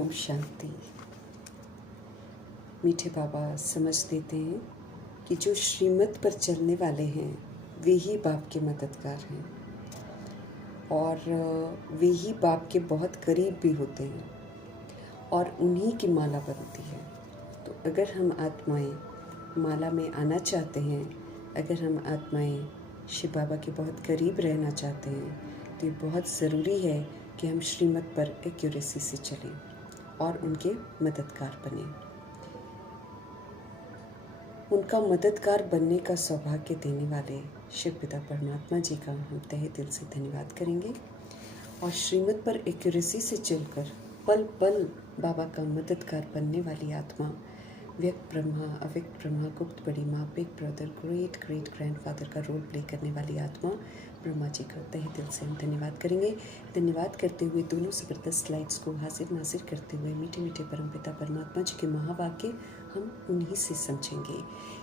ओम शांति। मीठे बाबा समझ देते हैं कि जो श्रीमत पर चलने वाले हैं वे ही बाप के मददगार हैं और वे ही बाप के बहुत करीब भी होते हैं और उन्हीं की माला बनती है। तो अगर हम आत्माएं माला में आना चाहते हैं, अगर हम आत्माएं शिव बाबा के बहुत करीब रहना चाहते हैं, तो ये बहुत ज़रूरी है कि हम श्रीमत पर एक्यूरेसी से चलें और उनके मददगार बने। उनका मददगार बनने का सौभाग्य देने वाले शिव पिता परमात्मा जी का हम तहे दिल से धन्यवाद करेंगे और श्रीमत पर एक्यूरेसी से चलकर पल पल बाबा का मददगार बनने वाली आत्मा, व्यक्त ब्रह्मा, अव्यक्त ब्रह्मा, गुप्त बड़ी माँ, big brother, great great grandfather का रोल प्ले करने वाली आत्मा ब्रह्मा जी का तहे दिल से हम धन्यवाद करेंगे। धन्यवाद करते हुए दोनों ज़बरदस्त स्लाइड्स को हासिल नासिर करते हुए मीठे मीठे परमपिता परमात्मा जी के महावाक्य हम उन्हीं से समझेंगे।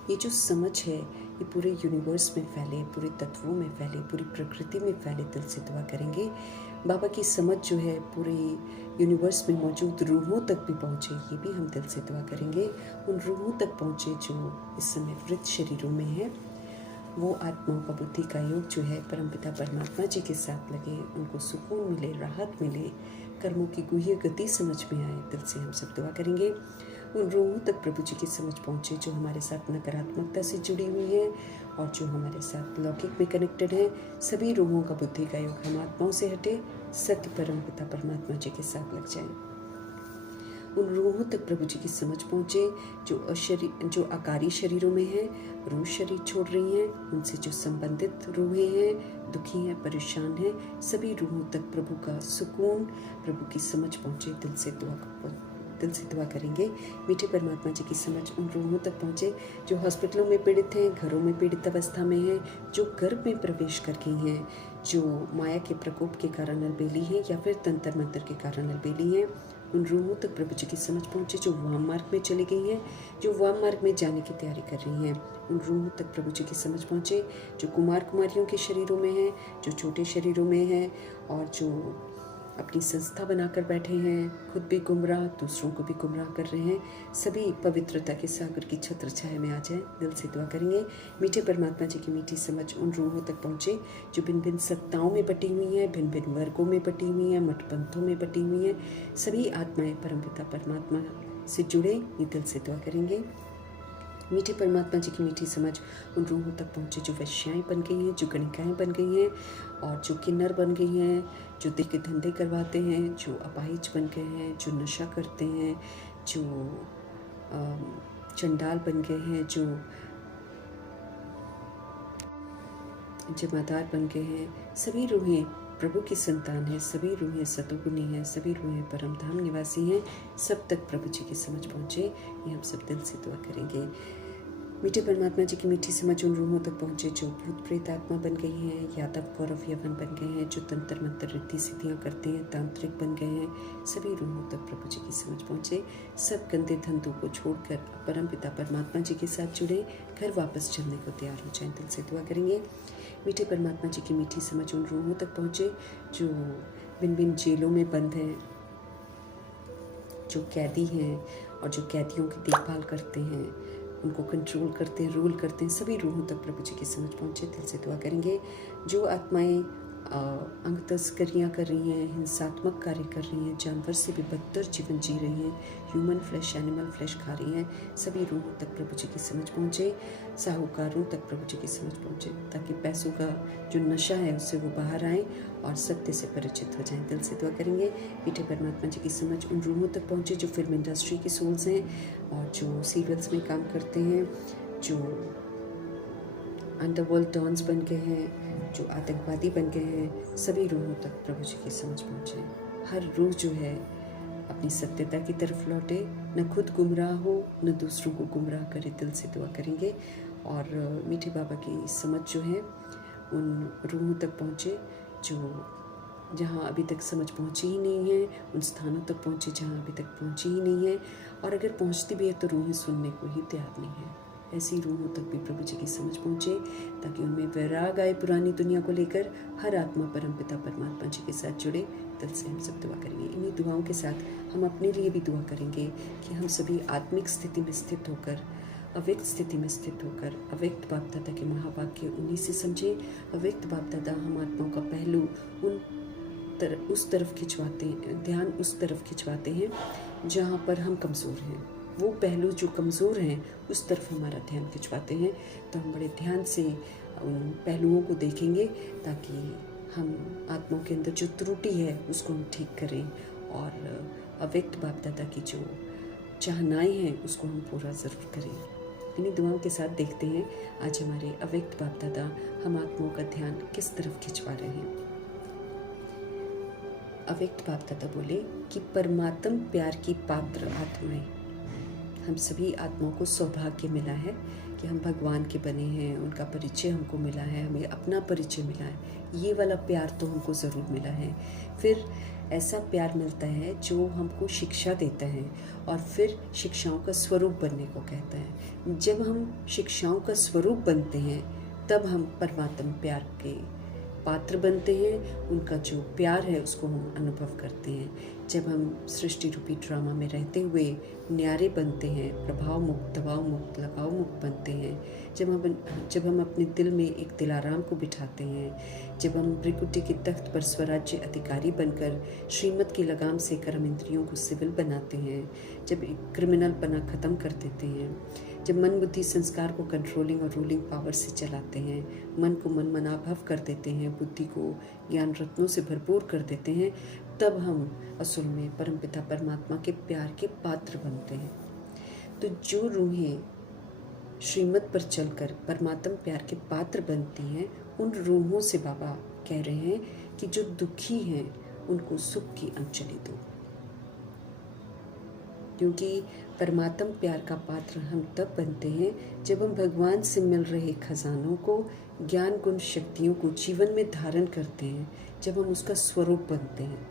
ये जो समझ है ये पूरे यूनिवर्स में फैले, पूरे तत्वों में फैले, पूरी प्रकृति में फैले, दिल से दुआ करेंगे। बाबा की समझ जो है पूरे यूनिवर्स में मौजूद रूहों तक भी पहुँचे, ये भी हम दिल से दुआ करेंगे। उन रूहों तक पहुँचे जो इस समय वृद्ध शरीरों में है, वो आत्माओं का बुद्धि का योग जो है परमपिता परमात्मा जी के साथ लगे, उनको सुकून मिले, राहत मिले, कर्मों की गुह्य गति समझ में आए, दिल से हम सब दुआ करेंगे। उन रूहों तक प्रभु जी की समझ पहुँचे जो हमारे साथ नकारात्मकता से जुड़ी हुई हैं और जो हमारे साथ लौकिक में कनेक्टेड हैं। सभी रूहों का बुद्धि का योग हम आत्माओं से हटे, सत्य परमपिता परमात्मा जी के साथ लग जाए। उन रूहों तक प्रभु जी की समझ पहुँचे जो आकारी शरीरों में हैं, रूह शरीर छोड़ रही हैं, उनसे जो संबंधित रूहें हैं, दुखी हैं, परेशान हैं, सभी रूहों तक प्रभु का सुकून, प्रभु की समझ पहुँचे, दिल से दुआ करेंगे। मीठे परमात्मा जी की समझ उन रूहों तक पहुँचे जो हॉस्पिटलों में पीड़ित हैं, घरों में पीड़ित अवस्था में हैं, जो गर्भ में प्रवेश कर गई हैं, जो माया के प्रकोप के कारण अलबेली हैं या फिर तंत्र मंत्र के कारण अलबेली हैं। उन रूहों तक प्रभु जी की समझ पहुँचे जो वाम मार्ग में चली गई हैं, जो वाम मार्ग में जाने की तैयारी कर रही हैं। उन रूहों तक प्रभु जी की समझ पहुँचे जो कुमार कुमारियों के शरीरों में हैं, जो छोटे शरीरों में हैं और जो अपनी संस्था बनाकर बैठे हैं, खुद भी गुमराह, दूसरों को भी गुमराह कर रहे हैं। सभी पवित्रता के सागर की छत्र छाया में आ जाए, दिल से दुआ करेंगे। मीठे परमात्मा जी की मीठी समझ उन रूहों तक पहुँचे जो भिन्न भिन्न सत्ताओं में बटी हुई हैं, भिन्न भिन्न वर्गों में बटी हुई हैं, मठ पंथों में बटी हुई हैं। सभी आत्माएं परमपिता परमात्मा से जुड़े, ये दिल से दुआ करेंगे। मीठे परमात्मा जी की मीठी समझ उन रूहों तक पहुँचे जो वैश्याएँ बन गई हैं, जो गणिकाएँ बन गई हैं और जो किन्नर बन गई हैं, जो देह के धंधे करवाते हैं, जो अपाहिज बन गए हैं, जो नशा करते हैं, जो चंडाल बन गए हैं, जो जमादार बन गए हैं। सभी रूहें प्रभु की संतान है, सभी रूहें सतोगुनी हैं, सभी रूहें परम धाम निवासी हैं। सब तक प्रभु जी की समझ पहुँचे, ये हम सब दिल से दुआ करेंगे। मीठे परमात्मा जी की मीठी समझ उन रूहों तक पहुँचे जो भूत प्रेत आत्मा बन गई हैं, यादव कौरव यवन बन गए हैं, जो तंत्र मंत्र रिद्धि सिद्धियाँ करते हैं, तांत्रिक बन गए हैं। सभी रूहों तक प्रभु जी की समझ पहुँचे, सब गंदे धंधों को छोड़कर परमपिता परमात्मा जी के साथ जुड़े, घर वापस चलने को तैयार हो जाएं, दिल से दुआ करेंगे। मीठे परमात्मा जी की मीठी समझ उन रूहों तक पहुँचे जो भिन्न भिन्न जेलों में बंद हैं, जो कैदी हैं और जो कैदियों की देखभाल करते हैं, उनको कंट्रोल करते हैं, रूल करते हैं। सभी रूहों तक प्रभु जी की समझ पहुँचे, दिल से दुआ करेंगे। जो आत्माएं अंग तस्करियाँ कर रही हैं, हिंसात्मक कार्य कर रही हैं, जानवर से भी बदतर जीवन जी रही हैं, ह्यूमन फ्लैश, एनिमल फ्लैश खा रही हैं, सभी रूहों तक प्रभु जी की समझ पहुँचे, साहूकारों तक प्रभु जी की समझ पहुँचे, ताकि पैसों का जो नशा है उससे वो बाहर आएँ और सत्य से परिचित हो जाएं, दिल से दुआ करेंगे। मीठे परमात्मा जी की समझ उन रूहों तक पहुँचे जो फिल्म इंडस्ट्री के सोल्स हैं और जो सीरियल्स में काम करते हैं, जो अंडरवर्ल्ड डॉन्स बन गए हैं, जो आतंकवादी बन गए हैं। सभी रूहों तक प्रभु जी की समझ पहुँचे। हर रूह जो है अपनी सत्यता की तरफ लौटे, न खुद गुमराह हो, न दूसरों को गुमराह करे, दिल से दुआ करेंगे। और मीठे बाबा की समझ जो है उन रूहों तक पहुँचे जो जहाँ अभी तक समझ पहुँची ही नहीं है, उन स्थानों तक पहुँचे जहाँ अभी तक पहुँची ही नहीं है, और अगर पहुँचती भी है तो रूहें सुनने को ही तैयार नहीं है। ऐसी रूहों तक भी प्रभु जी की समझ पहुँचे ताकि उनमें वैराग आए पुरानी दुनिया को लेकर। हर आत्मा परमपिता परमात्मा जी के साथ जुड़े, दिल से हम सब दुआ करेंगे। इन्हीं दुआओं के साथ हम अपने लिए भी दुआ करेंगे कि हम सभी आत्मिक स्थिति में स्थित होकर, अव्यक्त स्थिति में स्थित होकर अव्यक्त बाप दादा के महावाक्य उन्हीं से समझें। अव्यक्त बाप दादा हम आत्माओं का पहलू उस तरफ खिंचवाते हैं, ध्यान उस तरफ खिंचवाते हैं जहाँ पर हम कमज़ोर हैं। वो पहलू जो कमज़ोर हैं उस तरफ हमारा ध्यान खिंचवाते हैं। तो हम बड़े ध्यान से उन पहलुओं को देखेंगे ताकि हम आत्माओं के अंदर जो त्रुटि है उसको हम ठीक करें और अव्यक्त बाप दादा की जो चाहनाएँ हैं उसको हम पूरा ज़रूर करें। इन्हीं दुआओं के साथ देखते हैं आज हमारे अव्यक्त बाप दादा हम आत्माओं का ध्यान किस तरफ खिंचवा रहे हैं। अव्यक्त बाप दादा बोले कि परमात्म प्यार की पात्र आत्माएं, हम सभी आत्माओं को सौभाग्य मिला है कि हम भगवान के बने हैं, उनका परिचय हमको मिला है, हमें अपना परिचय मिला है। ये वाला प्यार तो हमको ज़रूर मिला है। फिर ऐसा प्यार मिलता है जो हमको शिक्षा देता है और फिर शिक्षाओं का स्वरूप बनने को कहता है। जब हम शिक्षाओं का स्वरूप बनते हैं तब हम परमात्म प्यार के पात्र बनते हैं। उनका जो प्यार है उसको हम अनुभव करते हैं। जब हम सृष्टि रूपी ड्रामा में रहते हुए न्यारे बनते हैं, प्रभाव मुक्त, दबाव मुक्त, लगाव मुक्त बनते हैं, जब हम अपने दिल में एक दिलाराम को बिठाते हैं, जब हम भृकुटी के तख्त पर स्वराज्य अधिकारी बनकर श्रीमत की लगाम से कर्म इंद्रियों को सिविल बनाते हैं, जब एक क्रिमिनल पना ख़त्म कर देते हैं, जब मन बुद्धि संस्कार को कंट्रोलिंग और रूलिंग पावर से चलाते हैं, मन को मन मनाभव कर देते हैं, बुद्धि को ज्ञान रत्नों से भरपूर कर देते हैं, तब हम असल में परमपिता परमात्मा के प्यार के पात्र बनते हैं। तो जो रूहें श्रीमत पर चलकर परमात्मा प्यार के पात्र बनती हैं, उन रूहों से बाबा कह रहे हैं कि जो दुखी हैं उनको सुख की अंजलि दो, क्योंकि परमात्म प्यार का पात्र हम तब बनते हैं जब हम भगवान से मिल रहे खजानों को, ज्ञान गुण शक्तियों को जीवन में धारण करते हैं। जब हम उसका स्वरूप बनते हैं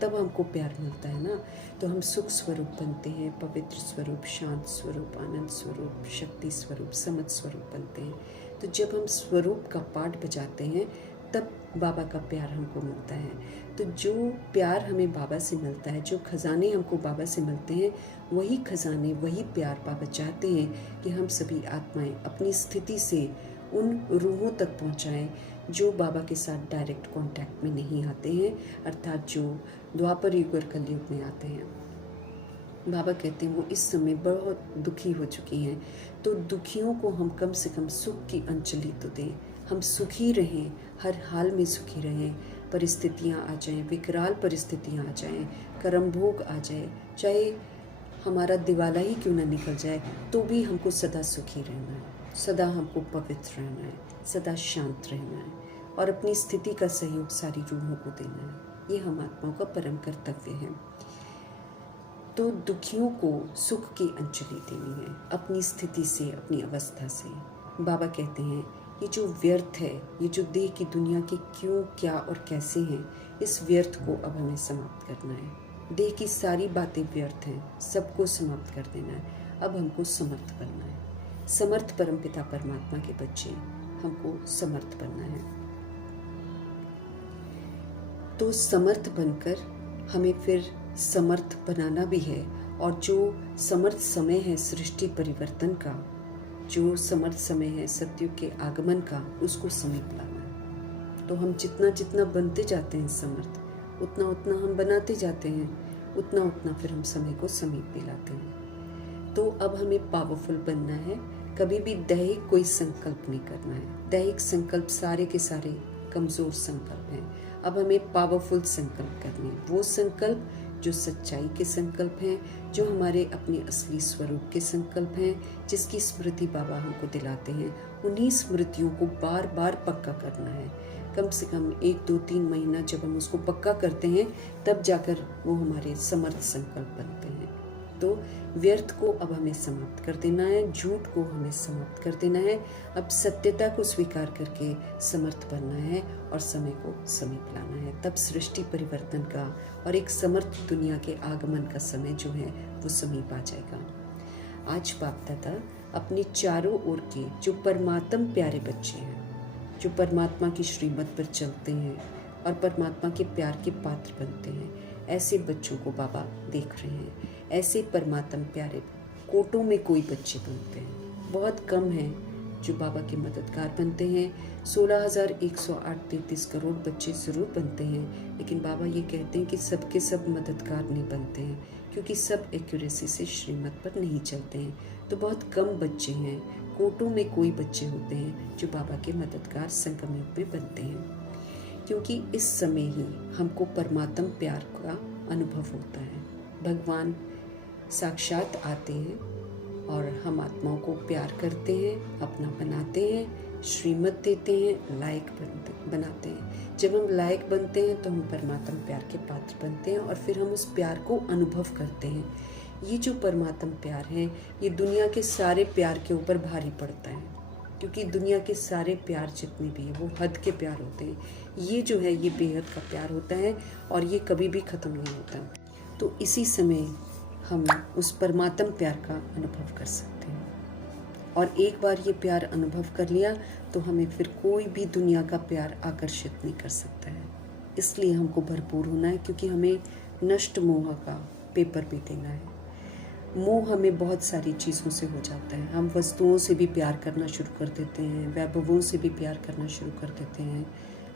तब हमको प्यार मिलता है ना। तो हम सुख स्वरूप बनते हैं, पवित्र स्वरूप, शांत स्वरूप, आनंद स्वरूप, शक्ति स्वरूप, समझ स्वरूप बनते हैं। तो जब हम स्वरूप का पाठ बजाते हैं तब बाबा का प्यार हमको मिलता है। तो जो प्यार हमें बाबा से मिलता है, जो खजाने हमको बाबा से मिलते हैं, वही खजाने, वही प्यार बाबा चाहते हैं कि हम सभी आत्माएं अपनी स्थिति से उन रूहों तक पहुंचाएं जो बाबा के साथ डायरेक्ट कांटेक्ट में नहीं आते हैं, अर्थात जो द्वापर युग और कलयुग में आते हैं। बाबा कहते हैं वो इस समय बहुत दुखी हो चुकी हैं, तो दुखियों को हम कम से कम सुख की अंजलि तो दें। हम सुखी रहें, हर हाल में सुखी रहें। परिस्थितियाँ आ जाएं, विकराल परिस्थितियाँ आ जाएं, कर्म भोग आ जाए, चाहे हमारा दिवाला ही क्यों ना निकल जाए, तो भी हमको सदा सुखी रहना है, सदा हमको पवित्र रहना है, सदा शांत रहना है और अपनी स्थिति का सहयोग सारी रूहों को देना है। ये हम आत्माओं का परम कर्तव्य है। तो दुखियों को सुख की अंजलि देनी है अपनी स्थिति से, अपनी अवस्था से। बाबा कहते हैं ये जो व्यर्थ है, ये जो देह की दुनिया के क्यों, क्या और कैसे हैं, इस व्यर्थ को अब हमें समाप्त करना है। देह की सारी बातें व्यर्थ हैं, सबको समाप्त कर देना है। अब हमको समर्थ बनना है। समर्थ परमपिता परमात्मा के बच्चे, हमको समर्थ बनना है। तो समर्थ बनकर हमें फिर समर्थ बनाना भी है। और जो समर्थ समय है सृष्टि परिवर्तन का, जो समर्थ समय है सत्युग के आगमन का, उसको समीप लाना है। तो हम जितना जितना बनते जाते हैं समर्थ, उतना उतना हम बनाते जाते हैं, उतना उतना फिर हम समय को समीप भी लाते हैं। तो अब हमें पावरफुल बनना है। कभी भी दैहिक कोई संकल्प नहीं करना है। दैहिक संकल्प सारे के सारे कमज़ोर संकल्प हैं। अब हमें पावरफुल संकल्प करने हैं। वो संकल्प जो सच्चाई के संकल्प हैं, जो हमारे अपने असली स्वरूप के संकल्प हैं, जिसकी स्मृति बाबा हमको दिलाते हैं। उन्हीं स्मृतियों को बार बार पक्का करना है। कम से कम 1, 2, 3 महीना जब हम उसको पक्का करते हैं तब जाकर वो हमारे समर्थ संकल्प बनते हैं। तो व्यर्थ को अब हमें समाप्त कर देना है, झूठ को हमें समाप्त कर देना है। अब सत्यता को स्वीकार करके समर्थ बनना है और समय को समीप लाना है। तब सृष्टि परिवर्तन का और एक समर्थ दुनिया के आगमन का समय जो है वो समीप आ जाएगा। आज बाप दादा अपने चारों ओर के जो परमात्म प्यारे बच्चे हैं, जो परमात्मा की श्रीमत पर चलते हैं, और परमात्मा के प्यार के पात्र बनते हैं। ऐसे बच्चों को बाबा देख रहे हैं। ऐसे परमात्मा प्यारे कोटों में कोई बच्चे बनते हैं, बहुत कम हैं जो बाबा के मददगार बनते हैं। 16,133 करोड़ बच्चे ज़रूर बनते हैं, लेकिन बाबा ये कहते हैं कि सबके सब मददगार नहीं बनते हैं, क्योंकि सब एक्यूरेसी से श्रीमत पर नहीं चलते हैं। तो बहुत कम बच्चे हैं, कोटों में कोई बच्चे होते हैं जो बाबा के मददगार संगम युग में बनते हैं, क्योंकि इस समय ही हमको परमात्म प्यार का अनुभव होता है। भगवान साक्षात आते हैं और हम आत्माओं को प्यार करते हैं, अपना बनाते हैं, श्रीमत देते हैं, लायक बनाते हैं। जब हम लायक बनते हैं तो हम परमात्मा प्यार के पात्र बनते हैं और फिर हम उस प्यार को अनुभव करते हैं। ये जो परमात्मा प्यार है, ये दुनिया के सारे प्यार के ऊपर भारी पड़ता है, क्योंकि दुनिया के सारे प्यार जितने भी हैं वो हद के प्यार होते हैं। ये जो है ये बेहद का प्यार होता है और ये कभी भी ख़त्म नहीं होता। तो इसी समय हम उस परमात्म प्यार का अनुभव कर सकते हैं, और एक बार ये प्यार अनुभव कर लिया तो हमें फिर कोई भी दुनिया का प्यार आकर्षित नहीं कर सकता है। इसलिए हमको भरपूर होना है, क्योंकि हमें नष्ट मोह का पेपर भी देना है। मोह हमें बहुत सारी चीज़ों से हो जाता है। हम वस्तुओं से भी प्यार करना शुरू कर देते हैं, वैभवों से भी प्यार करना शुरू कर देते हैं,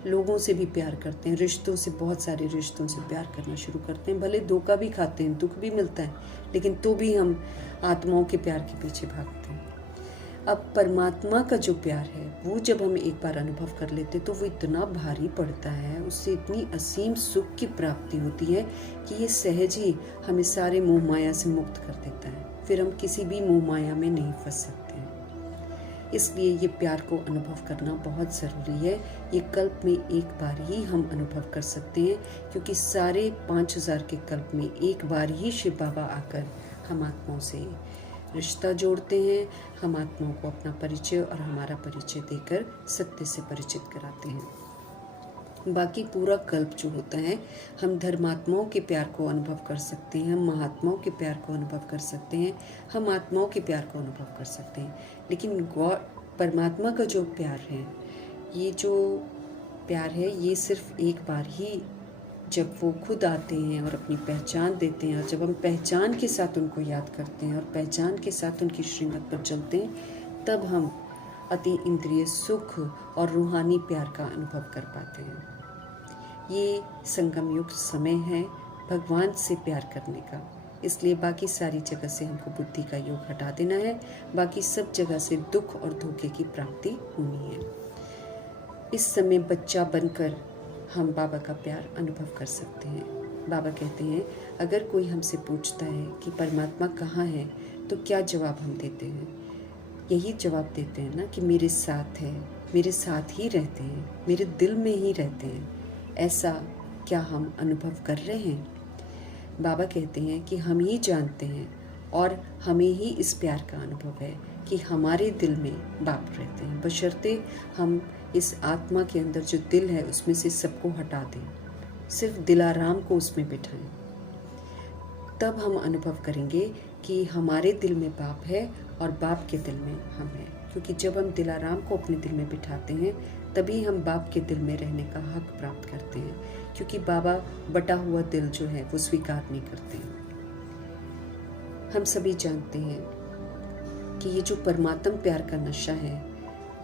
लोगों से भी प्यार करते हैं, रिश्तों से, बहुत सारे रिश्तों से प्यार करना शुरू करते हैं। भले धोखा भी खाते हैं, दुख भी मिलता है, लेकिन तो भी हम आत्माओं के प्यार के पीछे भागते हैं। अब परमात्मा का जो प्यार है वो जब हम एक बार अनुभव कर लेते तो वो इतना भारी पड़ता है, उससे इतनी असीम सुख की प्राप्ति होती है कि ये सहज ही हमें सारे मोह माया से मुक्त कर देता है। फिर हम किसी भी मोह माया में नहीं फंस सकते हैं। इसलिए ये प्यार को अनुभव करना बहुत ज़रूरी है। ये कल्प में एक बार ही हम अनुभव कर सकते हैं, क्योंकि सारे 5000 के कल्प में एक बार ही शिव बाबा आकर हम आत्माओं से रिश्ता जोड़ते हैं, हम आत्माओं को अपना परिचय और हमारा परिचय देकर सत्य से परिचित कराते हैं। बाकी पूरा कल्प जो होता है हम धर्मात्माओं के प्यार को अनुभव कर सकते हैं, हम महात्माओं के प्यार को अनुभव कर सकते हैं, हम आत्माओं के प्यार को अनुभव कर सकते हैं। लेकिन गॉड परमात्मा का जो प्यार है, ये जो प्यार है ये सिर्फ एक बार ही, जब वो खुद आते हैं और अपनी पहचान देते हैं, और जब हम पहचान के साथ उनको याद करते हैं और पहचान के साथ उनकी श्रीमत पर चलते हैं, तब हम अति इंद्रिय सुख और रूहानी प्यार का अनुभव कर पाते हैं। ये संगम युग समय है भगवान से प्यार करने का। इसलिए बाकी सारी जगह से हमको बुद्धि का योग हटा देना है, बाकी सब जगह से दुख और धोखे की प्राप्ति होनी है। इस समय बच्चा बनकर हम बाबा का प्यार अनुभव कर सकते हैं। बाबा कहते हैं, अगर कोई हमसे पूछता है कि परमात्मा कहाँ है, तो क्या जवाब हम देते हैं? यही जवाब देते हैं ना कि मेरे साथ है, मेरे साथ ही रहते हैं, मेरे दिल में ही रहते हैं। ऐसा क्या हम अनुभव कर रहे हैं? बाबा कहते हैं कि हम ही जानते हैं और हमें ही इस प्यार का अनुभव है कि हमारे दिल में बाप रहते हैं, बशर्ते हम इस आत्मा के अंदर जो दिल है उसमें से सबको हटा दें, सिर्फ दिलाराम को उसमें बिठाएं। तब हम अनुभव करेंगे कि हमारे दिल में बाप है और बाप के दिल में हम हैं। क्योंकि जब हम दिलाराम को अपने दिल में बिठाते हैं तभी हम बाप के दिल में रहने का हक प्राप्त करते हैं, क्योंकि बाबा बटा हुआ दिल जो है वो स्वीकार नहीं करते हैं। हम सभी जानते हैं कि ये जो परमात्म प्यार का नशा है,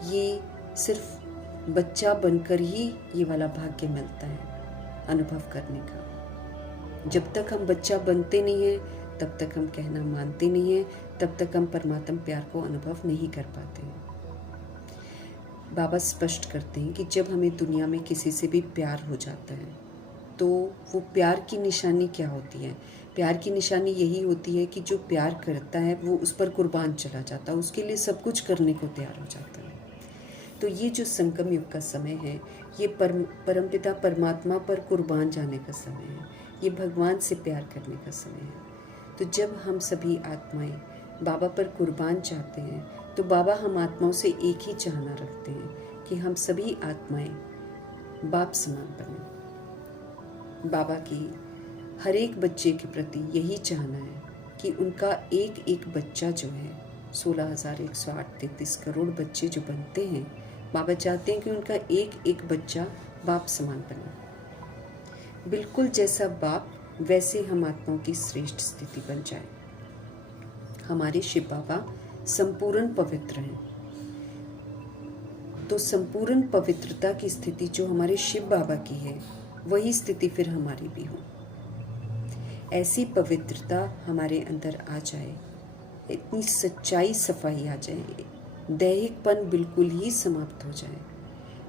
ये सिर्फ बच्चा बनकर ही ये वाला भाग्य मिलता है अनुभव करने का। जब तक हम बच्चा बनते नहीं हैं तब तक हम कहना मानते नहीं हैं, तब तक हम परमात्म प्यार को अनुभव नहीं कर पाते हैं। बाबा स्पष्ट करते हैं कि जब हमें दुनिया में किसी से भी प्यार हो जाता है तो वो प्यार की निशानी क्या होती है? प्यार की निशानी यही होती है कि जो प्यार करता है वो उस पर कुर्बान चला जाता है, उसके लिए सब कुछ करने को तैयार हो जाता है। तो ये जो संगम युग का समय है, ये परमपिता परमात्मा पर कुर्बान जाने का समय है, ये भगवान से प्यार करने का समय है। तो जब हम सभी आत्माएं बाबा पर कुर्बान चाहते हैं तो बाबा हम आत्माओं से एक ही चाहना रखते हैं कि हम सभी आत्माएं बाप समान बने। बाबा की हर एक बच्चे के प्रति यही चाहना है कि उनका एक एक बच्चा जो है 16,133 करोड़ बच्चे जो बनते हैं, बाबा चाहते हैं कि उनका एक एक बच्चा बाप समान बने। बिल्कुल जैसा बाप वैसे हम आत्माओं की श्रेष्ठ स्थिति बन जाए। हमारे शिव बाबा संपूर्ण पवित्र हैं, तो संपूर्ण पवित्रता की स्थिति जो हमारे शिव बाबा की है वही स्थिति फिर हमारी भी हो। ऐसी पवित्रता हमारे अंदर आ जाए, इतनी सच्चाई सफाई आ जाए, दैहिकपन बिल्कुल ही समाप्त हो जाए,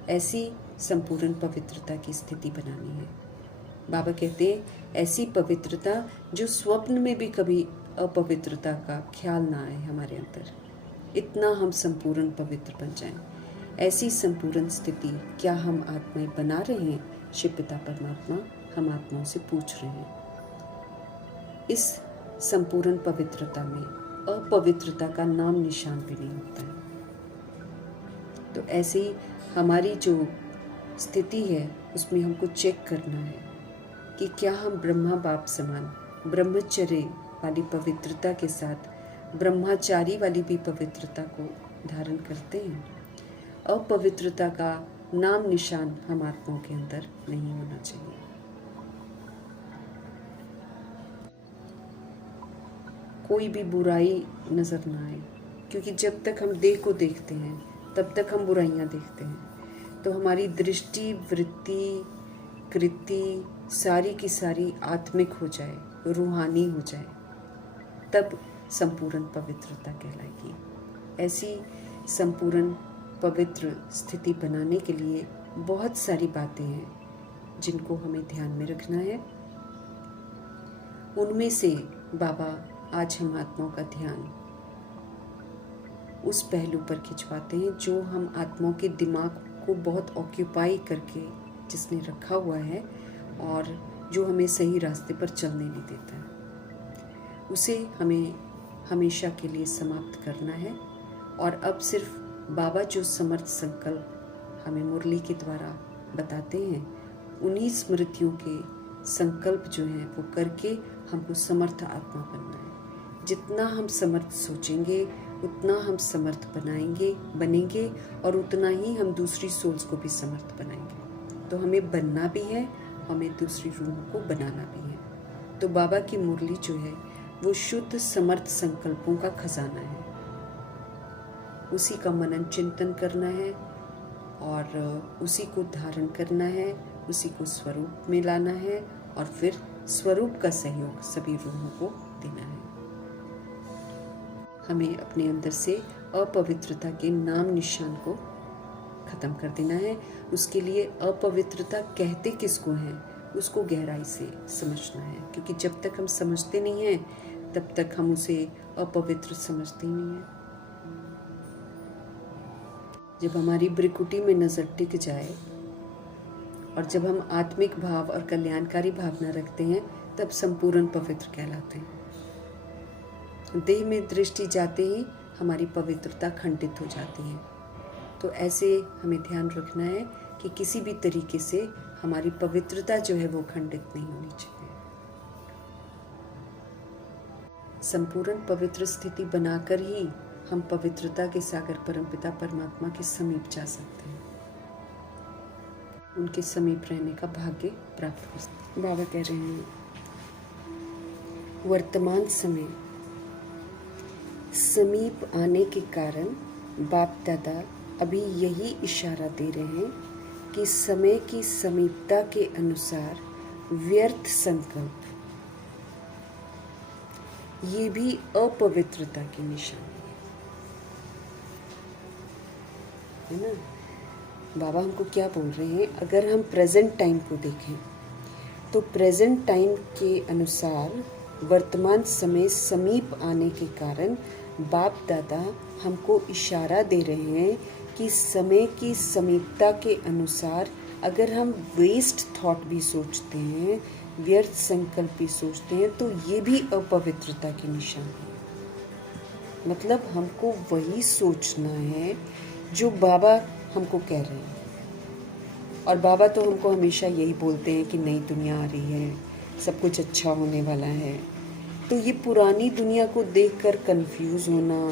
ऐसी संपूर्ण पवित्रता की स्थिति बनानी है। बाबा कहते हैं ऐसी पवित्रता जो स्वप्न में भी कभी अपवित्रता का ख्याल ना आए हमारे अंदर, इतना हम संपूर्ण पवित्र बन जाएं। ऐसी संपूर्ण स्थिति क्या हम आत्माएं बना रहे हैं? शिव पिता परमात्मा हम आत्माओं से पूछ रहे हैं। इस संपूर्ण पवित्रता में अपवित्रता का नाम निशान भी नहीं होता है। तो ऐसे ही हमारी जो स्थिति है उसमें हमको चेक करना है कि क्या हम ब्रह्मा बाप समान ब्रह्मचर्य वाली पवित्रता के साथ ब्रह्मचारी वाली भी पवित्रता को धारण करते हैं। अपवित्रता का नाम निशान हम आत्माओं के अंदर नहीं होना चाहिए। कोई भी बुराई नजर ना आए, क्योंकि जब तक हम देह को देखते हैं तब तक हम बुराइयां देखते हैं। तो हमारी दृष्टि, वृत्ति, कृति सारी की सारी आत्मिक हो जाए, रूहानी हो जाए, तब संपूर्ण पवित्रता कहलाएगी। ऐसी संपूर्ण पवित्र स्थिति बनाने के लिए बहुत सारी बातें हैं जिनको हमें ध्यान में रखना है। उनमें से बाबा आज हम आत्माओं का ध्यान उस पहलू पर खिंचवाते हैं जो हम आत्माओं के दिमाग को बहुत ऑक्यूपाई करके जिसने रखा हुआ है और जो हमें सही रास्ते पर चलने नहीं देता है, उसे हमें हमेशा के लिए समाप्त करना है। और अब सिर्फ बाबा जो समर्थ संकल्प हमें मुरली के द्वारा बताते हैं, उन्हीं स्मृतियों के संकल्प जो हैं वो करके हमको समर्थ आत्मा बनना है। जितना हम समर्थ सोचेंगे उतना हम समर्थ बनेंगे और उतना ही हम दूसरी सोल्स को भी समर्थ बनाएंगे। तो हमें बनना भी है, हमें दूसरी रूह को बनाना भी है। तो बाबा की मुरली जो है वो शुद्ध समर्थ संकल्पों का खजाना है। उसी का मनन चिंतन करना है और उसी को धारण करना है, उसी को स्वरूप में लाना है और फिर स्वरूप का सहयोग सभी रूहों को देना है। हमें अपने अंदर से अपवित्रता के नाम निशान को खत्म कर देना है। उसके लिए अपवित्रता कहते किसको हैं उसको गहराई से समझना है, क्योंकि जब तक हम समझते नहीं हैं तब तक हम उसे अपवित्र समझते ही नहीं हैं। जब हमारी ब्रिकुटी में नज़र टिक जाए और जब हम आत्मिक भाव और कल्याणकारी भावना रखते हैं तब संपूर्ण पवित्र कहलाते हैं। देह में दृष्टि जाते ही हमारी पवित्रता खंडित हो जाती है। तो ऐसे हमें ध्यान रखना है कि किसी भी तरीके से हमारी पवित्रता जो है वो खंडित नहीं होनी चाहिए। संपूर्ण पवित्र स्थिति बनाकर ही हम पवित्रता के सागर परमपिता परमात्मा के समीप जा सकते हैं, उनके समीप रहने का भाग्य प्राप्त हो सकते हैं। बाबा कह रहे हैं वर्तमान समय समीप आने के कारण बाप दादा अभी यही इशारा दे रहे हैं कि समय की समीपता के अनुसार व्यर्थ संकल्प ये भी अपवित्रता की निशानी है ना। बाबा हमको क्या बोल रहे हैं, अगर हम प्रेजेंट टाइम को देखें तो प्रेजेंट टाइम के अनुसार वर्तमान समय समीप आने के कारण बाप दादा हमको इशारा दे रहे हैं कि समय की समीपता के अनुसार अगर हम वेस्ट थॉट भी सोचते हैं, व्यर्थ संकल्प भी सोचते हैं, तो ये भी अपवित्रता की निशान है। मतलब हमको वही सोचना है जो बाबा हमको कह रहे हैं। और बाबा तो हमको हमेशा यही बोलते हैं कि नई दुनिया आ रही है, सब कुछ अच्छा होने वाला है। तो ये पुरानी दुनिया को देखकर कंफ्यूज होना,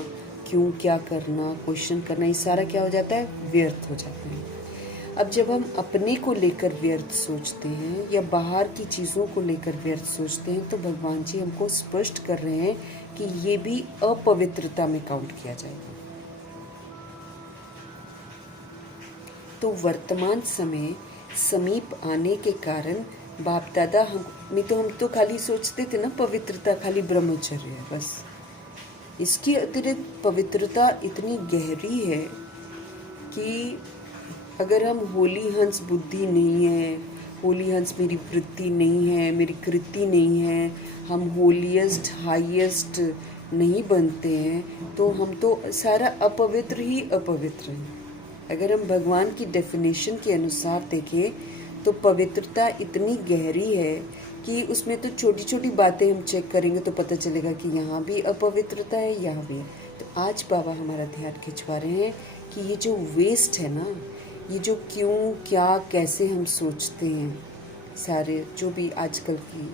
क्यों क्या करना, क्वेश्चन करना, ये सारा क्या हो जाता है, व्यर्थ हो जाता है। अब जब हम अपने को लेकर व्यर्थ सोचते हैं या बाहर की चीज़ों को लेकर व्यर्थ सोचते हैं, तो भगवान जी हमको स्पष्ट कर रहे हैं कि ये भी अपवित्रता में काउंट किया जाएगा। तो वर्तमान समय समीप आने के कारण बाप दादा हम तो खाली सोचते थे ना, पवित्रता खाली ब्रह्मचर्य है बस। इसके अतिरिक्त पवित्रता इतनी गहरी है कि अगर हम होली हंस बुद्धि नहीं है, होली हंस मेरी वृत्ति नहीं है, मेरी कृति नहीं है, हम होलीएस्ट हाईएस्ट नहीं बनते हैं, तो हम तो सारा अपवित्र ही अपवित्र हैं। अगर हम भगवान की डेफिनेशन के अनुसार देखें तो पवित्रता इतनी गहरी है कि उसमें तो छोटी छोटी बातें हम चेक करेंगे तो पता चलेगा कि यहाँ भी अपवित्रता है, यहाँ भी है। तो आज बाबा हमारा ध्यान खिंचवा रहे हैं कि ये जो वेस्ट है ना, ये जो क्यों क्या कैसे हम सोचते हैं, सारे जो भी आजकल की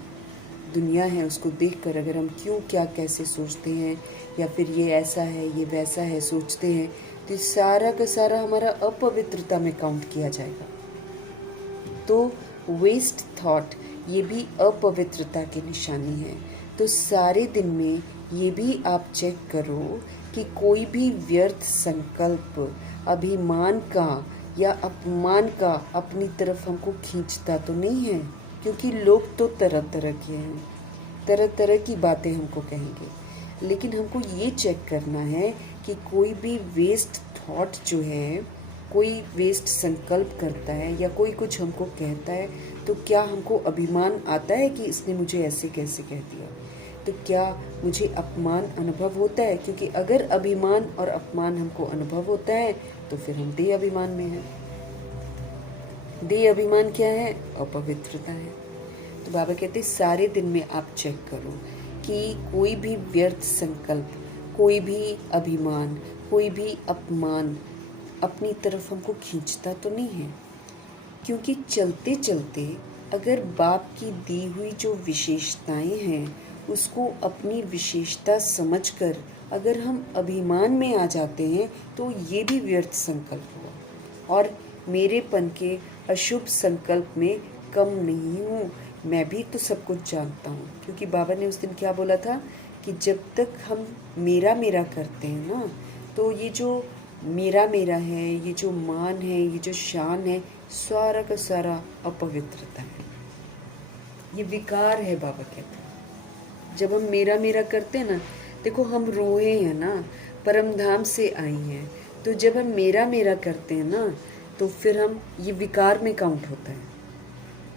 दुनिया है उसको देखकर अगर हम क्यों क्या कैसे सोचते हैं या फिर ये ऐसा है ये वैसा है सोचते हैं, तो सारा का सारा हमारा अपवित्रता में काउंट किया जाएगा। तो वेस्ट थॉट ये भी अपवित्रता की निशानी है। तो सारे दिन में ये भी आप चेक करो कि कोई भी व्यर्थ संकल्प अभिमान का या अपमान का अपनी तरफ हमको खींचता तो नहीं है, क्योंकि लोग तो तरह तरह के हैं, तरह तरह की बातें हमको कहेंगे, लेकिन हमको ये चेक करना है कि कोई भी वेस्ट थॉट जो है, कोई वेस्ट संकल्प करता है या कोई कुछ हमको कहता है, तो क्या हमको अभिमान आता है कि इसने मुझे ऐसे कैसे कह दिया, तो क्या मुझे अपमान अनुभव होता है? क्योंकि अगर अभिमान और अपमान हमको अनुभव होता है तो फिर हम देह अभिमान में हैं। देह अभिमान क्या है? अपवित्रता है। तो बाबा कहते सारे दिन में आप चेक करो कि कोई भी व्यर्थ संकल्प, कोई भी अभिमान, कोई भी अपमान अपनी तरफ हमको खींचता तो नहीं है। क्योंकि चलते चलते अगर बाप की दी हुई जो विशेषताएं हैं उसको अपनी विशेषता समझकर अगर हम अभिमान में आ जाते हैं तो ये भी व्यर्थ संकल्प हुआ। और मेरेपन के अशुभ संकल्प में कम नहीं हूँ, मैं भी तो सब कुछ जानता हूँ। क्योंकि बाबा ने उस दिन क्या बोला था कि जब तक हम मेरा मेरा करते हैं ना, तो ये जो मेरा मेरा है, ये जो मान है, ये जो शान है, सारा का सारा अपवित्रता है, ये विकार है। बाबा कहते हैं जब हम मेरा मेरा करते हैं ना, देखो हम रोए हैं ना, परम धाम से आई हैं, तो जब हम मेरा मेरा करते हैं ना तो फिर हम ये विकार में काउंट होता है।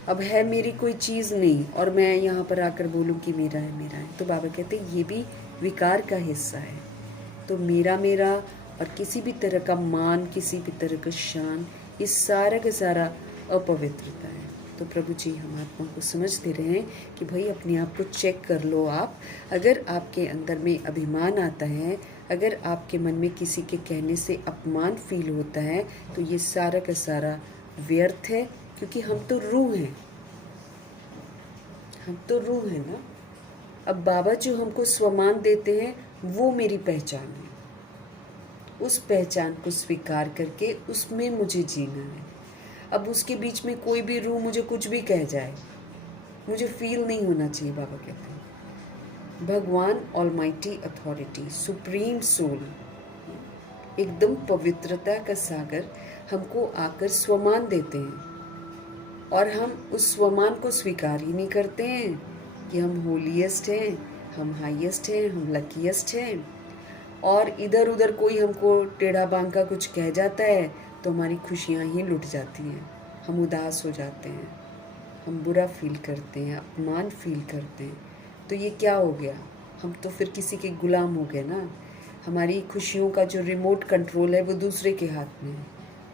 अब है मेरी कोई चीज़ नहीं और मैं यहाँ पर आकर बोलूँ कि मेरा है, तो बाबा कहते हैं ये भी विकार का हिस्सा है। तो मेरा मेरा और किसी भी तरह का मान, किसी भी तरह का शान, ये सारा का सारा अपवित्रता है। तो प्रभु जी हम आत्मा को समझ दे रहे हैं कि भाई अपने आप को चेक कर लो आप। अगर आपके अंदर में अभिमान आता है, अगर आपके मन में किसी के कहने से अपमान फील होता है, तो ये सारा का सारा व्यर्थ है। क्योंकि हम तो रूह हैं, हम तो रूह हैं ना। अब बाबा जो हमको स्वमान देते हैं वो मेरी पहचान है। उस पहचान को स्वीकार करके उसमें मुझे जीना है। अब उसके बीच में कोई भी रूह मुझे कुछ भी कह जाए, मुझे फील नहीं होना चाहिए। बाबा कहते हैं भगवान ऑलमाइटी अथॉरिटी, सुप्रीम सोल, एकदम पवित्रता का सागर हमको आकर स्वमान देते हैं और हम उस स्वमान को स्वीकार ही नहीं करते हैं कि हम होलीएस्ट हैं, हम हाईएस्ट हैं, हम लकीएस्ट हैं। और इधर उधर कोई हमको टेढ़ा बांका कुछ कह जाता है तो हमारी खुशियाँ ही लुट जाती हैं, हम उदास हो जाते हैं, हम बुरा फील करते हैं, अपमान फील करते हैं। तो ये क्या हो गया? हम तो फिर किसी के गुलाम हो गए ना। हमारी खुशियों का जो रिमोट कंट्रोल है वो दूसरे के हाथ में है।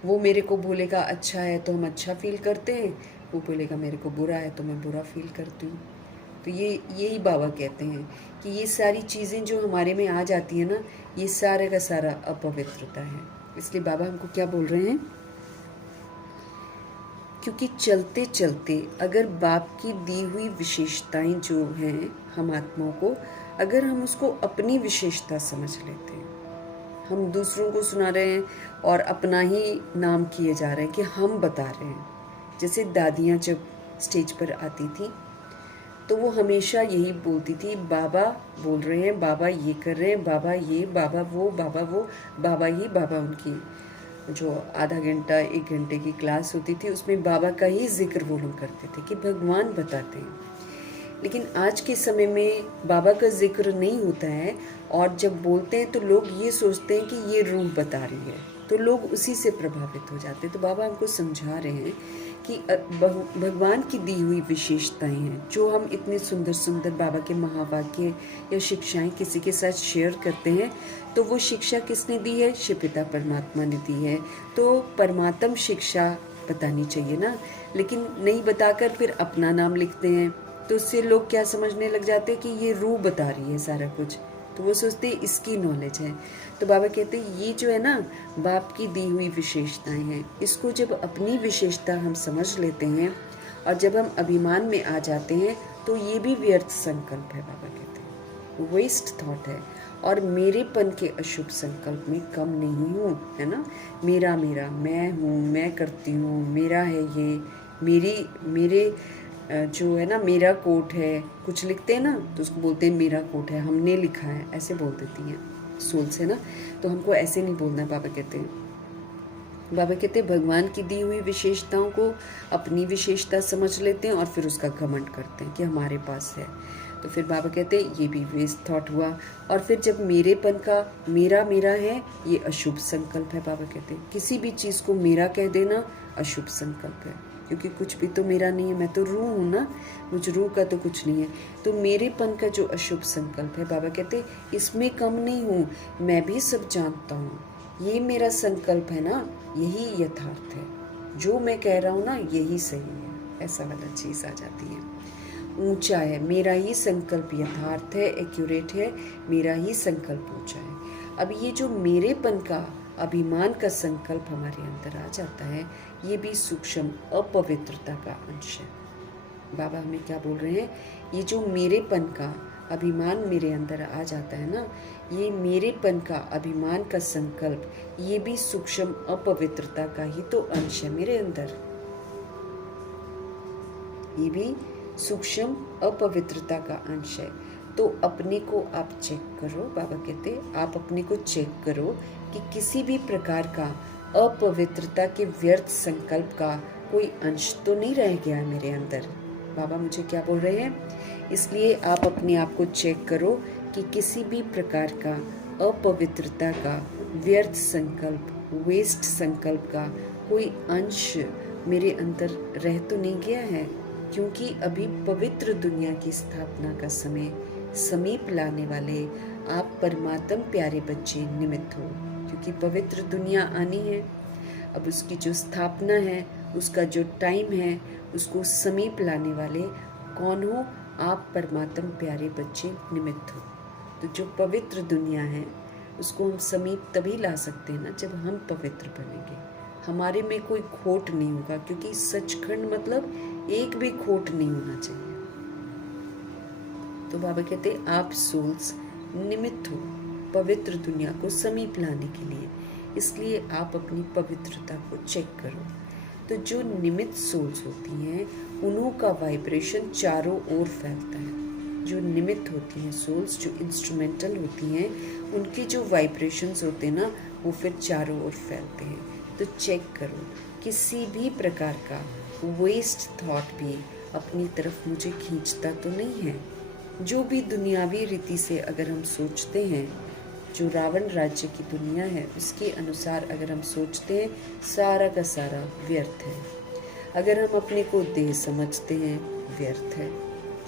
वो मेरे को बोलेगा अच्छा है तो हम अच्छा फील करते हैं, वो बोलेगा मेरे को बुरा है तो मैं बुरा फील करती हूँ। तो यही बाबा कहते हैं कि ये सारी चीज़ें जो हमारे में आ जाती है ना, ये सारे का सारा अपवित्रता है। इसलिए बाबा हमको क्या बोल रहे हैं, क्योंकि चलते चलते अगर बाप की दी हुई विशेषताएं जो हैं हम आत्माओं को, अगर हम उसको अपनी विशेषता समझ लेते हैं, हम दूसरों को सुना रहे हैं और अपना ही नाम किए जा रहे हैं कि हम बता रहे हैं। जैसे दादियाँ जब स्टेज पर आती थी तो वो हमेशा यही बोलती थी, बाबा बोल रहे हैं, बाबा ये कर रहे हैं, बाबा ये, बाबा वो, बाबा वो, बाबा ही बाबा। उनकी जो आधा घंटा 1 घंटे की क्लास होती थी उसमें बाबा का ही जिक्र वो लोग करते थे कि भगवान बताते हैं। लेकिन आज के समय में बाबा का जिक्र नहीं होता है और जब बोलते हैं तो लोग ये सोचते हैं कि ये रूह बता रही है, तो लोग उसी से प्रभावित हो जाते हैं। तो बाबा हमको समझा रहे हैं कि भगवान की दी हुई विशेषताएं हैं जो हम इतने सुंदर सुंदर बाबा के महावाक्य या शिक्षाएं किसी के साथ शेयर करते हैं, तो वो शिक्षा किसने दी है? शिव पिता परमात्मा ने दी है। तो परमात्म शिक्षा बतानी चाहिए ना, लेकिन नहीं बताकर फिर अपना नाम लिखते हैं, तो उससे लोग क्या समझने लग जाते हैं कि ये रूह बता रही है सारा कुछ, तो वो सोचते हैं इसकी नॉलेज है। तो बाबा कहते हैं ये जो है ना बाप की दी हुई विशेषताएं हैं, इसको जब अपनी विशेषता हम समझ लेते हैं और जब हम अभिमान में आ जाते हैं तो ये भी व्यर्थ संकल्प है। बाबा कहते हैं वेस्ट थॉट है और मेरेपन के अशुभ संकल्प में कम नहीं हूँ, है ना। मेरा मेरा, मैं हूँ, मैं करती हूँ, मेरा है ये, मेरे जो है ना मेरा कोट है, कुछ लिखते हैं ना तो उसको बोलते हैं मेरा कोट है, हमने लिखा है, ऐसे बोल देती हैं सोल से ना। तो हमको ऐसे नहीं बोलना है। बाबा कहते हैं भगवान की दी हुई विशेषताओं को अपनी विशेषता समझ लेते हैं और फिर उसका घमंड करते हैं कि हमारे पास है। तो फिर बाबा कहते हैं ये भी वेस्ट थॉट हुआ। और फिर जब मेरेपन का मेरा मेरा है, ये अशुभ संकल्प है। बाबा कहते हैं किसी भी चीज़ को मेरा कह देना अशुभ संकल्प है, क्योंकि कुछ भी तो मेरा नहीं है, मैं तो रूह हूँ ना, मुझ रूह का तो कुछ नहीं है। तो मेरेपन का जो अशुभ संकल्प है, बाबा कहते हैं इसमें कम नहीं हूँ, मैं भी सब जानता हूँ, ये मेरा संकल्प है ना, यही यथार्थ है, जो मैं कह रहा हूँ ना यही सही है, ऐसा वाला चीज़ आ जाती है। ऊंचा है, मेरा ही संकल्प यथार्थ है, एक्यूरेट है, मेरा ही संकल्प ऊंचा है। अब ये जो मेरेपन का अभिमान का संकल्प हमारे अंदर आ जाता है, ये भी सूक्ष्म अपवित्रता का अंश है। बाबा हमें क्या बोल रहे हैं, ये जो मेरेपन का अभिमान मेरे अंदर आ जाता है ना, ये मेरेपन का अभिमान का संकल्प, ये भी सूक्ष्म अपवित्रता का ही तो अंश है मेरे अंदर। ये भी सूक्ष्म अपवित्रता का अंश है। तो अपने को आप चेक करो। बाबा कहते आप अपने को चेक करो कि किसी भी प्रकार का अपवित्रता के व्यर्थ संकल्प का कोई अंश तो नहीं रह गया है मेरे अंदर। बाबा मुझे क्या बोल रहे हैं, इसलिए आप अपने आप को चेक करो कि किसी भी प्रकार का अपवित्रता का व्यर्थ संकल्प, वेस्ट संकल्प का कोई अंश मेरे अंदर रह तो नहीं गया है, क्योंकि अभी पवित्र दुनिया की स्थापना का समय समीप लाने वाले आप परमात्म प्यारे बच्चे निमित्त हो, क्योंकि पवित्र दुनिया आनी है। अब उसकी जो स्थापना है, उसका जो टाइम है, उसको समीप लाने वाले कौन हो? आप परमात्म प्यारे बच्चे निमित्त हो। तो जो पवित्र दुनिया है उसको हम समीप तभी ला सकते हैं ना जब हम पवित्र बनेंगे। हमारे में कोई खोट नहीं होगा, क्योंकि सचखंड मतलब एक भी खोट नहीं होना चाहिए। तो बाबा कहते हैं आप सोल्स निमित्त हो पवित्र दुनिया को समीप लाने के लिए, इसलिए आप अपनी पवित्रता को चेक करो। तो जो निमित्त सोल्स होती हैं उन्हों का वाइब्रेशन चारों ओर फैलता है। जो निमित्त होती हैं सोल्स, जो इंस्ट्रूमेंटल होती हैं, उनके जो वाइब्रेशंस होते हैं ना वो फिर चारों ओर फैलते हैं। तो चेक करो किसी भी प्रकार का वेस्ट थॉट भी अपनी तरफ मुझे खींचता तो नहीं है। जो भी दुनियावी रीति से अगर हम सोचते हैं, जो रावण राज्य की दुनिया है उसके अनुसार अगर हम सोचते हैं, सारा का सारा व्यर्थ है। अगर हम अपने को देह समझते हैं, व्यर्थ है,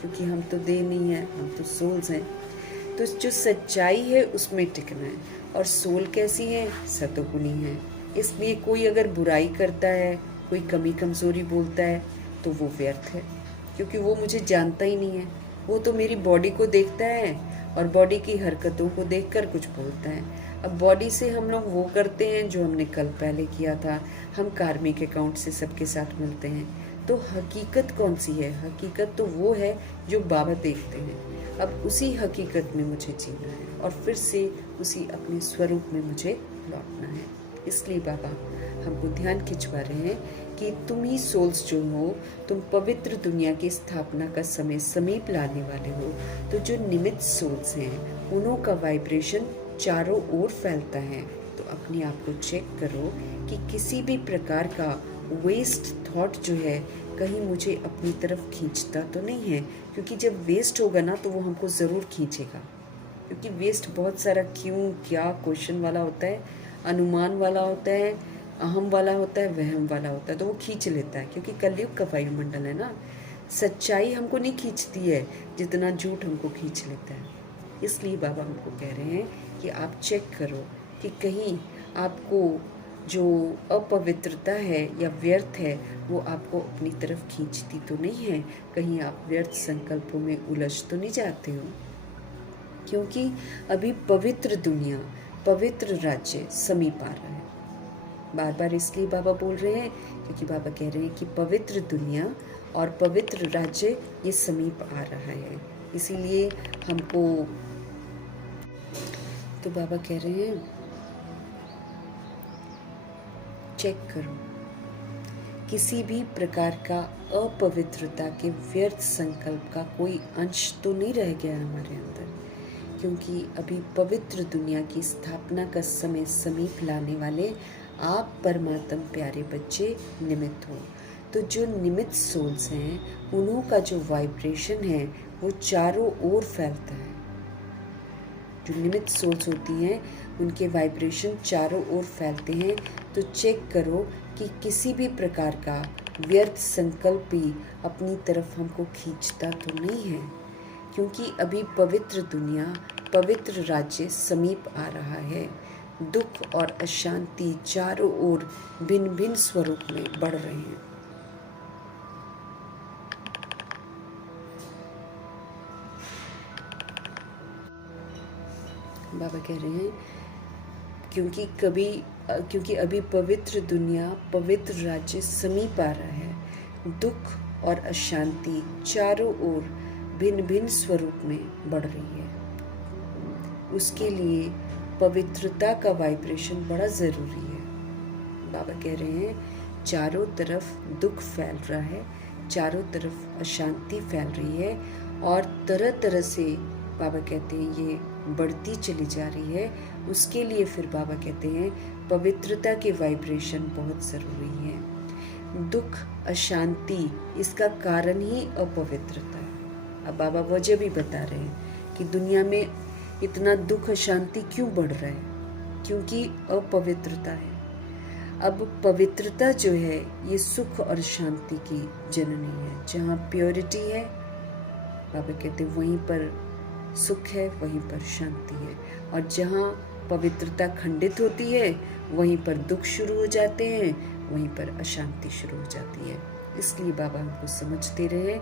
क्योंकि हम तो देह नहीं है, हम तो सोल्स हैं। तो जो सच्चाई है उसमें टिकना है। और सोल कैसी है? सतोगुणी है। इसलिए कोई अगर बुराई करता है, कोई कमी कमज़ोरी बोलता है तो वो व्यर्थ है, क्योंकि वो मुझे जानता ही नहीं है। वो तो मेरी बॉडी को देखता है और बॉडी की हरकतों को देखकर कुछ बोलता है। अब बॉडी से हम लोग वो करते हैं जो हमने कल पहले किया था। हम कार्मिक अकाउंट से सबके साथ मिलते हैं, तो हकीकत कौन सी है? हकीकत तो वो है जो बाबा देखते हैं। अब उसी हकीकत में मुझे जीना है और फिर से उसी अपने स्वरूप में मुझे लौटना है। इसलिए बाबा हमको ध्यान खिंचवा रहे हैं कि तुम ही सोल्स जो हो, तुम पवित्र दुनिया की स्थापना का समय समीप लाने वाले हो। तो जो निमित्त सोल्स हैं उन्हों का वाइब्रेशन चारों ओर फैलता है। तो अपने आप को चेक करो कि किसी भी प्रकार का वेस्ट थॉट जो है कहीं मुझे अपनी तरफ खींचता तो नहीं है, क्योंकि जब वेस्ट होगा ना तो वो हमको ज़रूर खींचेगा। क्योंकि वेस्ट बहुत सारा क्यों क्या क्वेश्चन वाला होता है, अनुमान वाला होता है, अहम वाला होता है, वहम वाला होता है, तो वो खींच लेता है। क्योंकि कलयुग का वायुमंडल है ना, सच्चाई हमको नहीं खींचती है जितना झूठ हमको खींच लेता है। इसलिए बाबा हमको कह रहे हैं कि आप चेक करो कि कहीं आपको जो अपवित्रता है या व्यर्थ है वो आपको अपनी तरफ खींचती तो नहीं है, कहीं आप व्यर्थ संकल्पों में उलझ तो नहीं जाते हो। क्योंकि अभी पवित्र दुनिया, पवित्र राज्य समीप आ रहा है। बार बार इसलिए बाबा बोल रहे हैं क्योंकि बाबा कह रहे हैं कि पवित्र दुनिया और पवित्र राज्य ये समीप आ रहा है। इसीलिए हमको, तो बाबा कह रहे हैं चेक करो, किसी भी प्रकार का अपवित्रता के व्यर्थ संकल्प का कोई अंश तो नहीं रह गया हमारे अंदर। क्योंकि अभी पवित्र दुनिया की स्थापना का समय समीप लाने वाले आप परमात्म प्यारे बच्चे निमित्त हो। तो जो निमित्त सोल्स हैं उन्हों का जो वाइब्रेशन है वो चारों ओर फैलता है। जो निमित्त सोल्स होती हैं उनके वाइब्रेशन चारों ओर फैलते हैं। तो चेक करो कि किसी भी प्रकार का व्यर्थ संकल्प भी अपनी तरफ हमको खींचता तो नहीं है। क्योंकि अभी पवित्र दुनिया, पवित्र राज्य समीप आ रहा है। दुख और अशांति चारों ओर भिन्न भिन्न स्वरूप में बढ़ रहे हैं। बाबा कह रहे हैं क्योंकि अभी पवित्र दुनिया, पवित्र राज्य समीप आ रहा है। दुख और अशांति चारों ओर भिन्न भिन्न स्वरूप में बढ़ रही है। उसके लिए पवित्रता का वाइब्रेशन बड़ा ज़रूरी है। बाबा कह रहे हैं चारों तरफ दुख फैल रहा है, चारों तरफ अशांति फैल रही है और तरह तरह से बाबा कहते हैं ये बढ़ती चली जा रही है। उसके लिए फिर बाबा कहते हैं पवित्रता के वाइब्रेशन बहुत ज़रूरी है। दुख, अशांति इसका कारण ही अपवित्रता है। अब बाबा वजह भी बता रहे हैं कि दुनिया में इतना दुख अशांति क्यों बढ़ रहा है, क्योंकि अपवित्रता है। अब पवित्रता जो है ये सुख और शांति की जननी है। जहाँ प्योरिटी है बाबा कहते वहीं पर सुख है, वहीं पर शांति है। और जहाँ पवित्रता खंडित होती है वहीं पर दुख शुरू हो जाते हैं, वहीं पर अशांति शुरू हो जाती है। इसलिए बाबा हमको समझते रहे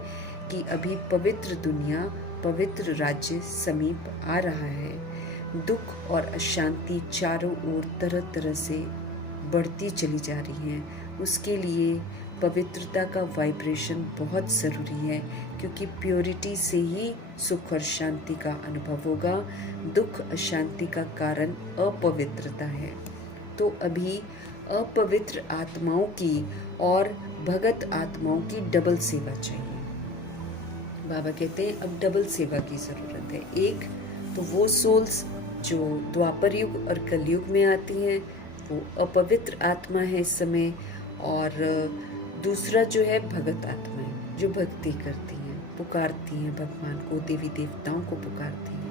कि अभी पवित्र दुनिया, पवित्र राज्य समीप आ रहा है। दुख और अशांति चारों ओर तरह तरह से बढ़ती चली जा रही हैं। उसके लिए पवित्रता का वाइब्रेशन बहुत ज़रूरी है, क्योंकि प्योरिटी से ही सुख और शांति का अनुभव होगा। दुख अशांति का कारण अपवित्रता है। तो अभी अपवित्र आत्माओं की और भगत आत्माओं की डबल सेवा चाहिए। बाबा कहते हैं अब डबल सेवा की ज़रूरत है। एक तो वो सोल्स जो द्वापर युग और कलयुग में आती हैं, वो अपवित्र आत्मा है इस समय। और दूसरा जो है भगत आत्मा है, जो भक्ति करती हैं, पुकारती हैं भगवान को, देवी देवताओं को पुकारती हैं।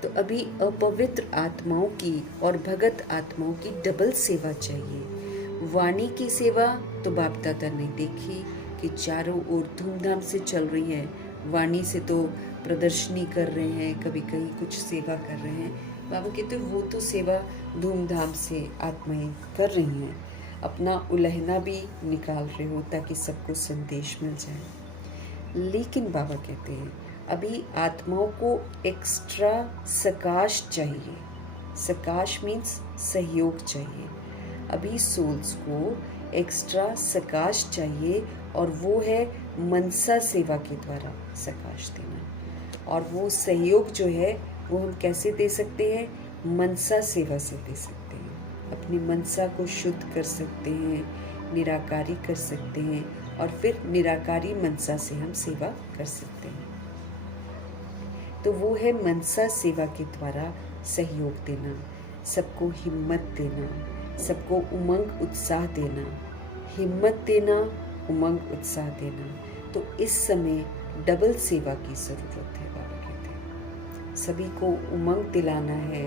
तो अभी अपवित्र आत्माओं की और भगत आत्माओं की डबल सेवा चाहिए। वाणी की सेवा तो बाप दादा ने देखी कि चारों ओर धूमधाम से चल रही है। वाणी से तो प्रदर्शनी कर रहे हैं, कभी कहीं कुछ सेवा कर रहे हैं। बाबा कहते वो तो सेवा धूमधाम से आत्माएं कर रही हैं, अपना उलहना भी निकाल रहे हो ताकि सबको संदेश मिल जाए। लेकिन बाबा कहते हैं अभी आत्माओं को एक्स्ट्रा सकाश चाहिए। सकाश मीन्स सहयोग चाहिए। अभी सोल्स को एक्स्ट्रा सकाश चाहिए और वो है मनसा सेवा के द्वारा सकाश देना। और वो सहयोग जो है वो हम कैसे दे सकते हैं? मनसा सेवा से दे सकते हैं। अपनी मनसा को शुद्ध कर सकते हैं, निराकारी कर सकते हैं और फिर निराकारी मनसा से हम सेवा कर सकते हैं। तो वो है मनसा सेवा के द्वारा सहयोग देना, सबको हिम्मत देना, सबको उमंग उत्साह देना, हिम्मत देना, उमंग उत्साह देना। तो इस समय डबल सेवा की ज़रूरत है। बाबा कहते हैं सभी को उमंग दिलाना है,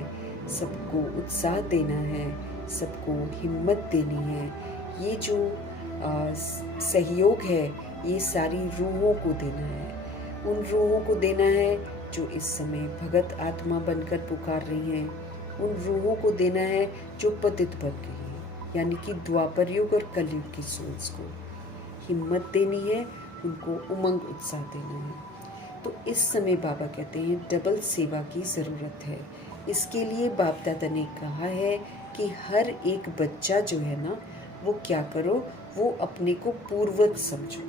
सबको उत्साह देना है, सबको हिम्मत देनी है। ये जो सहयोग है ये सारी रूहों को देना है। उन रूहों को देना है जो इस समय भगत आत्मा बनकर पुकार रही हैं। उन रूहों को देना है जो पतित बन गई हैं, यानी कि द्वापर युग और कलयुग की सोच को हिम्मत देनी है, उनको उमंग उत्साह देना है। तो इस समय बाबा कहते हैं डबल सेवा की ज़रूरत है। इसके लिए बाप दादा ने कहा है कि हर एक बच्चा जो है ना वो क्या करो, वो अपने को पूर्वज समझो,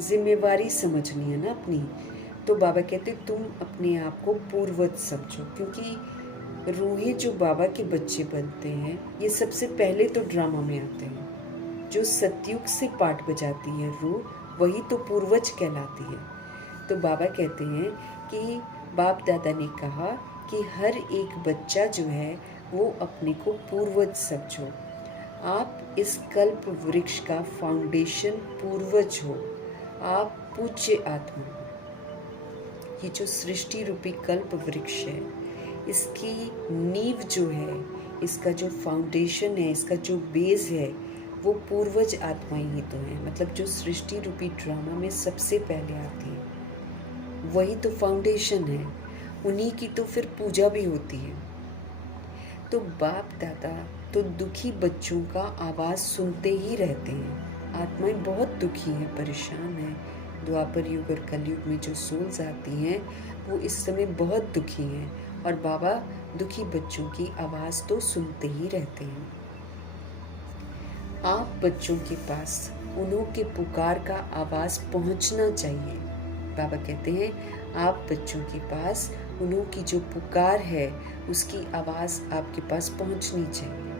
जिम्मेवारी समझनी है ना अपनी। तो बाबा कहते तुम अपने आप को पूर्वज समझो, क्योंकि रूहें जो बाबा के बच्चे बनते हैं ये सबसे पहले तो ड्रामा में आते हैं। जो सतयुग से पाठ बजाती है रूह वही तो पूर्वज कहलाती है। तो बाबा कहते हैं कि बाप दादा ने कहा कि हर एक बच्चा जो है वो अपने को पूर्वज समझो। आप इस कल्प वृक्ष का फाउंडेशन पूर्वज हो, आप पूज्य आत्मा हो। ये जो सृष्टि रूपी कल्प वृक्ष है इसकी नींव जो है, इसका जो फाउंडेशन है, इसका जो बेस है वो पूर्वज आत्माएं ही तो हैं। मतलब जो सृष्टि रूपी ड्रामा में सबसे पहले आती है वही तो फाउंडेशन है, उन्हीं की तो फिर पूजा भी होती है। तो बाप दादा तो दुखी बच्चों का आवाज़ सुनते ही रहते हैं। आत्माएं बहुत दुखी हैं, परेशान हैं। द्वापर युग और कलयुग में जो सोल्स आती हैं वो इस समय बहुत दुखी हैं और बाबा दुखी बच्चों की आवाज़ तो सुनते ही रहते हैं। आप बच्चों के पास उन्हों के पुकार का आवाज़ पहुंचना चाहिए। बाबा कहते हैं आप बच्चों के पास उन्हों की जो पुकार है उसकी आवाज़ आपके पास पहुंचनी चाहिए।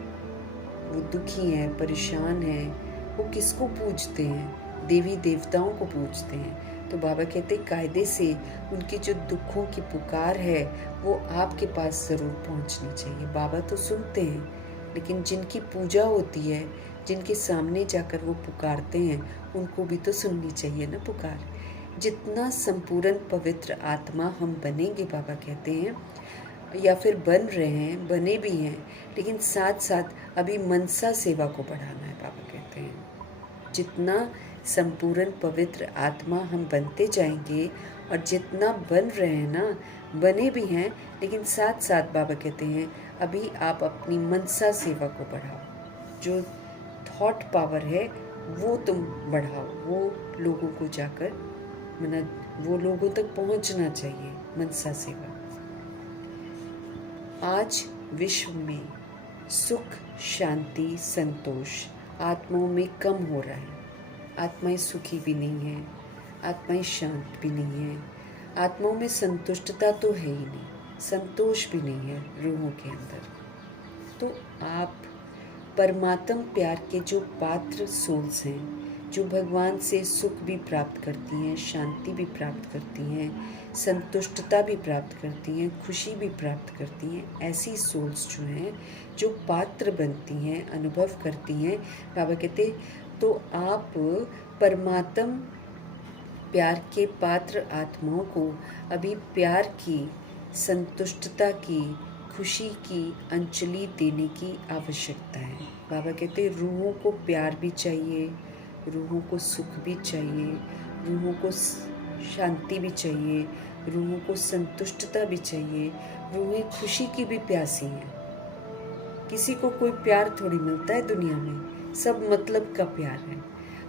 वो दुखी हैं, परेशान हैं, वो किसको पूजते हैं? देवी देवताओं को पूजते हैं। तो बाबा कहते कायदे से उनके जो दुखों की पुकार है वो आपके पास ज़रूर पहुंचनी चाहिए। बाबा तो सुनते हैं, लेकिन जिनकी पूजा होती है, जिनके सामने जाकर वो पुकारते हैं, उनको भी तो सुननी चाहिए ना पुकार। जितना संपूर्ण पवित्र आत्मा हम बनेंगे, बाबा कहते हैं, या फिर बन रहे हैं, बने भी हैं, लेकिन साथ साथ अभी मनसा सेवा को बढ़ाना है। बाबा कहते हैं जितना संपूर्ण पवित्र आत्मा हम बनते जाएंगे और जितना बन रहे हैं ना, बने भी हैं, लेकिन साथ साथ बाबा कहते हैं अभी आप अपनी मनसा सेवा को बढ़ाओ। जो थॉट पावर है वो तुम बढ़ाओ, वो लोगों को जाकर वो लोगों तक पहुंचना चाहिए। मनसा सेवा। आज विश्व में सुख, शांति, संतोष आत्माओं में कम हो रहा है। आत्माएं सुखी भी नहीं हैं, आत्माएं शांत भी नहीं हैं, आत्माओं में संतुष्टता तो है ही नहीं, संतोष भी नहीं है रूहों के अंदर। तो आप परमात्म प्यार के जो पात्र सोल्स हैं, जो भगवान से सुख भी प्राप्त करती हैं, शांति भी प्राप्त करती हैं, संतुष्टता भी प्राप्त करती हैं, खुशी भी प्राप्त करती हैं, ऐसी सोल्स जो हैं, जो पात्र बनती हैं, अनुभव करती हैं, बाबा कहते तो आप परमात्म प्यार के पात्र आत्माओं को अभी प्यार की, संतुष्टता की, खुशी की अंजलि देने की आवश्यकता है। बाबा कहते रूहों को प्यार भी चाहिए, रूहों को सुख भी चाहिए, रूहों को शांति भी चाहिए, रूहों को संतुष्टता भी चाहिए। रूहें खुशी की भी प्यासी हैं। किसी को कोई प्यार थोड़ी मिलता है दुनिया में, सब मतलब का प्यार है।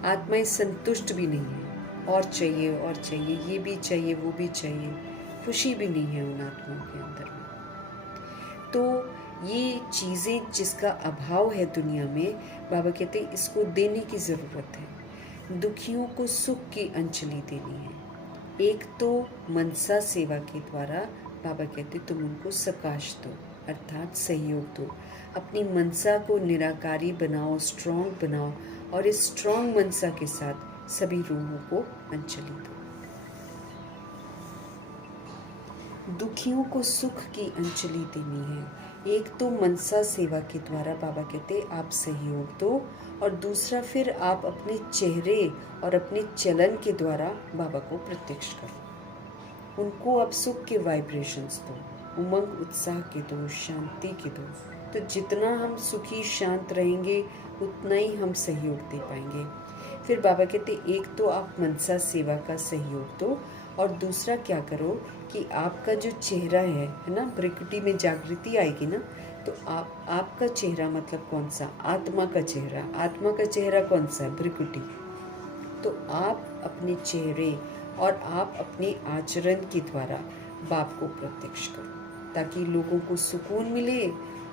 आत्माएं संतुष्ट भी नहीं है, और चाहिए और चाहिए, ये भी चाहिए वो भी चाहिए, खुशी भी नहीं है उन आत्माओं के अंदर में। तो ये चीज़ें जिसका अभाव है दुनिया में, बाबा कहते हैं इसको देने की ज़रूरत है। दुखियों को सुख की अंजलि देनी है। एक तो मनसा सेवा के द्वारा बाबा कहते तुम उनको सकाश दो, अर्थात सहयोग दो। अपनी मनसा को निराकारी बनाओ, स्ट्रॉन्ग बनाओ, और इस स्ट्रॉन्ग मनसा के साथ सभी रूहों को अंजलि दो। दुखियों को सुख की अंजलि देनी है। एक तो मनसा सेवा के द्वारा बाबा कहते आप सहयोग दो, और दूसरा फिर आप अपने चेहरे और अपने चलन के द्वारा बाबा को प्रत्यक्ष करो। उनको आप सुख के वाइब्रेशंस दो, उमंग उत्साह के दो, शांति के दो। तो जितना हम सुखी शांत रहेंगे उतना ही हम सहयोग दे पाएंगे। फिर बाबा कहते एक तो आप मनसा सेवा का सहयोग दो, और दूसरा क्या करो कि आपका जो चेहरा है ना, भ्रिकुटी में जागृति आएगी ना, तो आपका चेहरा मतलब कौन सा? आत्मा का चेहरा। आत्मा का चेहरा कौन सा? भ्रिकुटी। तो आप अपने चेहरे और आप अपने आचरण के द्वारा बाप को प्रत्यक्ष करो, ताकि लोगों को सुकून मिले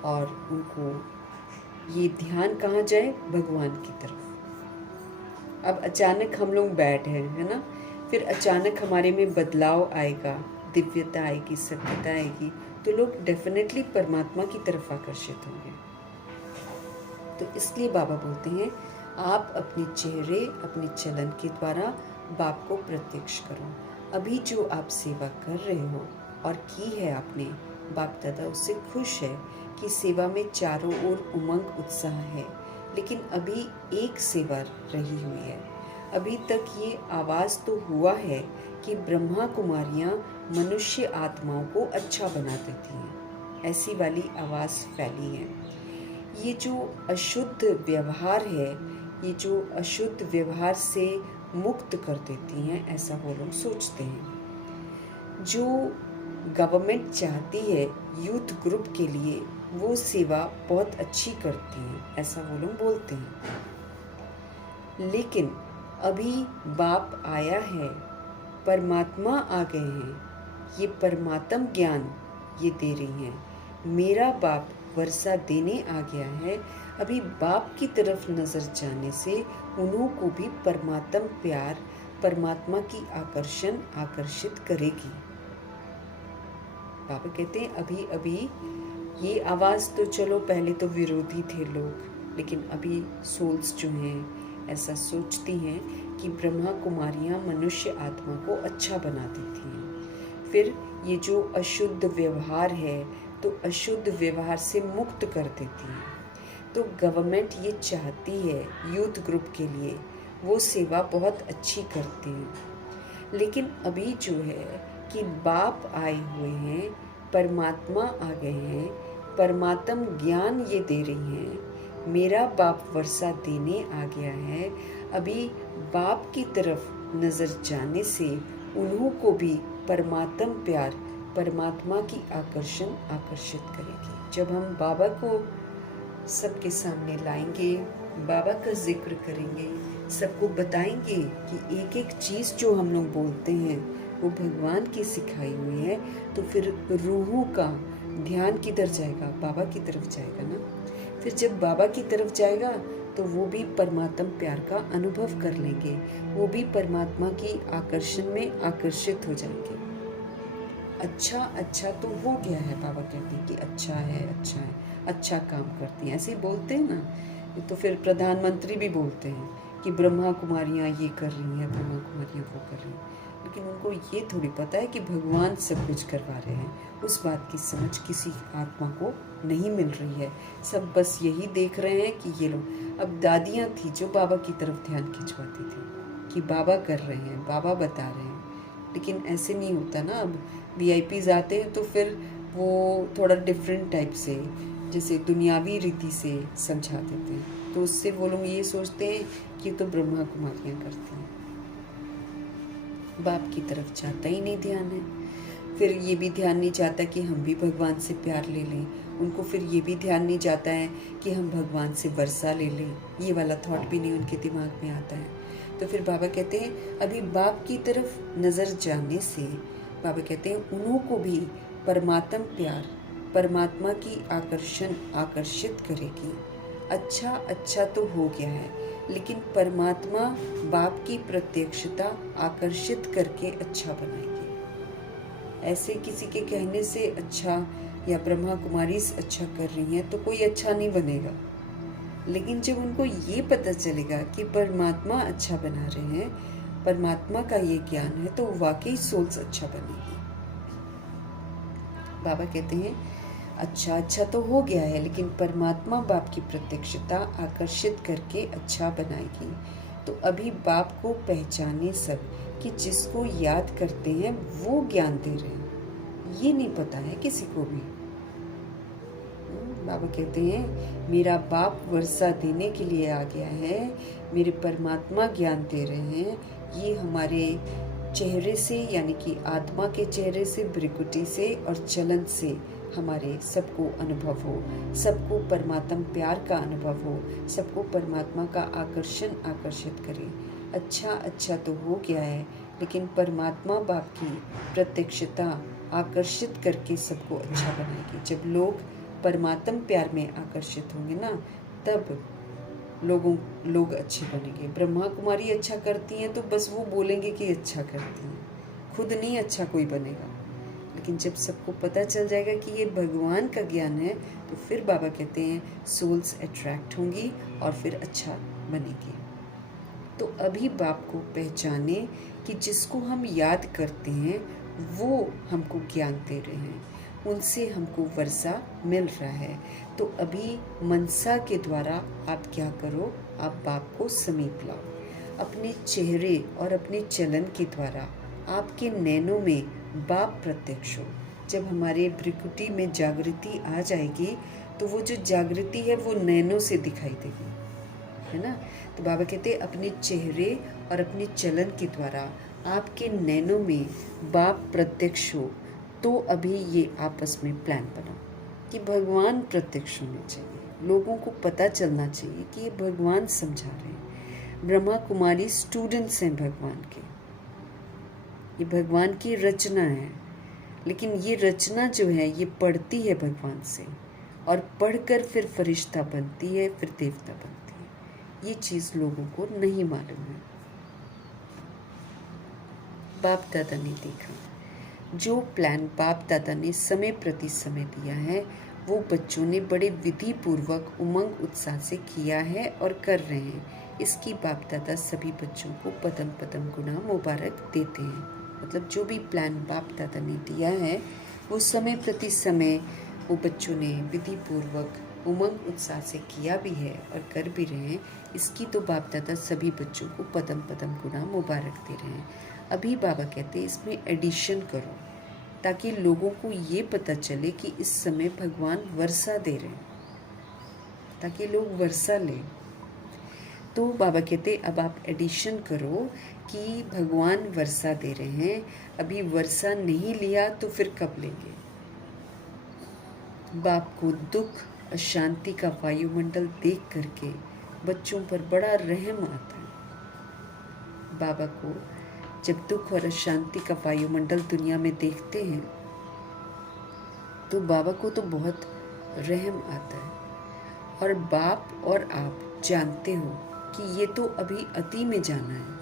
और उनको ये ध्यान कहाँ जाए? भगवान की तरफ। अब अचानक हम लोग बैठ हैं, है ना, फिर अचानक हमारे में बदलाव आएगा, दिव्यता आएगी, सत्यता आएगी, तो लोग डेफिनेटली परमात्मा की तरफ आकर्षित होंगे। तो इसलिए बाबा बोलते हैं आप अपने चेहरे, अपने चलन के द्वारा बाप को प्रत्यक्ष करो। अभी जो आप सेवा कर रहे हो और की है आपने, बाप दादा उससे खुश है कि सेवा में चारों ओर उमंग उत्साह है। लेकिन अभी एक सेवा रही हुई है। अभी तक ये आवाज़ तो हुआ है कि ब्रह्मा कुमारियाँ मनुष्य आत्माओं को अच्छा बना देती हैं, ऐसी वाली आवाज़ फैली है। ये जो अशुद्ध व्यवहार है, ये जो अशुद्ध व्यवहार से मुक्त कर देती हैं, ऐसा वो लोग सोचते हैं। जो गवर्नमेंट चाहती है यूथ ग्रुप के लिए, वो सेवा बहुत अच्छी करती हैं, ऐसा वो लोग बोलते हैं। लेकिन अभी बाप आया है, परमात्मा आ गए हैं, ये परमात्म ज्ञान ये दे रही हैं। मेरा बाप वर्षा देने आ गया है। अभी बाप की तरफ नज़र जाने से उन्हों को भी परमात्म प्यार, परमात्मा की आकर्षण आकर्षित करेगी। बाबा कहते हैं अभी अभी ये आवाज़ तो चलो पहले तो विरोधी थे लोग, लेकिन अभी सोल्स जो हैं ऐसा सोचती हैं कि ब्रह्मा कुमारियाँ मनुष्य आत्मा को अच्छा बना देती हैं। फिर ये जो अशुद्ध व्यवहार है, तो अशुद्ध व्यवहार से मुक्त कर देती हैं। तो गवर्नमेंट ये चाहती है यूथ ग्रुप के लिए, वो सेवा बहुत अच्छी करती है। लेकिन अभी जो है कि बाप आए हुए हैं, परमात्मा आ गए हैं, परमात्म ज्ञान ये दे रही हैं, मेरा बाप वर्षा देने आ गया है। अभी बाप की तरफ नज़र जाने से उन्हों को भी परमात्म प्यार, परमात्मा की आकर्षण आकर्षित करेगी। जब हम बाबा को सबके सामने लाएंगे, बाबा का जिक्र करेंगे, सबको बताएंगे कि एक एक चीज़ जो हम लोग बोलते हैं वो भगवान की सिखाई हुई है, तो फिर रूहों का ध्यान किधर जाएगा? बाबा की तरफ जाएगा ना। फिर जब बाबा की तरफ जाएगा तो वो भी परमात्म प्यार का अनुभव कर लेंगे, वो भी परमात्मा की आकर्षण में आकर्षित हो जाएंगे। अच्छा अच्छा तो हो गया है, बाबा कहते हैं कि अच्छा है, अच्छा है, अच्छा काम करती हैं, ऐसे ही बोलते हैं ना। तो फिर प्रधानमंत्री भी बोलते हैं कि ब्रह्मा कुमारियाँ ये कर रही हैं, ब्रह्मा कुमारियाँ वो कर रही हैं, लेकिन उनको ये थोड़ी पता है कि भगवान सब कुछ करवा रहे हैं। उस बात की समझ किसी आत्मा को नहीं मिल रही है। सब बस यही देख रहे हैं कि ये लोग, अब दादियाँ थी जो बाबा की तरफ ध्यान खिंचवाती थी कि बाबा कर रहे हैं, बाबा बता रहे हैं, लेकिन ऐसे नहीं होता ना। अब वीआईपीज आते हैं तो फिर वो थोड़ा डिफरेंट टाइप से, जैसे दुनियावी रीति से समझा देते हैं, तो उससे वो लोग ये सोचते हैं कि तो ब्रह्मा कुमारियाँ करती हैं। बाप की तरफ जाता ही नहीं ध्यान है। फिर ये भी ध्यान नहीं जाता कि हम भी भगवान से प्यार ले लें। उनको फिर ये भी ध्यान नहीं जाता है कि हम भगवान से वर्षा ले लें। ये वाला थॉट भी नहीं उनके दिमाग में आता है। तो फिर बाबा कहते हैं अभी बाप की तरफ नज़र जाने से, बाबा कहते हैं उन्हों को भी परमात्म प्यार, परमात्मा की आकर्षित करेगी। अच्छा अच्छा तो हो गया है, लेकिन परमात्मा बाप की प्रत्यक्षता आकर्षित करके अच्छा बनाएगी। ऐसे किसी के कहने से अच्छा या ब्रह्मा कुमारी अच्छा कर रही हैं तो कोई अच्छा नहीं बनेगा, लेकिन जब उनको ये पता चलेगा कि परमात्मा अच्छा बना रहे हैं, परमात्मा का ये ज्ञान है, तो वाकई सोल्स अच्छा बनेगी। बाबा कहते हैं अच्छा अच्छा तो हो गया है, लेकिन परमात्मा बाप की प्रत्यक्षता आकर्षित करके अच्छा बनाएगी। तो अभी बाप को पहचाने सब कि जिसको याद करते हैं वो ज्ञान दे रहे हैं, ये नहीं पता है किसी को भी। बाबा कहते हैं मेरा बाप वर्षा देने के लिए आ गया है, मेरे परमात्मा ज्ञान दे रहे हैं। ये हमारे चेहरे से, यानी कि आत्मा के चेहरे से, भ्रिकुटी से और चलन से हमारे सबको अनुभव हो, सबको परमात्मा प्यार का अनुभव हो, सबको परमात्मा का आकर्षित करे। अच्छा अच्छा तो हो गया है, लेकिन परमात्मा बाप की प्रत्यक्षता आकर्षित करके सबको अच्छा बनाएगी। जब लोग परमात्मा प्यार में आकर्षित होंगे ना, तब लोग अच्छे बनेंगे। ब्रह्मा कुमारी अच्छा करती हैं तो बस वो बोलेंगे कि अच्छा करती हैं, खुद नहीं अच्छा कोई बनेगा। लेकिन जब सबको पता चल जाएगा कि ये भगवान का ज्ञान है, तो फिर बाबा कहते हैं सोल्स अट्रैक्ट होंगी और फिर अच्छा बनेगी। तो अभी बाप को पहचाने कि जिसको हम याद करते हैं वो हमको ज्ञान दे रहे हैं, उनसे हमको वर्षा मिल रहा है। तो अभी मनसा के द्वारा आप क्या करो, आप बाप को समीप लाओ। अपने चेहरे और अपने चलन के द्वारा आपके नैनों में बाप प्रत्यक्ष हो। जब हमारे भ्रिकुटी में जागृति आ जाएगी तो वो जो जागृति है वो नैनों से दिखाई देगी, है ना। तो बाबा कहते हैं अपने चेहरे और अपने चलन के द्वारा आपके नैनों में बाप प्रत्यक्ष हो। तो अभी ये आपस में प्लान बनाओ कि भगवान प्रत्यक्ष होने चाहिए, लोगों को पता चलना चाहिए कि ये भगवान समझा रहे हैं। ब्रह्मा कुमारी स्टूडेंट्स हैं भगवान के, ये भगवान की रचना है, लेकिन ये रचना जो है ये पढ़ती है भगवान से, और पढ़कर फिर फरिश्ता बनती है, फिर देवता बनती है। ये चीज़ लोगों को नहीं मालूम है। बाप दादा ने देखा, जो प्लान बाप दादा ने समय प्रति समय दिया है वो बच्चों ने बड़े विधि पूर्वक उमंग उत्साह से किया है और कर रहे हैं। इसकी बाप दादा सभी बच्चों को पदम पदम गुना मुबारक देते हैं। मतलब जो भी प्लान बाप दादा ने दिया है वो समय प्रति समय वो बच्चों ने विधि पूर्वक उमंग उत्साह से किया भी है और कर भी रहे हैं। इसकी तो बाप दादा सभी बच्चों को पदम पदम गुना मुबारक दे रहे हैं। अभी बाबा कहते हैं इसमें एडिशन करो, ताकि लोगों को ये पता चले कि इस समय भगवान वर्षा दे रहे हैं, ताकि लोग वर्षा लें। तो बाबा कहते अब आप एडिशन करो कि भगवान वर्षा दे रहे हैं। अभी वर्षा नहीं लिया तो फिर कब लेंगे। बाप को दुख अशांति का वायुमंडल देख करके बच्चों पर बड़ा रहम आता है। बाबा को जब दुख और अशांति का वायुमंडल दुनिया में देखते हैं तो बाबा को तो बहुत रहम आता है। और बाप और आप जानते हो कि ये तो अभी अति में जाना है।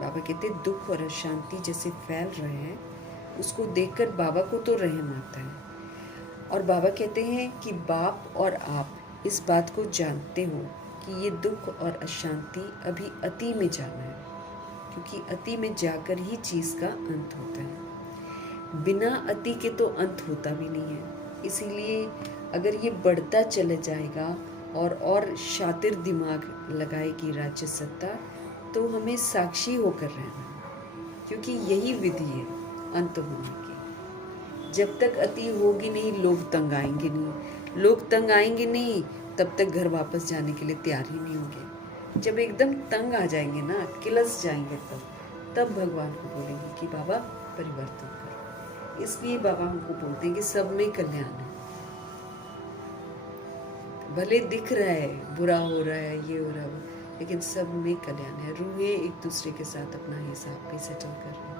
बाबा कहते दुख और अशांति जैसे फैल रहे हैं उसको देखकर बाबा को तो रहम आता है। और बाबा कहते हैं कि बाप और आप इस बात को जानते हो कि ये दुख और अशांति अभी अति में जाना है, क्योंकि अति में जाकर ही चीज़ का अंत होता है। बिना अति के तो अंत होता भी नहीं है। इसीलिए अगर ये बढ़ता चले जाएगा और शातिर दिमाग लगाएगी राज्य सत्ता, तो हमें साक्षी होकर रहना, क्योंकि यही विधि है अंत होने की। जब तक अति होगी नहीं लोग तंग आएंगे नहीं, लोग तंग आएंगे नहीं तब तक घर वापस जाने के लिए तैयार ही नहीं होंगे। जब एकदम तंग आ जाएंगे ना, किलस जाएंगे, तब भगवान को बोलेंगे कि बाबा परिवर्तन करो। इसलिए बाबा हमको बोलते हैं कि सब में कल्याण है। भले दिख रहा है बुरा हो रहा है, ये हो रहा है, लेकिन सब में कल्याण है। रूहें एक दूसरे के साथ अपना हिसाब भी सेटल कर रहे हैं।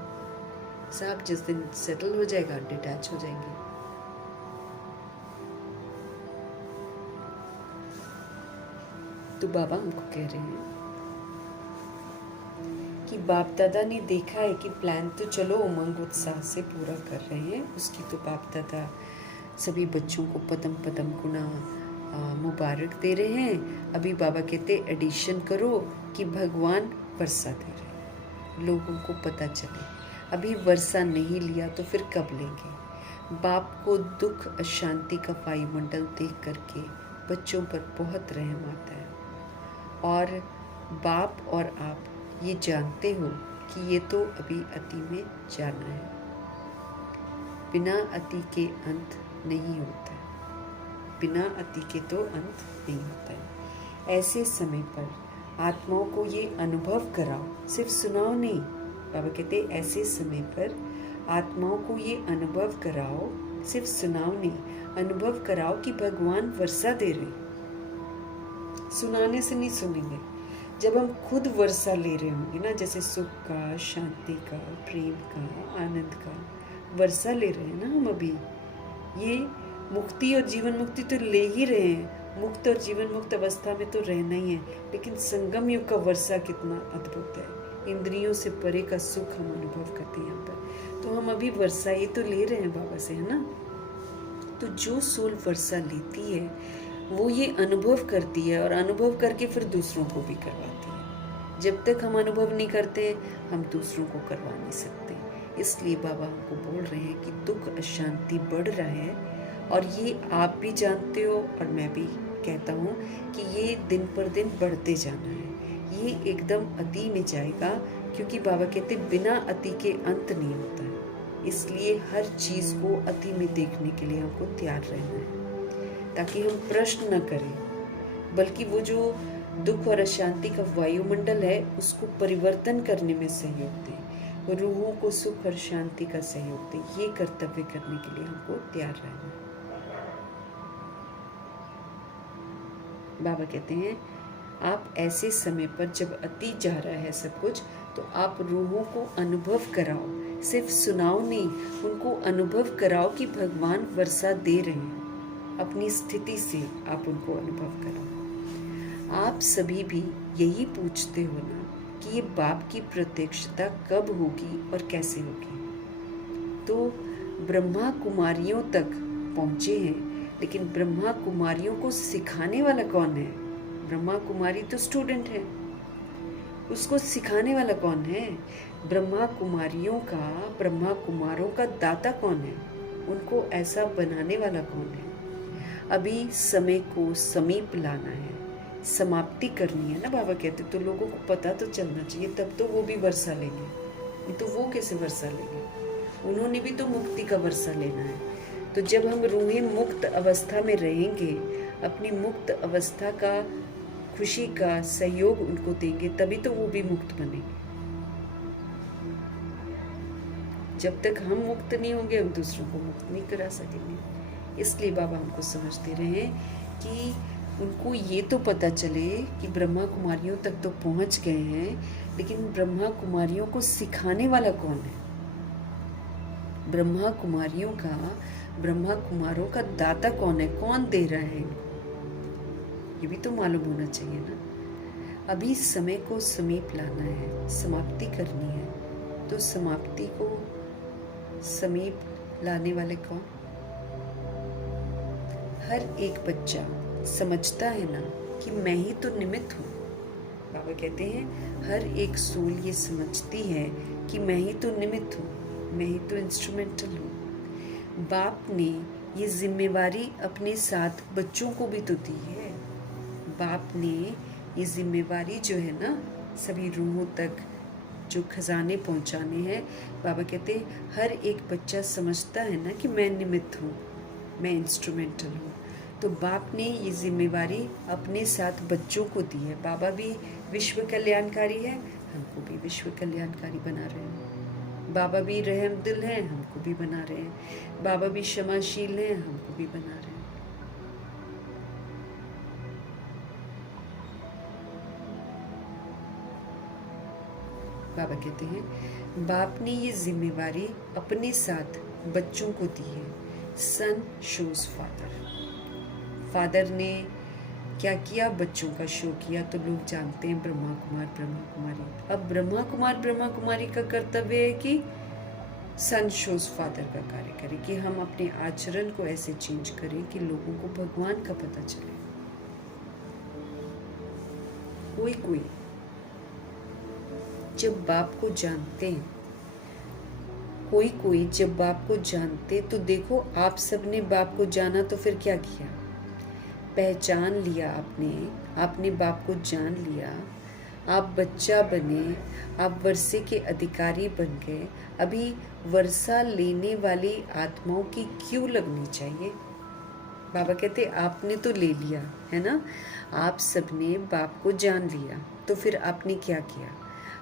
हिसाब जिस दिन सेटल हो जाएगा डिटैच हो जाएंगे। तो बाबा हमको कह रहे हैं कि बाप दादा ने देखा है कि प्लान तो चलो उमंग उत्साह से पूरा कर रहे हैं, उसकी तो बाप दादा सभी बच्चों को पदम पदम गुना मुबारक दे रहे हैं। अभी बाबा कहते एडिशन करो कि भगवान वर्षा दे रहे हैं, लोगों को पता चले। अभी वर्षा नहीं लिया तो फिर कब लेंगे। बाप को दुख अशांति का वायुमंडल देख करके बच्चों पर बहुत रहम आता है, और बाप और आप ये जानते हो कि ये तो अभी अति में जाना है, बिना अति के अंत नहीं होता है, बिना अति के तो अंत नहीं होता है। ऐसे समय पर आत्माओं को ये अनुभव कराओ, सिर्फ सुनाओ नहीं। बाबा कहते ऐसे समय पर आत्माओं को ये अनुभव कराओ, सिर्फ सुनाओ नहीं, अनुभव कराओ कि भगवान वर्षा दे रहे। सुनाने से नहीं सुनेंगे, जब हम खुद वर्षा ले रहे होंगे ना, जैसे सुख का, शांति का, प्रेम का, आनंद का वर्षा ले रहे हैं ना हम अभी। ये मुक्ति और जीवन मुक्ति तो ले ही रहे हैं, मुक्त और जीवन मुक्त अवस्था में तो रहना ही है, लेकिन संगम युग का वर्षा कितना अद्भुत है। इंद्रियों से परे का सुख हम अनुभव करते हैं यहाँ पर। तो हम अभी वर्षा ही तो ले रहे हैं बाबा से, है ना। तो जो सोल वर्षा लेती है वो ये अनुभव करती है, और अनुभव करके फिर दूसरों को भी करवाती है। जब तक हम अनुभव नहीं करते हम दूसरों को करवा नहीं सकते। इसलिए बाबा हमको बोल रहे हैं कि दुख अशांति बढ़ रहा है, और ये आप भी जानते हो और मैं भी कहता हूँ कि ये दिन पर दिन बढ़ते जाना है। ये एकदम अति में जाएगा, क्योंकि बाबा कहते बिना अति के अंत नहीं होता है। इसलिए हर चीज़ को अति में देखने के लिए हमको तैयार रहना है, ताकि हम प्रश्न न करें, बल्कि वो जो दुख और अशांति का वायुमंडल है उसको परिवर्तन करने में सहयोग दें, रूहों को सुख और शांति का सहयोग दें। ये कर्तव्य करने के लिए हमको तैयार रहना है। बाबा कहते हैं आप ऐसे समय पर जब अति जा रहा है सब कुछ, तो आप रूहों को अनुभव कराओ, सिर्फ सुनाओ नहीं, उनको अनुभव कराओ कि भगवान वर्षा दे रहे हैं। अपनी स्थिति से आप उनको अनुभव कराओ। आप सभी भी यही पूछते हो ना कि ये बाप की प्रत्यक्षता कब होगी और कैसे होगी। तो ब्रह्मा कुमारियों तक पहुँचे हैं, लेकिन ब्रह्मा कुमारियों को सिखाने वाला कौन है? ब्रह्मा कुमारी तो स्टूडेंट है, उसको सिखाने वाला कौन है? ब्रह्मा कुमारियों का, ब्रह्मा कुमारों का दाता कौन है? उनको ऐसा बनाने वाला कौन है? अभी समय को समीप लाना है, समाप्ति करनी है ना। बाबा कहते तो लोगों को पता तो चलना चाहिए, तब तो वो भी वर्षा लेंगे। ये तो वो कैसे वर्षा लेंगे? उन्होंने भी तो मुक्ति का वर्षा लेना है। तो जब हम रूहें मुक्त अवस्था में रहेंगे, अपनी मुक्त अवस्था का, खुशी का सहयोग उनको देंगे, तभी तो वो भी मुक्त बनेंगे। जब तक हम मुक्त नहीं होंगे हम दूसरों को मुक्त नहीं करा सकेंगे। इसलिए बाबा हमको समझ दे रहे हैं कि उनको ये तो पता चले कि ब्रह्मा कुमारियों तक तो पहुंच गए हैं, लेकिन ब्रह्मा कुमारियों को सिखाने वाला कौन है? ब्रह्मा कुमारियों का, ब्रह्मा कुमारों का दाता कौन है? कौन दे रहा है इनको? ये भी तो मालूम होना चाहिए ना। अभी समय को समीप लाना है, समाप्ति करनी है। तो समाप्ति को समीप लाने वाले कौन? हर एक बच्चा समझता है ना कि मैं ही तो निमित्त हूँ। बाबा कहते हैं हर एक सोल ये समझती है कि मैं ही तो निमित्त हूँ, मैं ही तो इंस्ट्रूमेंटल हूँ। बाप ने ये जिम्मेवारी अपने साथ बच्चों को भी तो दी है। बाप ने ये जिम्मेवारी जो है ना सभी रूहों तक जो खजाने पहुंचाने हैं, बाबा कहते हर एक बच्चा समझता है ना कि मैं निमित्त हूँ, मैं इंस्ट्रूमेंटल हूँ। तो बाप ने ये जिम्मेवारी अपने साथ बच्चों को दी है। बाबा भी विश्व कल्याणकारी है, हमको भी विश्व कल्याणकारी बना रहे हैं। बाबा भी रहमदिल हैं, हमको भी बना रहे हैं। बाबा भी क्षमाशील हैं, हमको भी बना रहे हैं। बाबा कहते हैं बाप ने ये जिम्मेवारी अपने साथ बच्चों को दी है। सन शोज फादर। फादर ने क्या किया, बच्चों का शो किया। तो लोग जानते हैं ब्रह्मा कुमार ब्रह्मा कुमारी। अब ब्रह्मा कुमार ब्रह्मा कुमारी का कर्तव्य है कि सन शोज फादर का कार्य करें, कि हम अपने आचरण को ऐसे चेंज करें कि लोगों को भगवान का पता चले। कोई कोई जब बाप को जानते हैं, कोई कोई जब बाप को जानते, तो देखो आप सबने बाप को जाना तो फिर क्या किया, पहचान लिया आपने बाप को जान लिया, आप बच्चा बने, आप वर्षे के अधिकारी बन गए। अभी वर्षा लेने वाली आत्माओं की क्यों लगनी चाहिए? बाबा कहते आपने तो ले लिया है ना, आप सबने बाप को जान लिया, तो फिर आपने क्या किया,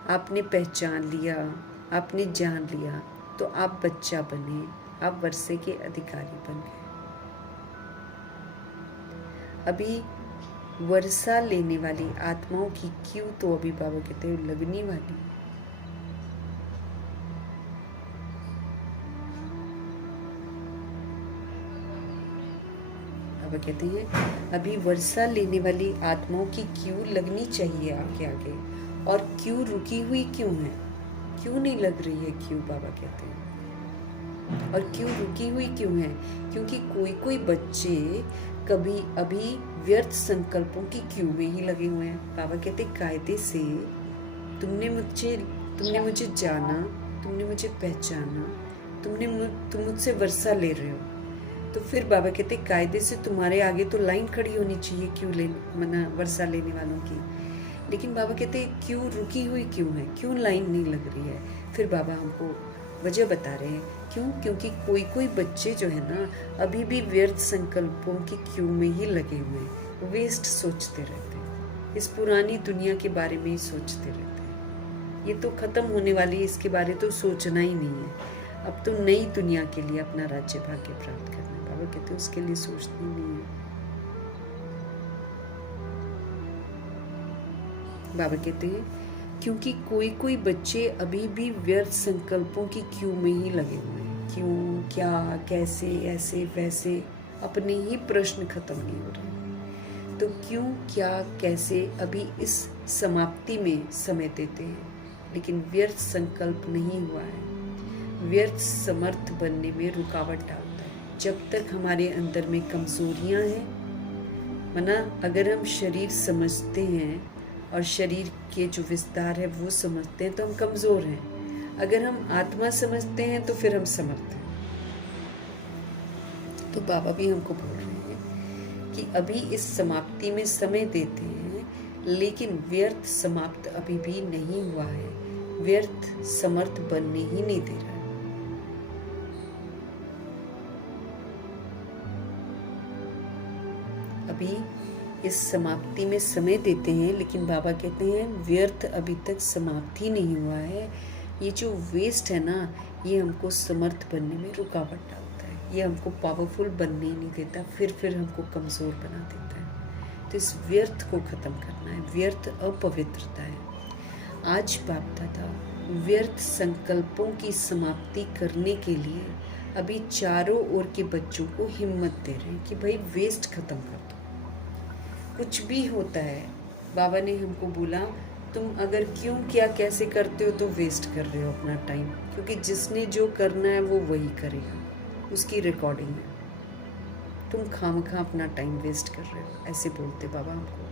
आपने पहचान लिया, आपने जान लिया, तो आप बच्चा बने, आप वर्षे के अधिकारी बन गए। अभी वर्षा लेने वाली आत्माओं की क्यों तो अभी बाबा कहते हैं लगनी वाली। बाबा कहते हैं अभी वर्षा लेने वाली आत्माओं की क्यों लगनी चाहिए आगे आगे, और क्यों रुकी हुई क्यों है, क्यों नहीं लग रही है क्यों, बाबा कहते हैं। और क्यों रुकी हुई क्यों है, क्योंकि कोई कोई बच्चे कभी अभी व्यर्थ संकल्पों की क्यों में ही लगे हुए हैं। बाबा कहते कायदे से तुमने मुझे जाना, तुमने मुझे पहचाना, तुम मुझसे वर्षा ले रहे हो, तो फिर बाबा कहते कायदे से तुम्हारे आगे तो लाइन खड़ी होनी चाहिए क्यों मना वर्षा लेने वालों की। लेकिन बाबा कहते क्यों रुकी हुई क्यों है, क्यों लाइन नहीं लग रही है। फिर बाबा हमको वजह बता रहे हैं क्यों, क्योंकि कोई कोई बच्चे जो है ना अभी भी व्यर्थ संकल्पों की क्यू में ही लगे हुए हैं, वेस्ट सोचते रहते हैं, इस पुरानी दुनिया के बारे में ही सोचते रहते हैं। ये तो खत्म होने वाली है, इसके बारे तो सोचना ही नहीं है। अब तो नई दुनिया के लिए अपना राज्य भाग्य प्राप्त करना है। बाबा कहते उसके लिए सोचना ही नहीं है। बाबा कहते हैं क्योंकि कोई कोई बच्चे अभी भी व्यर्थ संकल्पों की क्यू में ही लगे हुए हैं। क्यों, क्या, कैसे, ऐसे वैसे, अपने ही प्रश्न खत्म नहीं हो रहे। तो क्यों, क्या, कैसे अभी इस समाप्ति में समय देते हैं, लेकिन व्यर्थ संकल्प नहीं हुआ है। व्यर्थ समर्थ बनने में रुकावट डालता है। जब तक हमारे अंदर में कमजोरियां हैं, मना अगर हम शरीर समझते हैं और शरीर के जो विस्तार है वो समझते हैं तो हम कमज़ोर हैं। अगर हम आत्मा समझते हैं तो फिर हम समर्थ हैं। तो बाबा भी हमको बोल रहे हैं कि अभी इस समाप्ति में समय देते हैं, लेकिन व्यर्थ समाप्त अभी भी नहीं हुआ है, व्यर्थ समर्थ बनने ही नहीं दे रहा है। अभी इस समाप्ति में समय देते हैं, लेकिन बाबा कहते हैं व्यर्थ अभी तक समाप्ति नहीं हुआ है। ये जो वेस्ट है ना, ये हमको समर्थ बनने में रुकावट डालता है, ये हमको पावरफुल बनने ही नहीं देता, फिर हमको कमज़ोर बना देता है। तो इस व्यर्थ को ख़त्म करना है। व्यर्थ अपवित्रता है। आज बाप दादा व्यर्थ संकल्पों की समाप्ति करने के लिए अभी चारों ओर के बच्चों को हिम्मत दे रहे हैं कि भाई वेस्ट ख़त्म कर दो। कुछ भी होता है, बाबा ने हमको बोला तुम अगर क्यों, क्या, कैसे करते हो तो वेस्ट कर रहे हो अपना टाइम, क्योंकि जिसने जो करना है वो वही करेगा, उसकी रिकॉर्डिंग है। तुम खामखा अपना टाइम वेस्ट कर रहे हो, ऐसे बोलते बाबा हमको।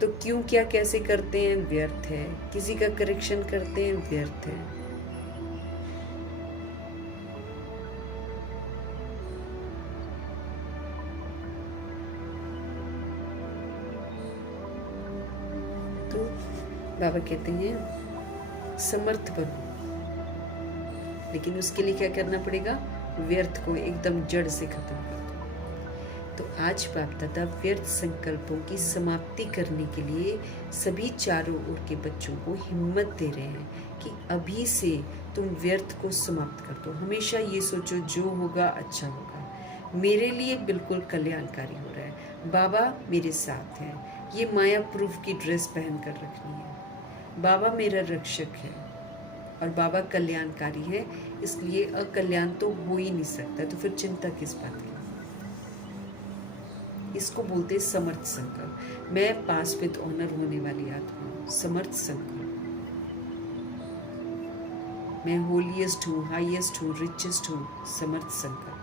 तो क्यों, क्या, कैसे करते हैं, व्यर्थ है। किसी का करेक्शन करते हैं, व्यर्थ है। बाबा कहते हैं समर्थ बनो, लेकिन उसके लिए क्या करना पड़ेगा, व्यर्थ को एकदम जड़ से खत्म कर दो। तो आज बाप दादा व्यर्थ संकल्पों की समाप्ति करने के लिए सभी चारों ओर के बच्चों को हिम्मत दे रहे हैं कि अभी से तुम व्यर्थ को समाप्त कर दो। हमेशा ये सोचो जो होगा अच्छा होगा, मेरे लिए बिल्कुल कल्याणकारी हो रहा है, बाबा मेरे साथ है। ये माया प्रूफ की ड्रेस पहन कर रखनी है। बाबा मेरा रक्षक है और बाबा कल्याणकारी है, इसलिए अकल्याण तो हो ही नहीं सकता, तो फिर चिंता किस बात की। इसको बोलते हैं समर्थ संकल्प। मैं पास विद ऑनर होने वाली आत्मा हूँ, समर्थ संकल्प। मैं होलीएस्ट हूँ, हाईएस्ट हूँ, रिचेस्ट हूँ, समर्थ संकल्प।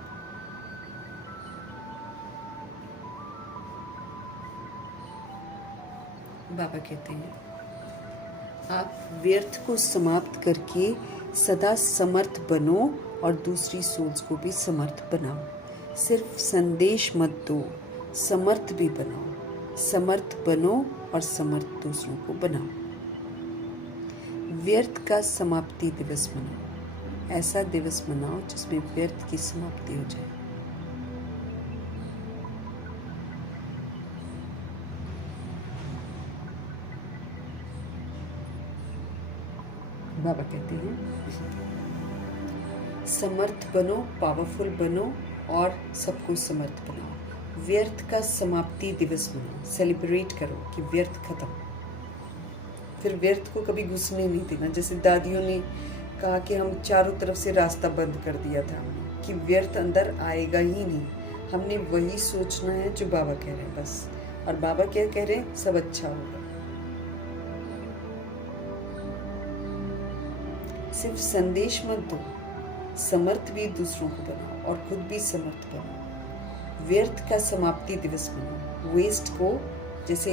बाबा कहते हैं आप व्यर्थ को समाप्त करके सदा समर्थ बनो और दूसरी सोल्स को भी समर्थ बनाओ। सिर्फ संदेश मत दो, समर्थ भी बनाओ। समर्थ बनो और समर्थ दूसरों को बनाओ। व्यर्थ का समाप्ति दिवस मनाओ। ऐसा दिवस मनाओ जिसमें व्यर्थ की समाप्ति हो जाए। बाबा कहते हैं समर्थ बनो, पावरफुल बनो और सबको समर्थ बनाओ। व्यर्थ का समाप्ति दिवस मनाओ, सेलिब्रेट करो कि व्यर्थ खत्म। फिर व्यर्थ को कभी घुसने नहीं देना। जैसे दादियों ने कहा कि हम चारों तरफ से रास्ता बंद कर दिया था हमने कि व्यर्थ अंदर आएगा ही नहीं। हमने वही सोचना है जो बाबा कह रहे हैं बस। और बाबा क्या कह रहे हैं, सब अच्छा होगा। सिर्फ संदेश मत दो, समर्थ भी दूसरों को बनाओ और खुद भी समर्थ बनो। व्यर्थ का समाप्ति दिवस मनाओ। वेस्ट को जैसे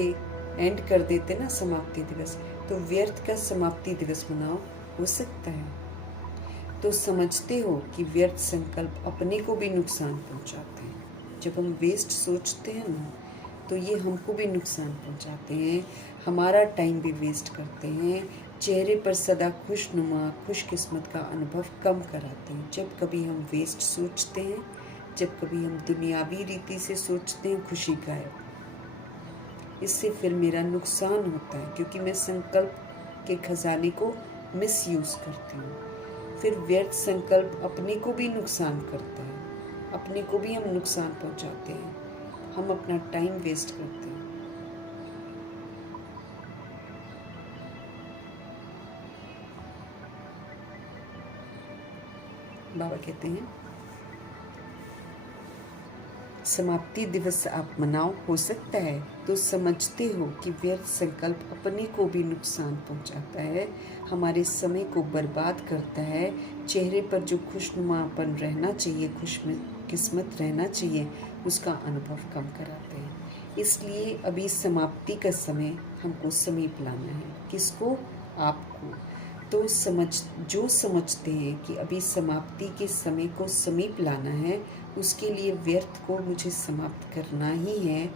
एंड कर देते ना समाप्ति दिवस, तो व्यर्थ का समाप्ति दिवस मनाओ। हो सकता है तो समझते हो कि व्यर्थ संकल्प अपने को भी नुकसान पहुंचाते हैं। जब हम वेस्ट सोचते हैं ना, तो ये हमको भी नुकसान पहुंचाते हैं, हमारा टाइम भी वेस्ट करते हैं, चेहरे पर सदा खुशनुमा खुशकिस्मत का अनुभव कम कराते हैं। जब कभी हम वेस्ट सोचते हैं, जब कभी हम दुनियावी रीति से सोचते हैं, खुशी गायब। इससे फिर मेरा नुकसान होता है क्योंकि मैं संकल्प के खजाने को मिसयूज करती हूँ। फिर व्यर्थ संकल्प अपने को भी नुकसान करता है, अपने को भी हम नुकसान पहुँचाते हैं, हम अपना टाइम वेस्ट करते हैं। बाबा कहते हैं समाप्ति दिवस आप मनाओ। हो सकता है तो समझते हो कि व्यर्थ संकल्प अपने को भी नुकसान पहुंचाता है, हमारे समय को बर्बाद करता है, चेहरे पर जो खुशनुमापन रहना चाहिए, खुशकिस्मत रहना चाहिए, उसका अनुभव कम कराते हैं। इसलिए अभी समाप्ति का समय हमको समीप लाना है। किसको? आपको। तो जो समझते हैं कि अभी समाप्ति के समय को समीप लाना है, उसके लिए व्यर्थ को मुझे समाप्त करना ही है।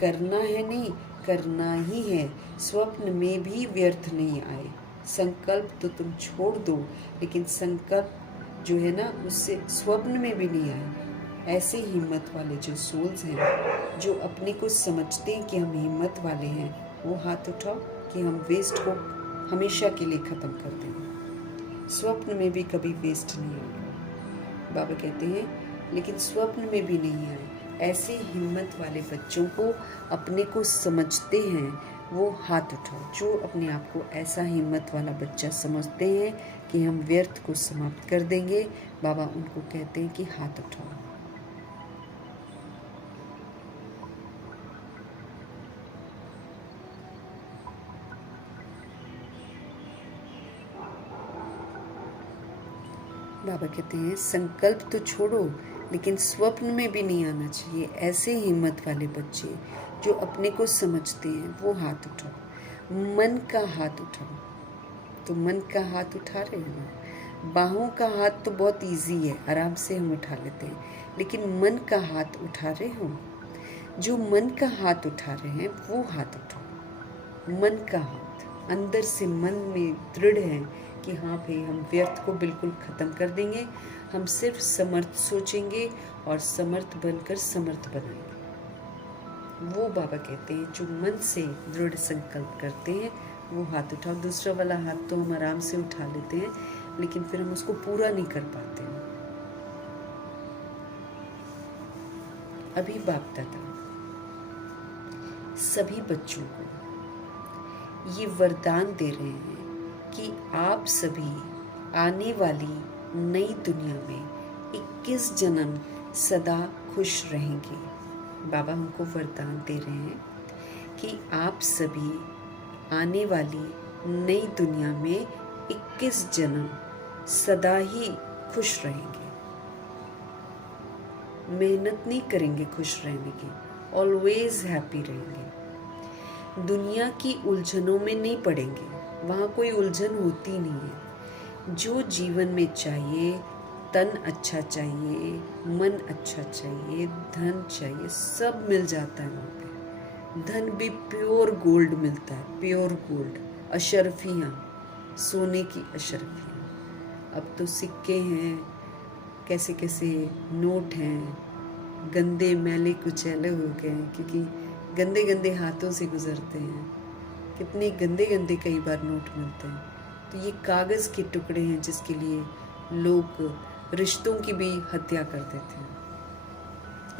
करना है नहीं, करना ही है। स्वप्न में भी व्यर्थ नहीं आए। संकल्प तो तुम छोड़ दो, लेकिन संकल्प जो है ना, उससे स्वप्न में भी नहीं आए। ऐसे हिम्मत वाले जो सोल्स हैं, जो अपने को समझते हैं कि हम हिम्मत वाले हैं, वो हाथ उठाओ कि हम वेस्ट को हमेशा के लिए ख़त्म कर देंगे। स्वप्न में भी कभी वेस्ट नहीं होगा। बाबा कहते हैं लेकिन स्वप्न में भी नहीं आए। ऐसे हिम्मत वाले बच्चों को, अपने को समझते हैं, वो हाथ उठाओ। जो अपने आप को ऐसा हिम्मत वाला बच्चा समझते हैं कि हम व्यर्थ को समाप्त कर देंगे, बाबा उनको कहते हैं कि हाथ उठाओ। बाबा कहते हैं संकल्प तो छोड़ो, लेकिन स्वप्न में भी नहीं आना चाहिए। ऐसे हिम्मत वाले बच्चे जो अपने को समझते हैं, वो हाथ उठाओ। मन का हाथ उठाओ। तो मन का हाथ उठा रहे हैं ना। बाहों का हाथ तो बहुत इजी है, आराम से हम उठा लेते हैं, लेकिन मन का हाथ उठा रहे हो? जो मन का हाथ उठा रहे हैं वो हाथ उठाओ। मन का हाथ, अंदर से मन में दृढ़ है कि हाँ भाई, हम व्यर्थ को बिल्कुल ख़त्म कर देंगे। हम सिर्फ समर्थ सोचेंगे और समर्थ बनकर समर्थ बनाएंगे। वो बाबा कहते हैं जो मन से दृढ़ संकल्प करते हैं, वो हाथ उठाओ। दूसरा वाला हाथ तो हम आराम से उठा लेते हैं, लेकिन फिर हम उसको पूरा नहीं कर पाते हैं। अभी बाप दादा सभी बच्चों को ये वरदान दे रहे हैं कि आप सभी आने वाली नई दुनिया में 21 जन्म सदा खुश रहेंगे। बाबा हमको वरदान दे रहे हैं कि आप सभी आने वाली नई दुनिया में 21 जन्म सदा ही खुश रहेंगे, मेहनत नहीं करेंगे खुश रहने की, ऑलवेज हैप्पी रहेंगे, दुनिया की उलझनों में नहीं पड़ेंगे, वहाँ कोई उलझन होती नहीं है। जो जीवन में चाहिए, तन अच्छा चाहिए, मन अच्छा चाहिए, धन चाहिए, सब मिल जाता है वहाँ पे। धन भी प्योर गोल्ड मिलता है, प्योर गोल्ड, अशरफियाँ, सोने की अशरफियाँ। अब तो सिक्के हैं, कैसे कैसे नोट हैं, गंदे मैले कुचैले हो गए हैं, क्योंकि गंदे गंदे हाथों से गुजरते हैं। कितने गंदे गंदे कई बार नोट मिलते हैं। तो ये कागज़ के टुकड़े हैं जिसके लिए लोग रिश्तों की भी हत्या कर देते हैं।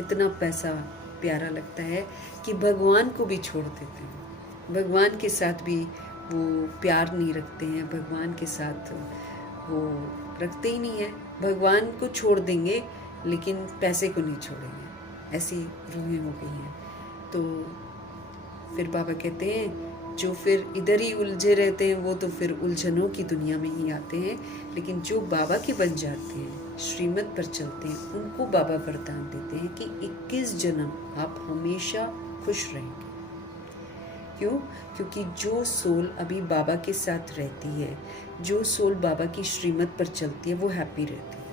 इतना पैसा प्यारा लगता है कि भगवान को भी छोड़ देते हैं, भगवान के साथ भी वो प्यार नहीं रखते हैं, भगवान के साथ वो रखते ही नहीं है। भगवान को छोड़ देंगे लेकिन पैसे को नहीं छोड़ेंगे, ऐसी रूहें हो गई हैं। तो फिर बाबा कहते हैं जो फिर इधर ही उलझे रहते हैं वो तो फिर उलझनों की दुनिया में ही आते हैं, लेकिन जो बाबा के बन जाते हैं, श्रीमत पर चलते हैं, उनको बाबा वरदान देते हैं कि 21 जन्म आप हमेशा खुश रहेंगे। क्यों? क्योंकि जो सोल अभी बाबा के साथ रहती है, जो सोल बाबा की श्रीमत पर चलती है, वो हैप्पी रहती है।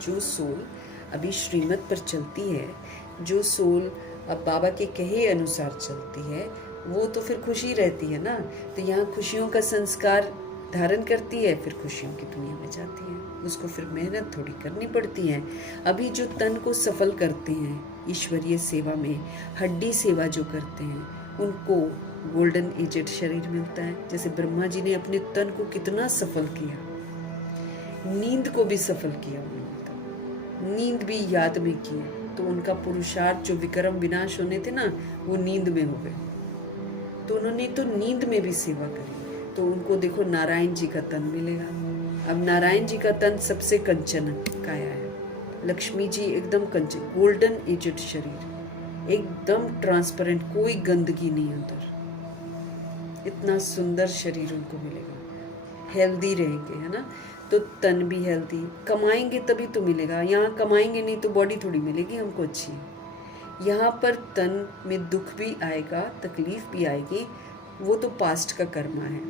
जो सोल अभी श्रीमत पर चलती है, जो सोल अब बाबा के कहे अनुसार चलती है, वो तो फिर खुशी रहती है ना। तो यहाँ खुशियों का संस्कार धारण करती है, फिर खुशियों की दुनिया में जाती है। उसको फिर मेहनत थोड़ी करनी पड़ती है। अभी जो तन को सफल करते हैं ईश्वरीय सेवा में, हड्डी सेवा जो करते हैं, उनको गोल्डन एजेड शरीर मिलता है। जैसे ब्रह्मा जी ने अपने तन को कितना सफल किया, नींद को भी सफल किया उन्होंने, तो नींद भी याद में की, तो उनका पुरुषार्थ जो विक्रम विनाश होने थे ना, वो नींद में हो गए। तो उन्होंने तो नींद में भी सेवा करी, तो उनको देखो नारायण जी का तन मिलेगा। अब नारायण जी का तन सबसे कंचन काया है, लक्ष्मी जी एकदम कंचन, गोल्डन एजेड शरीर, एकदम ट्रांसपेरेंट, कोई गंदगी नहीं अंदर, इतना सुंदर शरीर उनको मिलेगा। हेल्दी रहेंगे, है ना। तो तन भी हेल्दी, कमाएंगे तभी तो मिलेगा। यहाँ कमाएंगे नहीं तो बॉडी थोड़ी मिलेगी हमको अच्छी। यहाँ पर तन में दुख भी आएगा, तकलीफ भी आएगी, वो तो पास्ट का कर्मा है।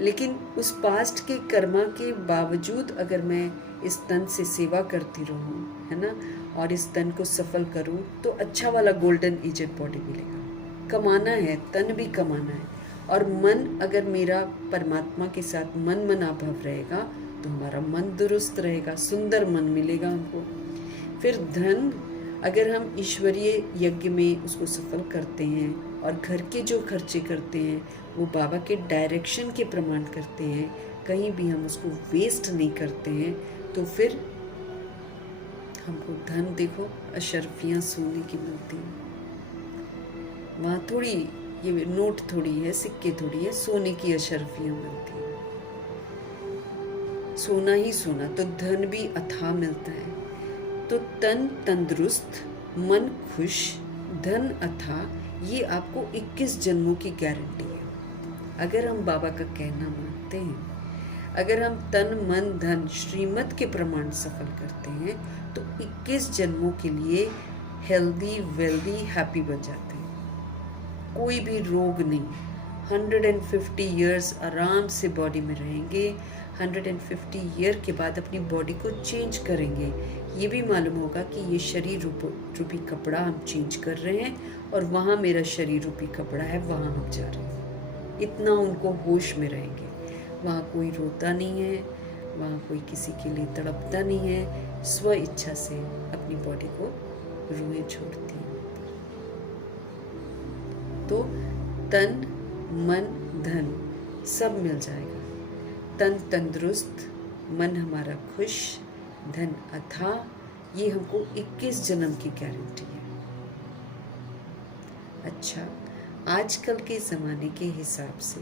लेकिन उस पास्ट के कर्मा के बावजूद अगर मैं इस तन से सेवा करती रहूँ, है ना, और इस तन को सफल करूँ, तो अच्छा वाला गोल्डन एजेड बॉडी मिलेगा। कमाना है, तन भी कमाना है। और मन अगर मेरा परमात्मा के साथ मन मनाभव रहेगा, तो हमारा मन दुरुस्त रहेगा, सुंदर मन मिलेगा हमको। फिर धन अगर हम ईश्वरीय यज्ञ में उसको सफल करते हैं और घर के जो खर्चे करते हैं वो बाबा के डायरेक्शन के प्रमाण करते हैं, कहीं भी हम उसको वेस्ट नहीं करते हैं, तो फिर हमको धन देखो अशरफियाँ सोने की मिलती हैं। वहाँ थोड़ी ये नोट थोड़ी है, सिक्के थोड़ी है, सोने की अशरफियाँ मिलती हैं, सोना ही सोना। तो धन भी अथाह मिलता है। तो तन तंदुरुस्त, मन खुश, धन अथाह, ये आपको 21 जन्मों की गारंटी है। अगर हम बाबा का कहना मानते हैं, अगर हम तन मन धन श्रीमत के प्रमाण सफल करते हैं, तो 21 जन्मों के लिए हेल्दी वेल्दी हैप्पी बन जाते हैं। कोई भी रोग नहीं, 150 ईयर्स आराम से बॉडी में रहेंगे। 150 ईयर के बाद अपनी बॉडी को चेंज करेंगे। ये भी मालूम होगा कि ये शरीर रूपी कपड़ा हम चेंज कर रहे हैं और वहाँ मेरा शरीर रूपी कपड़ा है, वहाँ हम जा रहे हैं। इतना उनको होश में रहेंगे। वहाँ कोई रोता नहीं है, वहाँ कोई किसी के लिए तड़पता नहीं है, स्व इच्छा से अपनी बॉडी को रूहें छोड़ती हैं। तो तन मन धन सब मिल जाएगा। तन तंदुरुस्त, मन हमारा खुश, धन अथाह, ये हमको 21 जन्म की गारंटी है। अच्छा, आजकल के ज़माने के हिसाब से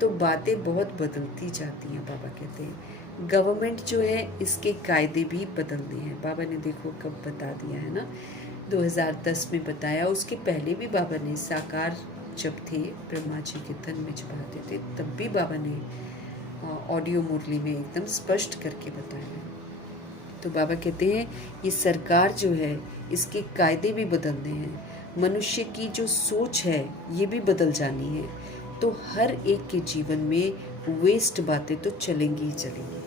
तो बातें बहुत बदलती जाती हैं। बाबा कहते हैं गवर्नमेंट जो है इसके कायदे भी बदलने हैं। बाबा ने देखो कब बता दिया है ना, 2010 में बताया। उसके पहले भी बाबा ने साकार जब थे ब्रह्मा जी के तन में छुपाते थे, तब भी बाबा ने ऑडियो मुरली में एकदम स्पष्ट करके बताया। तो बाबा कहते हैं ये सरकार जो है इसके कायदे भी बदलने हैं, मनुष्य की जो सोच है ये भी बदल जानी है। तो हर एक के जीवन में वेस्ट बातें तो चलेंगी ही चलेंगी।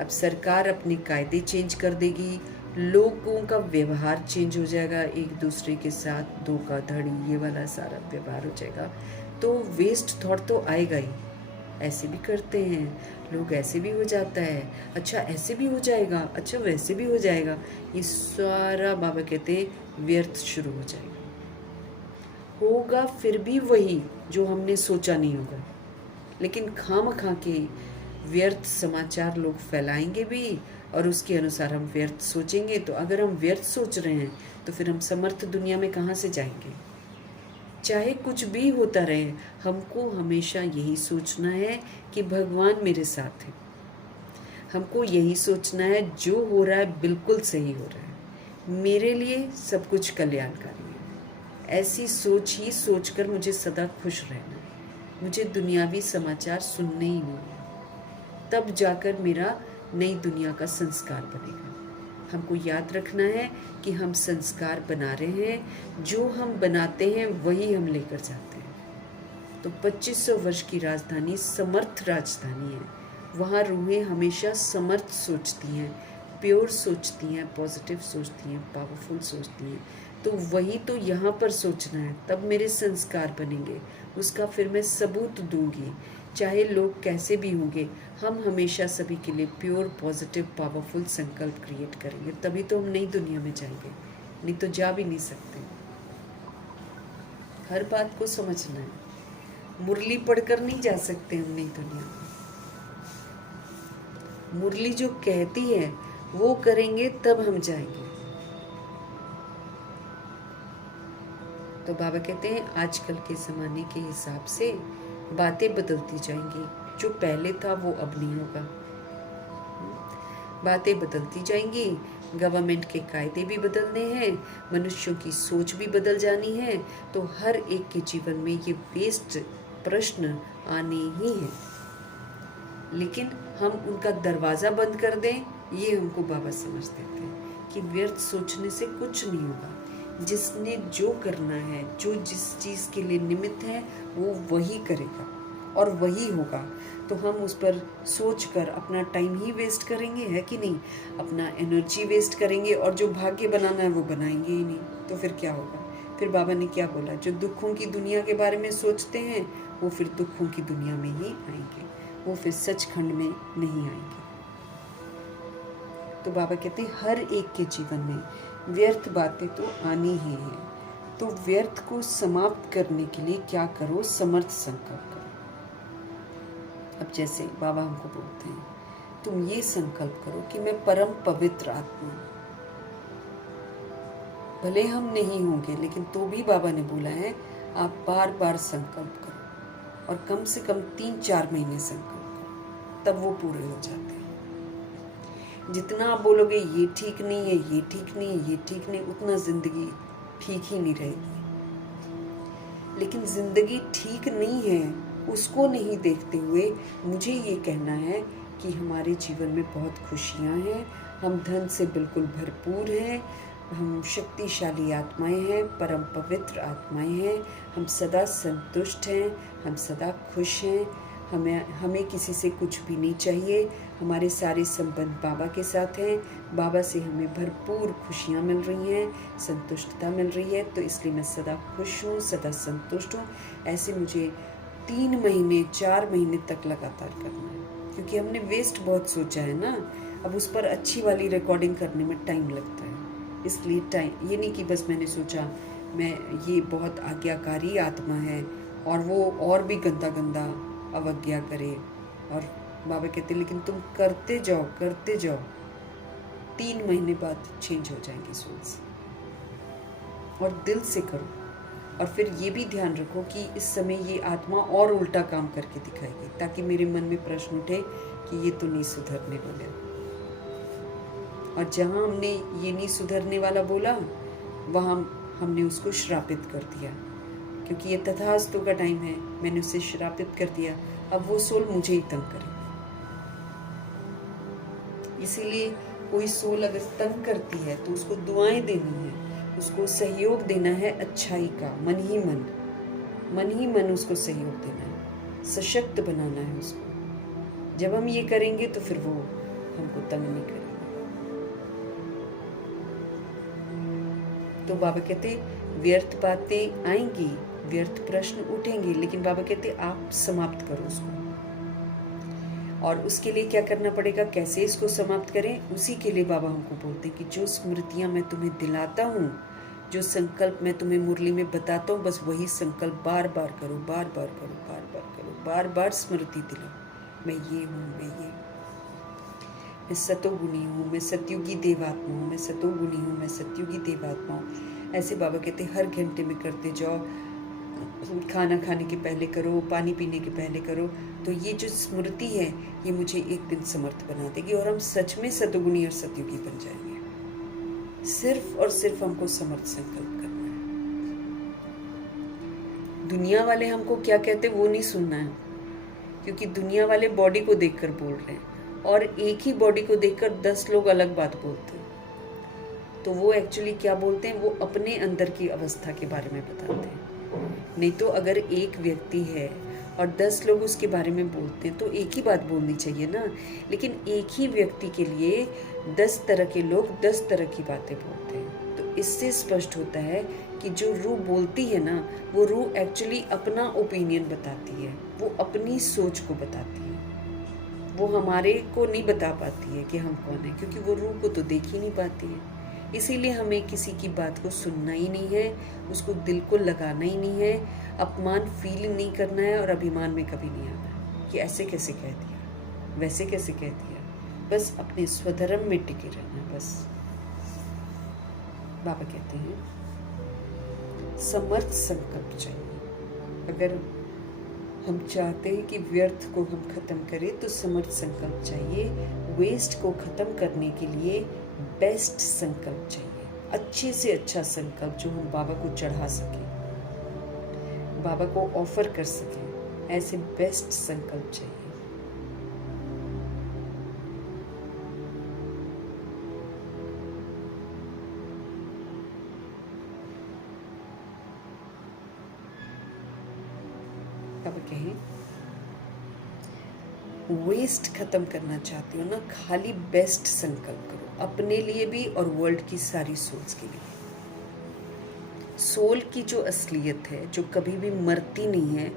अब सरकार अपने कायदे चेंज कर देगी, लोगों का व्यवहार चेंज हो जाएगा, एक दूसरे के साथ धोखाधड़ी ये वाला सारा व्यवहार हो जाएगा, तो वेस्ट थॉट तो आएगा ही। ऐसे भी करते हैं लोग, ऐसे भी हो जाता है, अच्छा ऐसे भी हो जाएगा, अच्छा वैसे भी हो जाएगा, ये सारा बाबा कहते हैं व्यर्थ शुरू हो जाएगा। होगा फिर भी वही जो हमने सोचा नहीं होगा, लेकिन खामखा के व्यर्थ समाचार लोग फैलाएंगे भी और उसके अनुसार हम व्यर्थ सोचेंगे। तो अगर हम व्यर्थ सोच रहे हैं तो फिर हम समर्थ दुनिया में कहाँ से जाएंगे। चाहे कुछ भी होता रहे, हमको हमेशा यही सोचना है कि भगवान मेरे साथ है। हमको यही सोचना है जो हो रहा है बिल्कुल सही हो रहा है, मेरे लिए सब कुछ कल्याणकारी है। ऐसी सोच ही सोचकर मुझे सदा खुश रहना है। मुझे दुनियावी समाचार सुनने ही नहीं है, तब जाकर मेरा नई दुनिया का संस्कार बनेगा। हमको याद रखना है कि हम संस्कार बना रहे हैं, जो हम बनाते हैं वही हम लेकर जाते हैं। तो 2500 वर्ष की राजधानी समर्थ राजधानी है। वहाँ रूहें हमेशा समर्थ सोचती हैं, प्योर सोचती हैं, पॉजिटिव सोचती हैं, पावरफुल सोचती हैं। तो वही तो यहाँ पर सोचना है, तब मेरे संस्कार बनेंगे। उसका फिर मैं सबूत दूंगी, चाहे लोग कैसे भी होंगे। हम हमेशा सभी के लिए प्योर पॉजिटिव पावरफुल संकल्प क्रिएट करेंगे, तभी तो हम नई दुनिया में जाएंगे, नहीं तो जा भी नहीं सकते। हर बात को समझना है। मुरली पढ़कर नहीं जा सकते हम नई दुनिया में। मुरली जो कहती है वो करेंगे तब हम जाएंगे। तो बाबा कहते हैं आजकल के ज़माने के हिसाब से बातें बदलती जाएंगी, जो पहले था वो अब नहीं होगा। बातें बदलती जाएंगी, गवर्नमेंट के कायदे भी बदलने हैं, मनुष्यों की सोच भी बदल जानी है। तो हर एक के जीवन में ये वेस्ट प्रश्न आने ही हैं, लेकिन हम उनका दरवाज़ा बंद कर दें, ये हमको बाबा समझ देते हैं कि व्यर्थ सोचने से कुछ नहीं होगा। जिसने जो करना है, जो जिस चीज़ के लिए निमित्त है, वो वही करेगा और वही होगा। तो हम उस पर सोच कर अपना टाइम ही वेस्ट करेंगे, है कि नहीं, अपना एनर्जी वेस्ट करेंगे, और जो भाग्य बनाना है वो बनाएंगे ही नहीं। तो फिर क्या होगा। फिर बाबा ने क्या बोला, जो दुखों की दुनिया के बारे में सोचते हैं वो फिर दुखों की दुनिया में ही आएंगे, वो फिर सचखंड में नहीं आएंगे। तो बाबा कहते हैं हर एक के जीवन में व्यर्थ बातें तो आनी ही हैं। तो व्यर्थ को समाप्त करने के लिए क्या करो, समर्थ संकल्प करो। अब जैसे बाबा हमको बोलते हैं, तुम ये संकल्प करो कि मैं परम पवित्र आत्मा, भले हम नहीं होंगे लेकिन तो भी बाबा ने बोला है आप बार बार संकल्प करो, और कम से कम 3-4 महीने संकल्प करो, तब वो पूरे हो जाते हैं। जितना आप बोलोगे ये ठीक नहीं है, ये ठीक नहीं है, ये ठीक नहीं, उतना जिंदगी ठीक ही नहीं रहेगी। लेकिन जिंदगी ठीक नहीं है उसको नहीं देखते हुए मुझे ये कहना है कि हमारे जीवन में बहुत खुशियाँ हैं, हम धन से बिल्कुल भरपूर हैं, हम शक्तिशाली आत्माएं हैं, परम पवित्र आत्माएं हैं, हम सदा संतुष्ट हैं, हम सदा खुश हैं, हमें किसी से कुछ भी नहीं चाहिए, हमारे सारे संबंध बाबा के साथ हैं, बाबा से हमें भरपूर खुशियाँ मिल रही हैं, संतुष्टता मिल रही है। तो इसलिए मैं सदा खुश हूँ, सदा संतुष्ट हूँ। ऐसे मुझे 3 महीने 4 महीने तक लगातार करना है, क्योंकि हमने वेस्ट बहुत सोचा है ना, अब उस पर अच्छी वाली रिकॉर्डिंग करने में टाइम लगता है। इसलिए टाइम ये नहीं कि बस मैंने सोचा मैं ये बहुत आज्ञाकारी आत्मा है और वो और भी गंदा गंदा अवज्ञा करे, और बाबा कहते लेकिन तुम करते जाओ 3 महीने बाद चेंज हो जाएंगी सोच, और दिल से करो। और फिर ये भी ध्यान रखो कि इस समय ये आत्मा और उल्टा काम करके दिखाएगी, ताकि मेरे मन में प्रश्न उठे कि ये तो नहीं सुधरने वाला, और जहाँ हमने ये नहीं सुधरने वाला बोला वहाँ हमने उसको श्रापित कर दिया, क्योंकि ये तथास्तु का टाइम है, मैंने उसे श्रापित कर दिया, अब वो सोल मुझे ही तंग करे। इसीलिए कोई सोल अगर तंग करती है तो उसको दुआएं देनी है, उसको सहयोग देना है अच्छाई का, मन ही मन उसको सहयोग देना है, सशक्त बनाना है उसको। जब हम ये करेंगे तो फिर वो हमको तंग नहीं करेंगे। तो बाबा कहते व्यर्थ बातें आएंगी, व्यर्थ प्रश्न उठेंगे, लेकिन बाबा कहते आप समाप्त करो उसको। और उसके लिए क्या करना पड़ेगा, कैसे इसको समाप्त करें, उसी के लिए बाबा हमको बोलते हैं कि जो स्मृतियां मैं तुम्हें दिलाता हूँ, जो संकल्प मैं तुम्हें मुरली में बताता हूँ, बस वही संकल्प बार बार करो, बार बार करो, बार बार करो, बार बार स्मृति दिलाओ, मैं ये हूँ, मैं सतोगुणी हूँ, मैं सतयुगी देवात्मा हूँ, मैं सतोगुणी हूँ, मैं सतयुगी देवात्मा हूँ। ऐसे बाबा कहते हर घंटे में करते जाओ, खाना खाने के पहले करो, पानी पीने के पहले करो, तो ये जो स्मृति है ये मुझे एक दिन समर्थ बना देगी और हम सच में सतोगुणी और सतयुगी बन जाएंगे। सिर्फ और सिर्फ हमको समर्थ संकल्प करना है। दुनिया वाले हमको क्या कहते वो नहीं सुनना है, क्योंकि दुनिया वाले बॉडी को देखकर बोल रहे हैं, और एक ही बॉडी को देखकर 10 लोग अलग बात बोलते हैं। तो वो एक्चुअली क्या बोलते हैं, वो अपने अंदर की अवस्था के बारे में बताते हैं। नहीं तो अगर एक व्यक्ति है और 10 लोग उसके बारे में बोलते हैं तो एक ही बात बोलनी चाहिए ना, लेकिन एक ही व्यक्ति के लिए 10 तरह के लोग 10 तरह की बातें बोलते हैं। तो इससे स्पष्ट होता है कि जो रूह बोलती है ना, वो रूह एक्चुअली अपना ओपिनियन बताती है, वो अपनी सोच को बताती है, वो हमारे को नहीं बता पाती है कि हम कौन है, क्योंकि वो रूह को तो देख ही नहीं पाती है। इसीलिए हमें किसी की बात को सुनना ही नहीं है, उसको दिल को लगाना ही नहीं है, अपमान फील नहीं करना है, और अभिमान में कभी नहीं आना है कि ऐसे कैसे कह दिया, वैसे कैसे कह दिया। बस अपने स्वधर्म में टिके रहना। बस बाबा कहते हैं समर्थ संकल्प चाहिए। अगर हम चाहते हैं कि व्यर्थ को हम खत्म करें तो समर्थ संकल्प चाहिए। वेस्ट को खत्म करने के लिए बेस्ट संकल्प चाहिए, अच्छे से अच्छा संकल्प जो हम बाबा को चढ़ा सकें, बाबा को ऑफर कर सकें, ऐसे बेस्ट संकल्प चाहिए। बाबा कहें वेस्ट खत्म करना चाहते हो ना, खाली बेस्ट संकल्प करो, अपने लिए भी और वर्ल्ड की सारी सोल्स के लिए। सोल की जो असलियत है, जो कभी भी मरती नहीं है,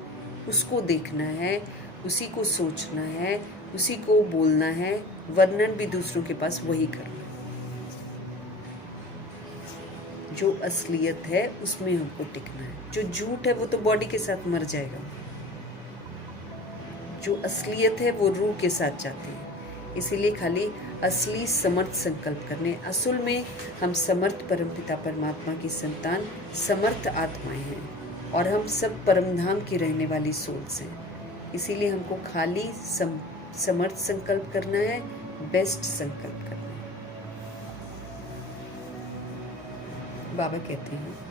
उसको देखना है, उसी को सोचना है, उसी को बोलना है, वर्णन भी दूसरों के पास वही करना है। जो असलियत है उसमें हमको टिकना है। जो झूठ है वो तो बॉडी के साथ मर जाएगा, जो असलियत है वो रूह के साथ जाती है। इसीलिए खाली असली समर्थ संकल्प करने। असल में हम समर्थ परमपिता परमात्मा की संतान, समर्थ आत्माएं हैं, और हम सब परमधाम की रहने वाली सोल्स हैं। इसीलिए हमको खाली समर्थ संकल्प करना है, बेस्ट संकल्प करना है। बाबा कहते हैं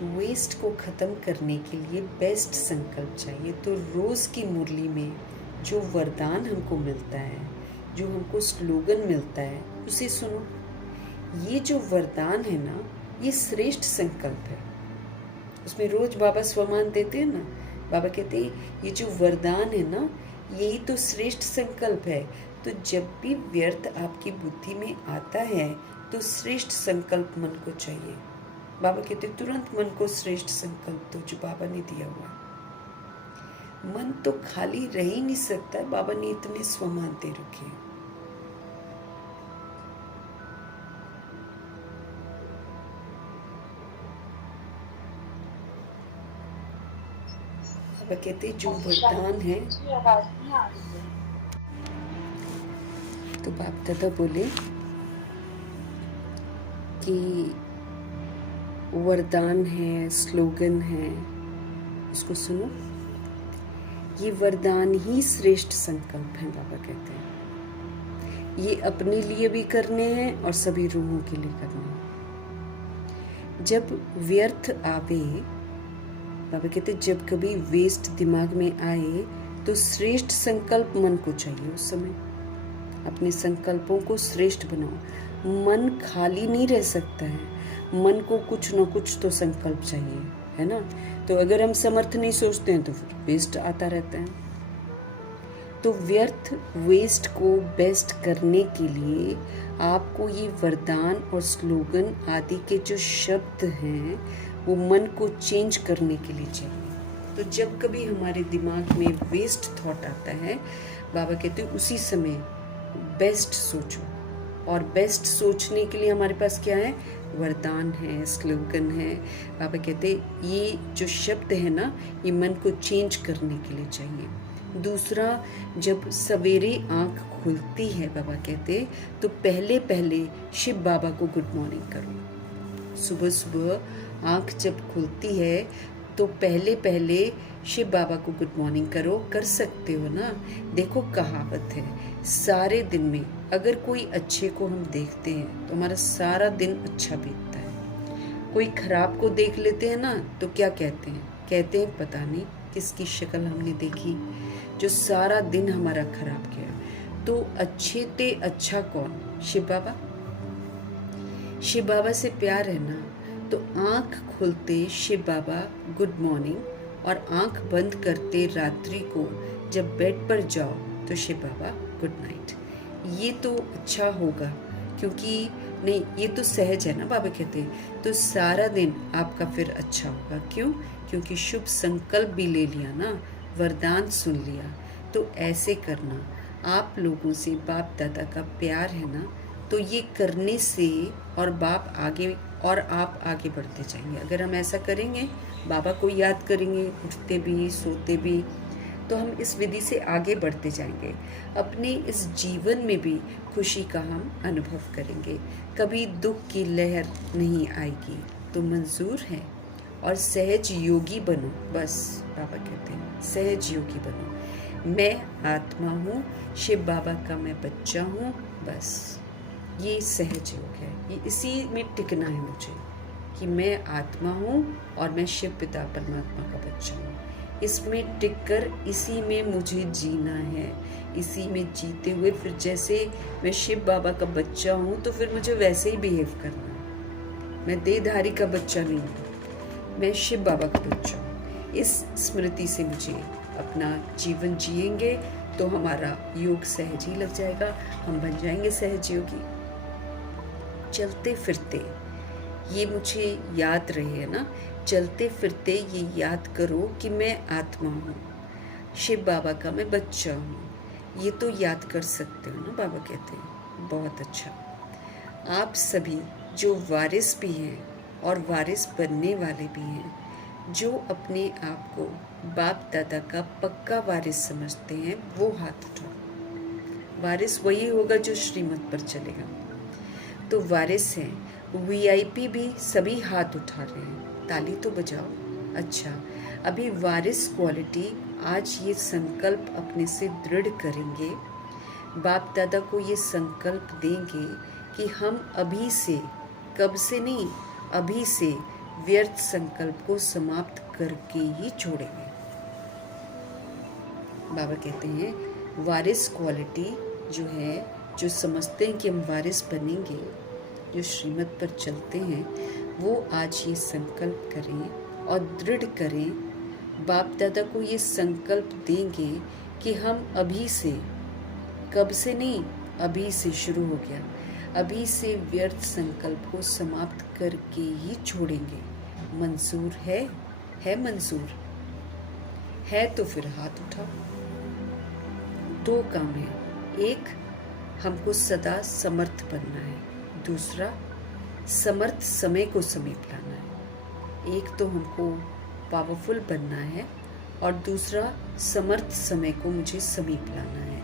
वेस्ट को ख़त्म करने के लिए बेस्ट संकल्प चाहिए। तो रोज़ की मुरली में जो वरदान हमको मिलता है, जो हमको स्लोगन मिलता है, उसे सुनो। ये जो वरदान है ना, ये श्रेष्ठ संकल्प है। उसमें रोज बाबा स्वमान देते हैं ना, बाबा कहते हैं ये जो वरदान है ना, यही तो श्रेष्ठ संकल्प है। तो जब भी व्यर्थ आपकी बुद्धि में आता है तो श्रेष्ठ संकल्प मन को चाहिए। बाबा कहते तुरंत मन को श्रेष्ठ संकल्प दो जो बाबा ने दिया हुआ। मन तो खाली रह ही नहीं सकता, बाबा ने इतने स्वमान दे रखे हैं। बाबा कहते जो वरदान है, तो बाप दादा बोले कि वरदान है, स्लोगन है, उसको सुनो। ये वरदान ही श्रेष्ठ संकल्प हैं, बाबा कहते हैं। ये अपने लिए भी करने हैं और सभी रूहों के लिए करने हैं। जब व्यर्थ आवे, बाबा कहते हैं, जब कभी वेस्ट दिमाग में आए तो श्रेष्ठ संकल्प मन को चाहिए। उस समय अपने संकल्पों को श्रेष्ठ बनाओ। मन खाली नहीं रह सकता है, मन को कुछ न कुछ तो संकल्प चाहिए, है ना। तो अगर हम समर्थ नहीं सोचते हैं तो फिर वेस्ट आता रहता है। तो व्यर्थ वेस्ट को बेस्ट करने के लिए आपको ये वरदान और स्लोगन आदि के जो शब्द हैं वो मन को चेंज करने के लिए चाहिए। तो जब कभी हमारे दिमाग में वेस्ट थॉट आता है, बाबा कहते हैं उसी समय बेस्ट सोचो। और बेस्ट सोचने के लिए हमारे पास क्या है? वरदान है, स्लोगन है। बाबा कहते ये जो शब्द है ना, ये मन को चेंज करने के लिए चाहिए। दूसरा, जब सवेरे आंख खुलती है, बाबा कहते तो पहले पहले शिव बाबा को गुड मॉर्निंग करो। सुबह सुबह आंख जब खुलती है तो पहले पहले शिव बाबा को गुड मॉर्निंग करो। कर सकते हो ना? देखो, कहावत है, सारे दिन में अगर कोई अच्छे को हम देखते हैं तो हमारा सारा दिन अच्छा बीतता है। कोई खराब को देख लेते हैं ना तो क्या कहते हैं? कहते हैं पता नहीं किसकी शक्ल हमने देखी जो सारा दिन हमारा खराब किया। तो अच्छे ते अच्छा कौन? शिव बाबा। शिव बाबा से प्यार है ना, तो आंख खुलते शिव बाबा गुड मॉर्निंग और आंख बंद करते रात्रि को जब बेड पर जाओ तो शिव बाबा गुड नाइट। ये तो अच्छा होगा, क्योंकि नहीं, ये तो सहज है ना, बाबा कहते हैं। तो सारा दिन आपका फिर अच्छा होगा। क्यों? क्योंकि शुभ संकल्प भी ले लिया ना, वरदान सुन लिया। तो ऐसे करना। आप लोगों से बाप दादा का प्यार है ना, तो ये करने से और आप आगे बढ़ते जाएंगे। अगर हम ऐसा करेंगे, बाबा को याद करेंगे उठते भी सोते भी, तो हम इस विधि से आगे बढ़ते जाएंगे। अपने इस जीवन में भी खुशी का हम अनुभव करेंगे। कभी दुख की लहर नहीं आएगी। तो मंजूर है। और सहज योगी बनो। बस बाबा कहते हैं सहज योगी बनो। मैं आत्मा हूँ, शिव बाबा का मैं बच्चा हूँ। बस ये सहज योग है। ये इसी में टिकना है मुझे कि मैं आत्मा हूँ और मैं शिव पिता परमात्मा का बच्चा हूँ। इसमें टिककर इसी में मुझे जीना है। इसी में जीते हुए फिर जैसे मैं शिव बाबा का बच्चा हूँ तो फिर मुझे वैसे ही बिहेव करना है। मैं देहधारी का बच्चा नहीं हूँ, मैं शिव बाबा का बच्चा हूँ। इस स्मृति से मुझे अपना जीवन जिएंगे तो हमारा योग सहज ही लग जाएगा। हम बन जाएंगे सहज योगी। चलते फिरते ये मुझे याद रहे, है ना, चलते फिरते ये याद करो कि मैं आत्मा हूँ, शिव बाबा का मैं बच्चा हूँ। ये तो याद कर सकते हो ना, बाबा कहते हैं। बहुत अच्छा। आप सभी जो वारिस भी हैं और वारिस बनने वाले भी हैं, जो अपने आप को बाप दादा का पक्का वारिस समझते हैं, वो हाथ उठाओ। वारिस वही होगा जो श्रीमत पर चलेगा। तो वारिस हैं, वीआईपी भी सभी हाथ उठा रहे हैं। ताली तो बजाओ। अच्छा, अभी वारिस क्वालिटी आज ये संकल्प अपने से दृढ़ करेंगे। बाप दादा को ये संकल्प देंगे कि हम अभी से, कब से नहीं, अभी से व्यर्थ संकल्प को समाप्त करके ही छोड़ेंगे। बाबा कहते हैं वारिस क्वालिटी जो है, जो समझते हैं कि हम वारिस बनेंगे, जो श्रीमत पर चलते हैं, वो आज ये संकल्प करें और दृढ़ करें। बाप दादा को ये संकल्प देंगे कि हम अभी से, कब से नहीं, अभी से शुरू हो गया, अभी से व्यर्थ संकल्प को समाप्त करके ही छोड़ेंगे। मंजूर है? मंजूर है तो फिर हाथ उठाओ। दो काम है। एक, हमको सदा समर्थ बनना है। दूसरा, समर्थ समय को समीप लाना है। एक तो हमको पावरफुल बनना है और दूसरा समर्थ समय को मुझे समीप लाना है,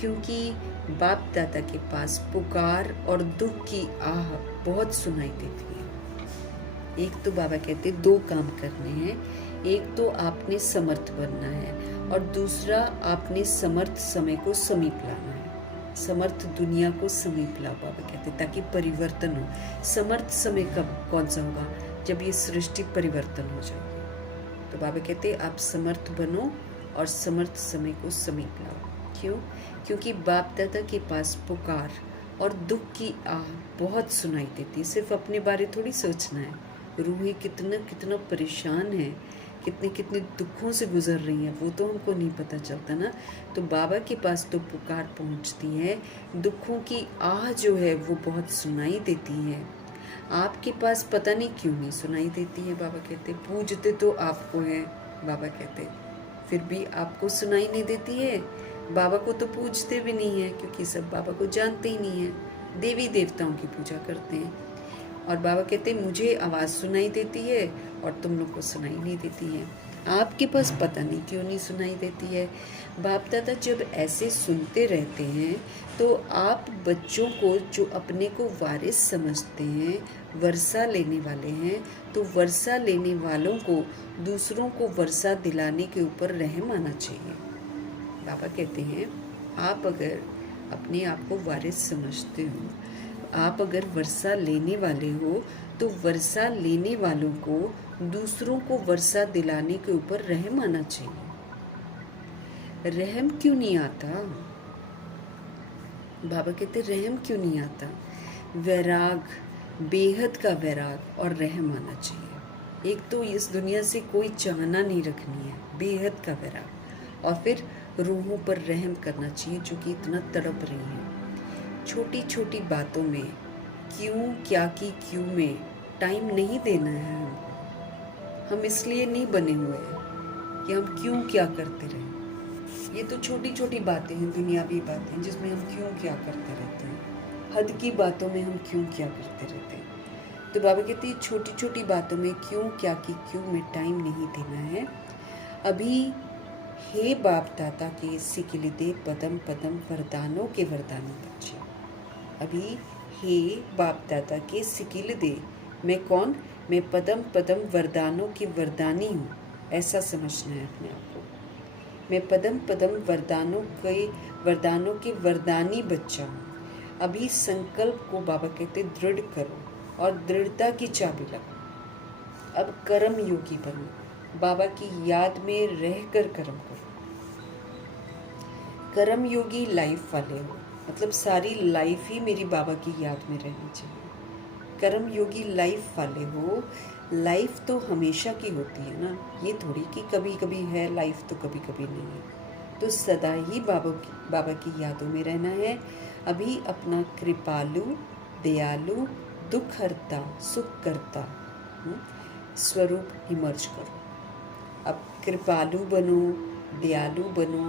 क्योंकि बाप दादा के पास पुकार और दुख की आह बहुत सुनाई देती है। एक तो बाबा कहते दो काम करने हैं। एक तो आपने समर्थ बनना है और दूसरा आपने समर्थ समय को समीप लाना है। समर्थ दुनिया को समीप ला, बाबा कहते, ताकि परिवर्तन हो। समर्थ समय कब कौन सा होगा? जब ये सृष्टि परिवर्तन हो जाएगी। तो बाबा कहते आप समर्थ बनो और समर्थ समय को समीप लाओ। क्यों? क्योंकि बाप दादा के पास पुकार और दुख की आह बहुत सुनाई देती है। सिर्फ अपने बारे थोड़ी सोचना है, रूहें कितना कितना परेशान है, कितने कितने दुखों से गुजर रही हैं, वो तो हमको नहीं पता चलता ना। तो बाबा के पास तो पुकार पहुंचती है, दुखों की आह जो है वो बहुत सुनाई देती है। आपके पास पता नहीं क्यों नहीं सुनाई देती है। बाबा कहते पूजते तो आपको हैं, बाबा कहते फिर भी आपको सुनाई नहीं देती है। बाबा को तो पूजते भी नहीं है, क्योंकि सब बाबा को जानते ही नहीं है, देवी देवताओं की पूजा करते हैं। और बाबा कहते मुझे आवाज़ सुनाई देती है और तुम लोग को सुनाई नहीं देती है। आपके पास पता नहीं क्यों नहीं सुनाई देती है। बाप दादा जब ऐसे सुनते रहते हैं तो आप बच्चों को, जो अपने को वारिस समझते हैं, वर्षा लेने वाले हैं, तो वर्षा लेने वालों को दूसरों को वर्षा दिलाने के ऊपर रहम आना चाहिए। बाबा कहते हैं आप अगर अपने आप को वारिस समझते हो, आप अगर वर्षा लेने वाले हो, तो वर्षा लेने वालों को दूसरों को वर्षा दिलाने के ऊपर रहम आना चाहिए। रहम क्यों नहीं आता? बाबा कहते रहम क्यों नहीं आता? वैराग, बेहद का वैराग और रहम आना चाहिए। एक तो इस दुनिया से कोई चाहना नहीं रखनी है, बेहद का वैराग, और फिर रूहों पर रहम करना चाहिए जो कि इतना तड़प रही हैं। छोटी छोटी बातों में क्यों, क्या की क्यों में टाइम नहीं देना है। हम इसलिए नहीं बने हुए हैं कि हम क्यों क्या करते रहें। ये तो छोटी छोटी बातें हैं, दुनियावी बातें, जिसमें हम क्यों क्या करते रहते हैं। हद की बातों में हम क्यों क्या करते रहते हैं। तो बाबा कहते हैं छोटी छोटी बातों में क्यों, क्या की क्यों में टाइम नहीं देना है। अभी हे बाप दादा के सिकिलिदे पदम पदम वरदानों के वरदानी बच्चे। अभी हे बाप दादा के सिकिलिदे, मैं कौन? मैं पदम पदम वरदानों की वरदानी हूँ, ऐसा समझना है अपने आप को। मैं पदम पदम वरदानों के वरदानी बच्चा हूँ। अभी संकल्प को बाबा कहते दृढ़ करो और दृढ़ता की चाबी लगाओ। अब कर्म योगी बनो, बाबा की याद में रहकर कर्म करो। कर्म योगी लाइफ वाले हो, मतलब सारी लाइफ ही मेरी बाबा की याद में रहनी चाहिए। कर्म योगी लाइफ वाले हो, लाइफ तो हमेशा की होती है ना, ये थोड़ी कि कभी कभी है लाइफ तो कभी कभी नहीं है। तो सदा ही बाबा की यादों में रहना है। अभी अपना कृपालु, दयालु, दुख हरता, सुख करता स्वरूप इमर्ज करो। अब कृपालु बनो, दयालु बनो,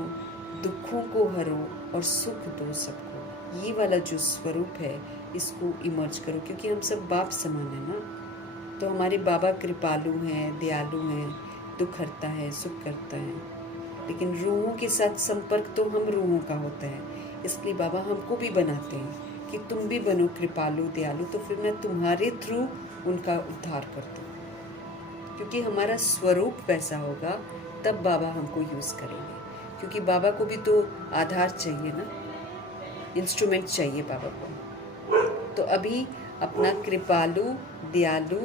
दुखों को हरो और सुख दो सबको। ये वाला जो स्वरूप है इसको इमर्ज करो, क्योंकि हम सब बाप समान है ना। तो हमारे बाबा कृपालु हैं, दयालु हैं, दुख हरता है, सुख करता है, लेकिन रूहों के साथ संपर्क तो हम रूहों का होता है। इसलिए बाबा हमको भी बनाते हैं कि तुम भी बनो कृपालु, दयालु, तो फिर मैं तुम्हारे थ्रू उनका उद्धार कर दूँ। क्योंकि हमारा स्वरूप वैसा होगा तब बाबा हमको यूज़ करेंगे, क्योंकि बाबा को भी तो आधार चाहिए ना, इंस्ट्रूमेंट चाहिए बाबा को। तो अभी अपना कृपालु, दयालु,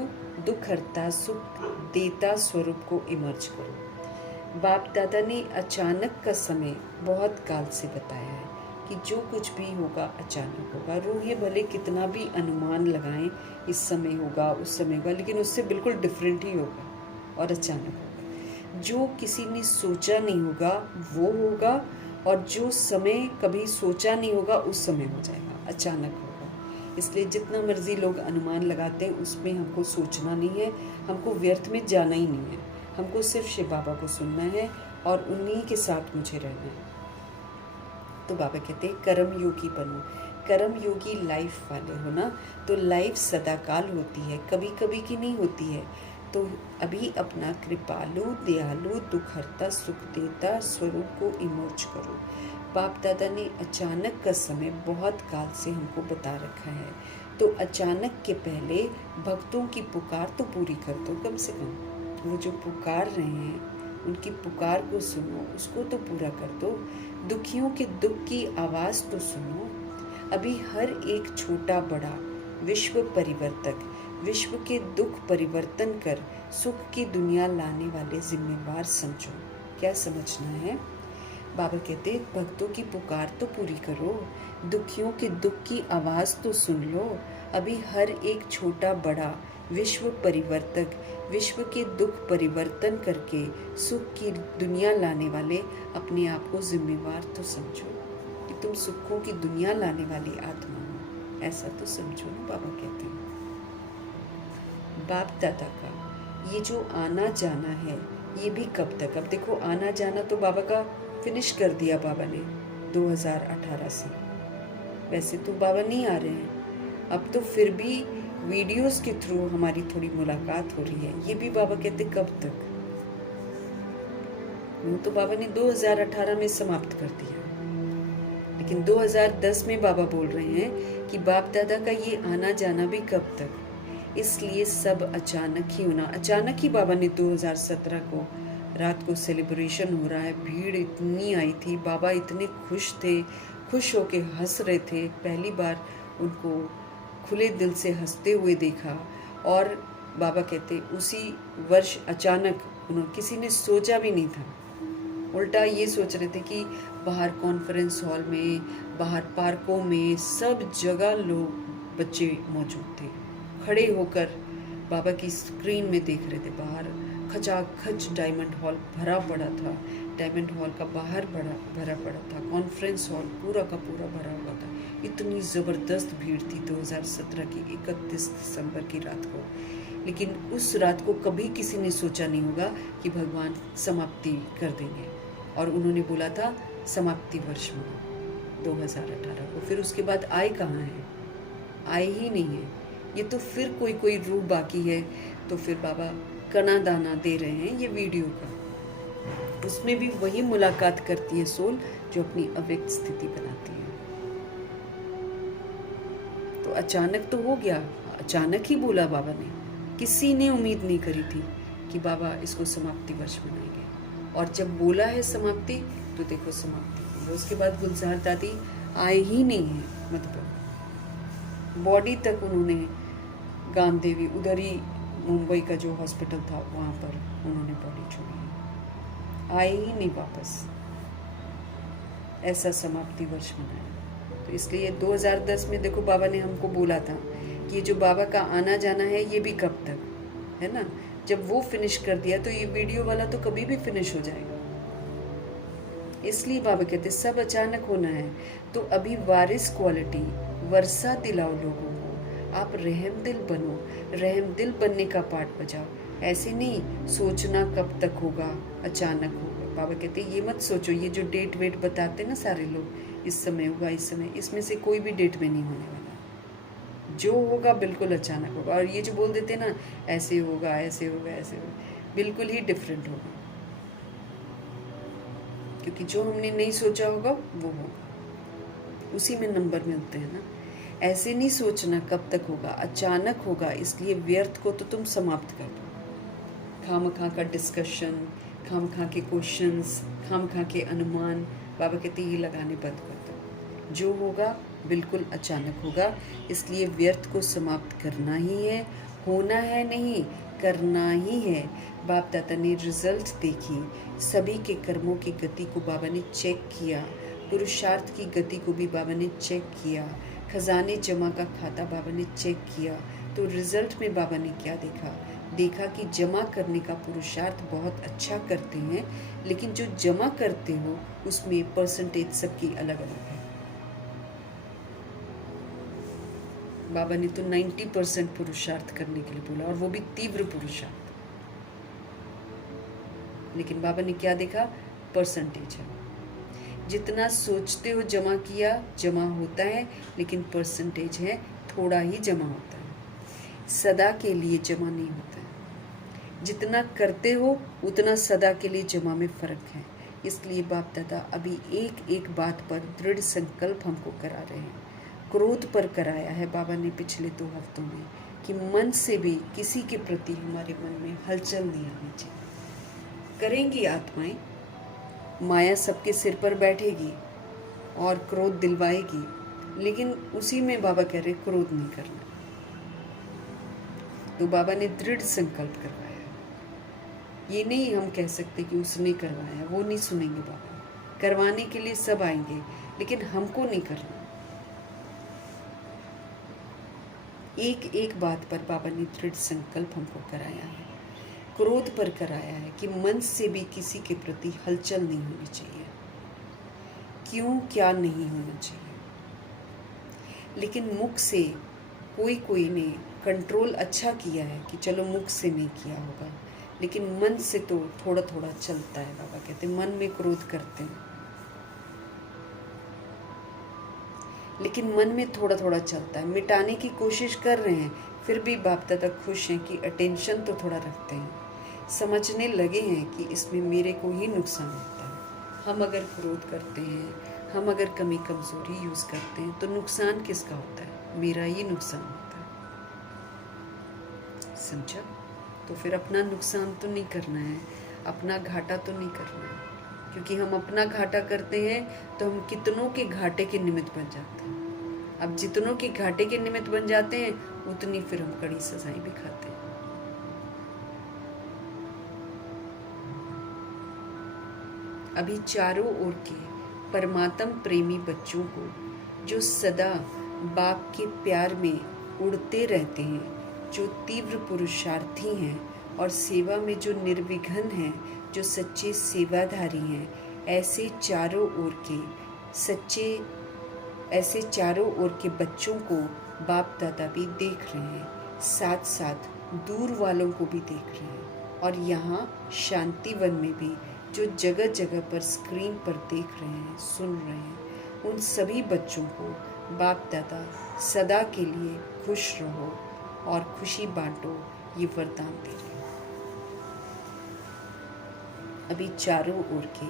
दुख हरता, सुख देता स्वरूप को इमर्ज करो। बाप दादा ने अचानक का समय बहुत काल से बताया है कि जो कुछ भी होगा अचानक होगा। रूहें भले कितना भी अनुमान लगाएं, इस समय होगा, उस समय होगा, लेकिन उससे बिल्कुल डिफरेंट ही होगा और अचानक होगा। जो किसी ने सोचा नहीं होगा वो होगा, और जो समय कभी सोचा नहीं होगा उस समय हो जाएगा, अचानक होगा। इसलिए जितना मर्जी लोग अनुमान लगाते हैं उसमें हमको सोचना नहीं है, हमको व्यर्थ में जाना ही नहीं है। हमको सिर्फ शिव बाबा को सुनना है और उन्हीं के साथ मुझे रहना है। तो बाबा कहते हैं कर्म योगी बनो। कर्म योगी लाइफ वाले हो ना, तो लाइफ सदाकाल होती है, कभी कभी की नहीं होती है। तो अभी अपना कृपालु, दयालु, दुख हरता, सुख देता स्वरूप को इमर्ज करो। बाप दादा ने अचानक का समय बहुत काल से हमको बता रखा है, तो अचानक के पहले भक्तों की पुकार तो पूरी कर दो कम से कम। वो जो पुकार रहे हैं उनकी पुकार को सुनो, उसको तो पूरा कर दो। दुखियों के दुख की आवाज़ तो सुनो। अभी हर एक छोटा बड़ा विश्व परिवर्तक विश्व के दुख परिवर्तन कर सुख की दुनिया लाने वाले जिम्मेवार समझो। क्या समझना है? बाबा कहते भक्तों की पुकार तो पूरी करो, दुखियों के दुख की आवाज़ तो सुन लो। अभी हर एक छोटा बड़ा विश्व परिवर्तक विश्व के दुख परिवर्तन करके सुख की दुनिया लाने वाले अपने आप को जिम्मेवार तो समझो कि तुम सुखों की दुनिया लाने वाली आत्मा हो, ऐसा तो समझो ना। बाबा कहते हैं बाप दादा का ये जो आना जाना है ये भी कब तक? अब देखो आना जाना तो बाबा का फिनिश कर दिया बाबा ने 2018 से। वैसे तो बाबा नहीं आ रहे हैं, अब तो फिर भी वीडियोस के थ्रू हमारी थोड़ी मुलाकात हो रही है। ये भी बाबा कहते कब तक? वो तो बाबा ने 2018 में समाप्त कर दिया, लेकिन 2010 में बाबा बोल रहे हैं कि बाप दादा का ये आना जाना भी कब तक? इसलिए सब अचानक ही होना। अचानक ही बाबा ने 2017 को रात को सेलिब्रेशन हो रहा है, भीड़ इतनी आई थी, बाबा इतने खुश थे, खुश होके हंस रहे थे। पहली बार उनको खुले दिल से हंसते हुए देखा। और बाबा कहते उसी वर्ष अचानक उन्होंने, किसी ने सोचा भी नहीं था, उल्टा ये सोच रहे थे कि बाहर कॉन्फ्रेंस हॉल में, बाहर पार्कों में, सब जगह लोग बच्चे मौजूद थे, खड़े होकर बाबा की स्क्रीन में देख रहे थे। बाहर खचाखच डायमंड हॉल भरा पड़ा था, डायमंड हॉल का बाहर भरा पड़ा था, कॉन्फ्रेंस हॉल पूरा का पूरा भरा हुआ था। इतनी ज़बरदस्त भीड़ थी 2017 की 31 दिसंबर की रात को। लेकिन उस रात को कभी किसी ने सोचा नहीं होगा कि भगवान समाप्ति कर देंगे, और उन्होंने बोला था समाप्ति वर्ष में 2018 को। फिर उसके बाद आए कहाँ हैं? आए ही नहीं है। ये तो फिर कोई रूप बाकी है। तो फिर बाबा कना दाना दे रहे हैं ये वीडियो का, उसमें भी वही मुलाकात करती है सोल जो अपनी अव्यक्त स्थिति बनाती है। तो अचानक तो हो गया, अचानक ही बोला बाबा ने, किसी ने उम्मीद नहीं करी थी कि बाबा इसको समाप्ति वर्ष मनाएंगे। और जब बोला है समाप्ति तो देखो समाप्ति हुई। उसके बाद गुलजार दादी आए ही नहीं है, मतलब बॉडी तक उन्होंने गांधीदेवी उधर ही मुंबई का जो हॉस्पिटल था वहाँ पर उन्होंने बॉडी छोड़ी, आए ही नहीं वापस। ऐसा समाप्ति वर्ष मनाया। तो इसलिए 2010 में देखो बाबा ने हमको बोला था कि ये जो बाबा का आना जाना है ये भी कब तक, है ना। जब वो फिनिश कर दिया तो ये वीडियो वाला तो कभी भी फिनिश हो जाएगा। इसलिए बाबा कहते सब अचानक होना है। तो अभी वारिस क्वालिटी वर्षा दिलाओ लोगों को, आप रहम दिल बनो, रहम दिल बनने का पाठ बजाओ। ऐसे नहीं सोचना कब तक होगा, अचानक होगा। बाबा कहते ये मत सोचो, ये जो डेट वेट बताते ना सारे लोग, इस समय हुआ इस समय, इसमें से कोई भी डेट में नहीं होने वाला। जो होगा बिल्कुल अचानक होगा। और ये जो बोल देते ना ऐसे होगा ऐसे होगा ऐसे होगा, बिल्कुल ही डिफरेंट होगा, क्योंकि जो हमने नहीं सोचा होगा वो होगा, उसी में नंबर मिलते हैं ना। ऐसे नहीं सोचना कब तक होगा, अचानक होगा। इसलिए व्यर्थ को तो तुम समाप्त कर दो। खामखा का डिस्कशन, खामखा के क्वेश्चंस, खामखा के अनुमान, बाबा कहते ये लगाने बंद कर दो। जो होगा बिल्कुल अचानक होगा। इसलिए व्यर्थ को समाप्त करना ही है, होना है नहीं, करना ही है। बाप दादा ने रिजल्ट देखी, सभी के कर्मों की गति को बाबा ने चेक किया, पुरुषार्थ की गति को भी बाबा ने चेक किया, खजाने जमा का खाता बाबा ने चेक किया। तो रिजल्ट में बाबा ने क्या देखा कि जमा करने का पुरुषार्थ बहुत अच्छा करते हैं, लेकिन जो जमा करते हो उसमें परसेंटेज सबकी अलग अलग है। बाबा ने तो 90% पुरुषार्थ करने के लिए बोला, और वो भी तीव्र पुरुषार्थ। लेकिन बाबा ने क्या देखा? परसेंटेज है। जितना सोचते हो जमा किया, जमा होता है, लेकिन परसेंटेज है थोड़ा ही जमा होता है, सदा के लिए जमा नहीं होता है। जितना करते हो उतना सदा के लिए जमा में फ़र्क है। इसलिए बाप दादा अभी एक एक बात पर दृढ़ संकल्प हमको करा रहे हैं। क्रोध पर कराया है बाबा ने पिछले 2 हफ्तों में कि मन से भी किसी के प्रति हमारे मन में हलचल नहीं आनी चाहिए। करेंगी आत्माएं, माया सबके सिर पर बैठेगी और क्रोध दिलवाएगी, लेकिन उसी में बाबा कह रहे क्रोध नहीं करना। तो बाबा ने दृढ़ संकल्प करवाया। ये नहीं हम कह सकते कि उसने करवाया, वो नहीं सुनेंगे बाबा। करवाने के लिए सब आएंगे, लेकिन हमको नहीं करना। एक एक बात पर बाबा ने दृढ़ संकल्प हमको कराया है। क्रोध पर कराया है कि मन से भी किसी के प्रति हलचल नहीं होनी चाहिए। क्यों क्या नहीं होना चाहिए। लेकिन मुख से कोई ने कंट्रोल अच्छा किया है कि चलो मुख से नहीं किया होगा, लेकिन मन से तो थोड़ा थोड़ा चलता है। बाबा कहते हैं मन में क्रोध करते हैं, लेकिन मन में थोड़ा थोड़ा चलता है। मिटाने की कोशिश कर रहे हैं, फिर भी बाप दादा खुश हैं कि अटेंशन तो थोड़ा रखते हैं। समझने लगे हैं कि इसमें मेरे को ही नुकसान होता है। हम अगर क्रोध करते हैं, हम अगर कमी कमज़ोरी यूज़ करते हैं, तो नुकसान किसका होता है? मेरा ही नुकसान होता है। समझा? तो फिर अपना नुकसान तो नहीं करना है, अपना घाटा तो नहीं करना है, क्योंकि हम अपना घाटा करते हैं तो हम कितनों के घाटे के निमित्त बन जाते हैं। अब जितनों के घाटे के निमित्त बन जाते हैं, उतनी फिर हम कड़ी सजाएं भी खाते हैं। अभी चारों ओर के परमात्म प्रेमी बच्चों को, जो सदा बाप के प्यार में उड़ते रहते हैं, जो तीव्र पुरुषार्थी हैं और सेवा में जो निर्विघ्न हैं, जो सच्चे सेवाधारी हैं, ऐसे चारों ओर के बच्चों को बाप दादा भी देख रहे हैं, साथ साथ दूर वालों को भी देख रहे हैं। और यहाँ शांतिवन में भी जो जगह जगह पर स्क्रीन पर देख रहे हैं, सुन रहे हैं, उन सभी बच्चों को बाप दादा सदा के लिए खुश रहो और खुशी बांटो, ये वरदान दे रहे हैं। अभी चारों ओर के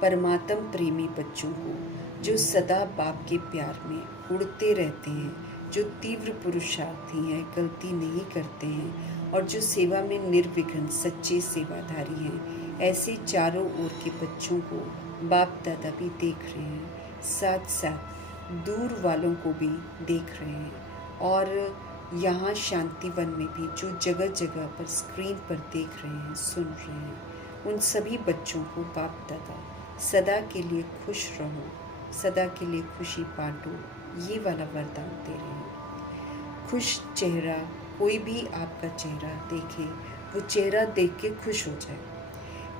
परमात्म प्रेमी बच्चों को, जो सदा बाप के प्यार में उड़ते रहते हैं, जो तीव्र पुरुषार्थी हैं, गलती नहीं करते हैं और जो सेवा में निर्विघ्न सच्चे सेवाधारी हैं, ऐसे चारों ओर के बच्चों को बाप दादा भी देख रहे हैं, साथ साथ दूर वालों को भी देख रहे हैं। और यहाँ शांतिवन में भी जो जगह जगह पर स्क्रीन पर देख रहे हैं, सुन रहे हैं, उन सभी बच्चों को बाप दादा सदा के लिए खुश रहो, सदा के लिए खुशी बांटो, ये वाला वरदान दे रहे हैं। खुश चेहरा, कोई भी आपका चेहरा देखे, वो चेहरा देख के खुश हो जाए।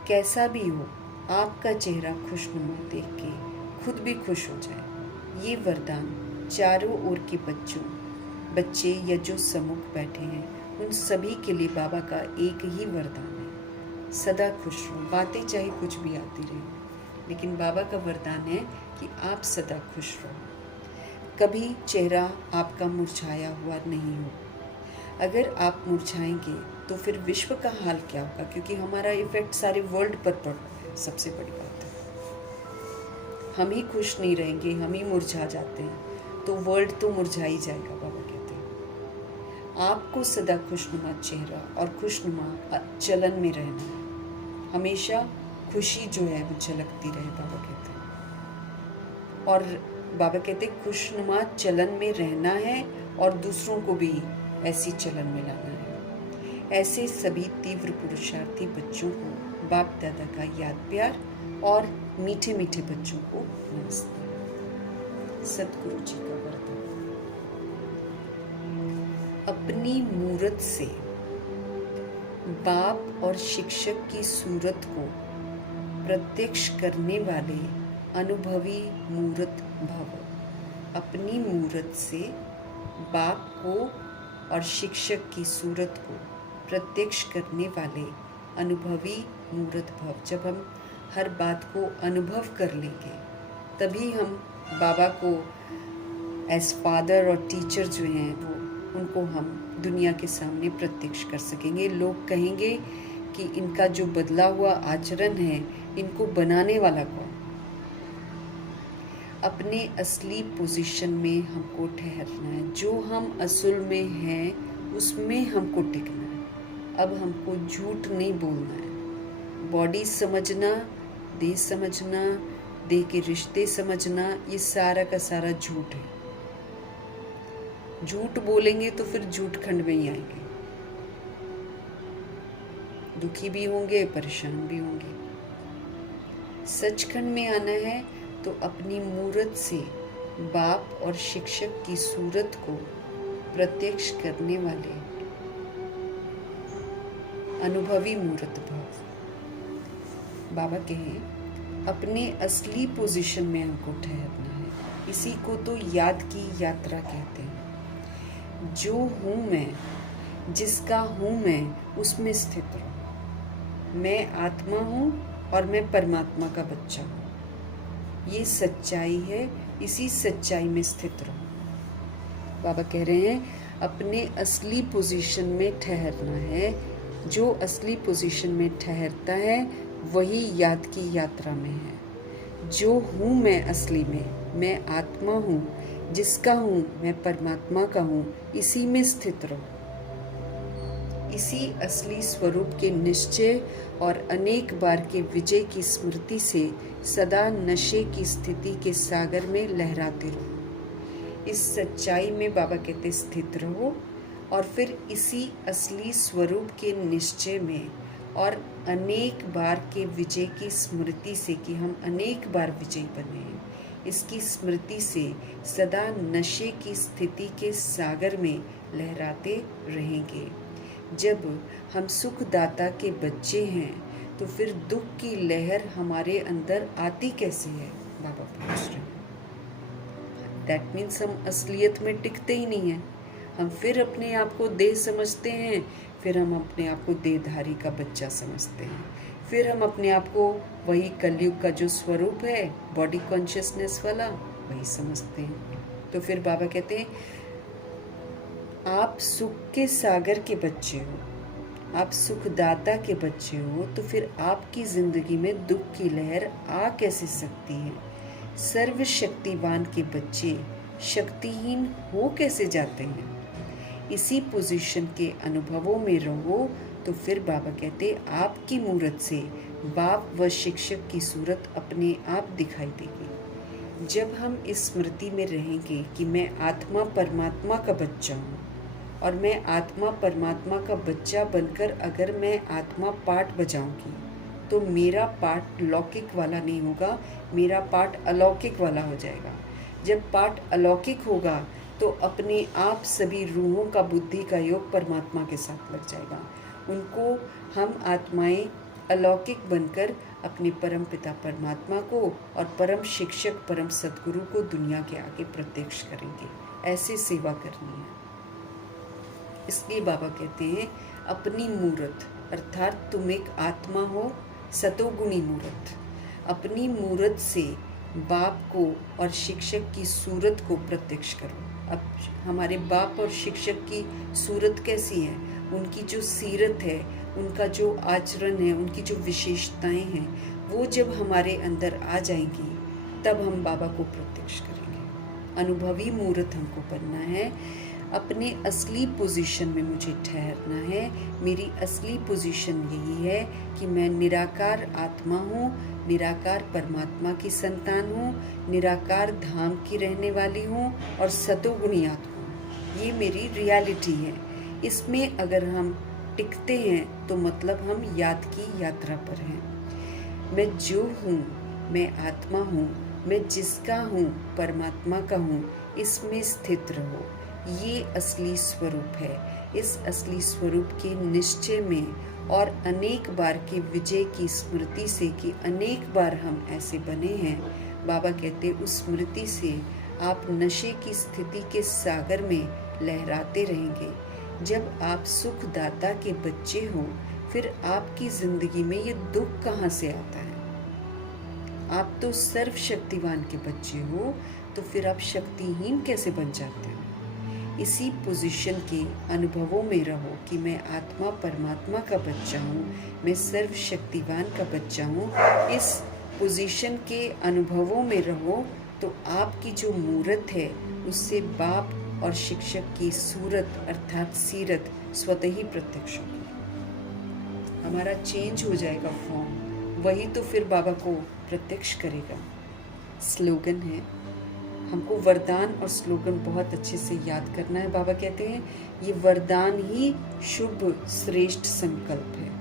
कैसा भी हो, आपका चेहरा खुशनुमा देख के खुद भी खुश हो जाए। ये वरदान चारों ओर के बच्चे या जो सम्मुख बैठे हैं, उन सभी के लिए बाबा का एक ही वरदान है, सदा खुश रहो। बातें चाहे कुछ भी आती रहे, लेकिन बाबा का वरदान है कि आप सदा खुश रहो। कभी चेहरा आपका मुरझाया हुआ नहीं हो। अगर आप मुरझाएंगे तो फिर विश्व का हाल क्या होगा, क्योंकि हमारा इफेक्ट सारे वर्ल्ड पर पड़ रहा है। सबसे बड़ी बात है, हम ही खुश नहीं रहेंगे, हम ही मुरझा जाते हैं, तो वर्ल्ड तो मुरझा ही जाएगा। बाबा कहते हैं आपको सदा खुशनुमा चेहरा और खुशनुमा चलन में रहना है। हमेशा खुशी जो है वो झलकती रहे, बाबा कहते हैं। और बाबा कहते हैं खुशनुमा चलन में रहना है और दूसरों को भी ऐसी चलन में लाना है। ऐसे सभी तीव्र पुरुषार्थी बच्चों को बाप दादा का याद प्यार और मीठे मीठे बच्चों को नमस्ते। सतगुरु जी का वरदान। अपनी मूरत से बाप और शिक्षक की सूरत को प्रत्यक्ष करने वाले अनुभवी मूरत भव। अपनी मूरत से बाप को और शिक्षक की सूरत को प्रत्यक्ष करने वाले अनुभवी मूरत भव। जब हम हर बात को अनुभव कर लेंगे, तभी हम बाबा को एज फादर और टीचर जो हैं वो उनको हम दुनिया के सामने प्रत्यक्ष कर सकेंगे। लोग कहेंगे कि इनका जो बदला हुआ आचरण है, इनको बनाने वाला कौन। अपने असली पोजीशन में हमको ठहरना है। जो हम असल में हैं उसमें हमको टिकना है। अब हमको झूठ नहीं बोलना है। बॉडी समझना, देह समझना, देह के रिश्ते समझना, ये सारा का सारा झूठ है। झूठ बोलेंगे तो फिर झूठ खंड में ही आएंगे, दुखी भी होंगे, परेशान भी होंगे। सचखंड में आना है तो अपनी मूरत से बाप और शिक्षक की सूरत को प्रत्यक्ष करने वाले अनुभवी मूर्त भाव। बाबा कहें अपने असली पोजीशन में हमको ठहरना है। इसी को तो याद की यात्रा कहते हैं। जो हूँ मैं, जिसका हूँ मैं, उसमें स्थित रहो। मैं आत्मा हूँ और मैं परमात्मा का बच्चा हूँ। ये सच्चाई है, इसी सच्चाई में स्थित रहो। बाबा कह रहे हैं अपने असली पोजीशन में ठहरना है। जो असली पोजीशन में ठहरता है वही याद की यात्रा में है। जो हूँ मैं असली में, मैं आत्मा हूँ, जिसका हूँ मैं परमात्मा का हूँ, इसी में स्थित रहो। इसी असली स्वरूप के निश्चय और अनेक बार के विजय की स्मृति से सदा नशे की स्थिति के सागर में लहराते रहो। इस सच्चाई में बाबा कहते स्थित रहो और फिर इसी असली स्वरूप के निश्चय में और अनेक बार के विजय की स्मृति से कि हम अनेक बार विजयी बने हैं, इसकी स्मृति से सदा नशे की स्थिति के सागर में लहराते रहेंगे। जब हम सुखदाता के बच्चे हैं तो फिर दुख की लहर हमारे अंदर आती कैसे है? बाबा पूछ रहे हैं। दैट मीन्स हम असलियत में टिकते ही नहीं हैं। हम फिर अपने आप को देह समझते हैं, फिर हम अपने आप को देहधारी का बच्चा समझते हैं, फिर हम अपने आप को वही कलयुग का जो स्वरूप है बॉडी कॉन्शियसनेस वाला वही समझते हैं। तो फिर बाबा कहते हैं आप सुख के सागर के बच्चे हो, आप सुखदाता के बच्चे हो, तो फिर आपकी जिंदगी में दुख की लहर आ कैसे सकती है? सर्वशक्तिवान के बच्चे शक्तिहीन हो कैसे जाते हैं? इसी पोजीशन के अनुभवों में रहो तो फिर बाबा कहते आपकी मूरत से बाप व शिक्षक की सूरत अपने आप दिखाई देगी। जब हम इस स्मृति में रहेंगे कि मैं आत्मा परमात्मा का बच्चा हूँ और मैं आत्मा परमात्मा का बच्चा बनकर अगर मैं आत्मा पाठ बजाऊंगी तो मेरा पाठ लौकिक वाला नहीं होगा, मेरा पाठ अलौकिक वाला हो जाएगा। जब पाठ अलौकिक होगा तो अपने आप सभी रूहों का बुद्धि का योग परमात्मा के साथ लग जाएगा। उनको हम आत्माएं अलौकिक बनकर अपने परम पिता परमात्मा को और परम शिक्षक परम सद्गुरु को दुनिया के आगे प्रत्यक्ष करेंगे। ऐसे सेवा करनी है। इसलिए बाबा कहते हैं अपनी मूरत, अर्थात तुम एक आत्मा हो, सतोगुणी मूरत, अपनी मूरत से बाप को और शिक्षक की सूरत को प्रत्यक्ष करो। अब हमारे बाप और शिक्षक की सूरत कैसी है? उनकी जो सीरत है, उनका जो आचरण है, उनकी जो विशेषताएं हैं, वो जब हमारे अंदर आ जाएंगी तब हम बाबा को प्रत्यक्ष करेंगे। अनुभवी मूरत हमको बनना है। अपने असली पोजीशन में मुझे ठहरना है। मेरी असली पोजीशन यही है कि मैं निराकार आत्मा हूँ, निराकार परमात्मा की संतान हूँ, निराकार धाम की रहने वाली हूँ और सतोगुणी आत्मा हूँ। ये मेरी रियलिटी है। इसमें अगर हम टिकते हैं तो मतलब हम याद की यात्रा पर हैं। मैं जो हूँ, मैं आत्मा हूँ, मैं जिसका हूँ परमात्मा का हूँ, इसमें स्थित रहो। ये असली स्वरूप है। इस असली स्वरूप के निश्चय में और अनेक बार के विजय की स्मृति से कि अनेक बार हम ऐसे बने हैं, बाबा कहते उस स्मृति से आप नशे की स्थिति के सागर में लहराते रहेंगे। जब आप सुखदाता के बच्चे हो फिर आपकी जिंदगी में ये दुख कहाँ से आता है? आप तो सर्वशक्तिवान के बच्चे हो, तो फिर आप शक्तिहीन कैसे बन जाते हो? इसी पोजीशन के अनुभवों में रहो कि मैं आत्मा परमात्मा का बच्चा हूँ, मैं सर्वशक्तिवान का बच्चा हूँ। इस पोजीशन के अनुभवों में रहो तो आपकी जो मूरत है उससे बाप और शिक्षक की सूरत अर्थात सीरत स्वतः ही प्रत्यक्ष होगी। हमारा चेंज हो जाएगा फॉर्म, वही तो फिर बाबा को प्रत्यक्ष करेगा। स्लोगन है, हमको वरदान और स्लोगन बहुत अच्छे से याद करना है। बाबा कहते हैं ये वरदान ही शुभ श्रेष्ठ संकल्प है।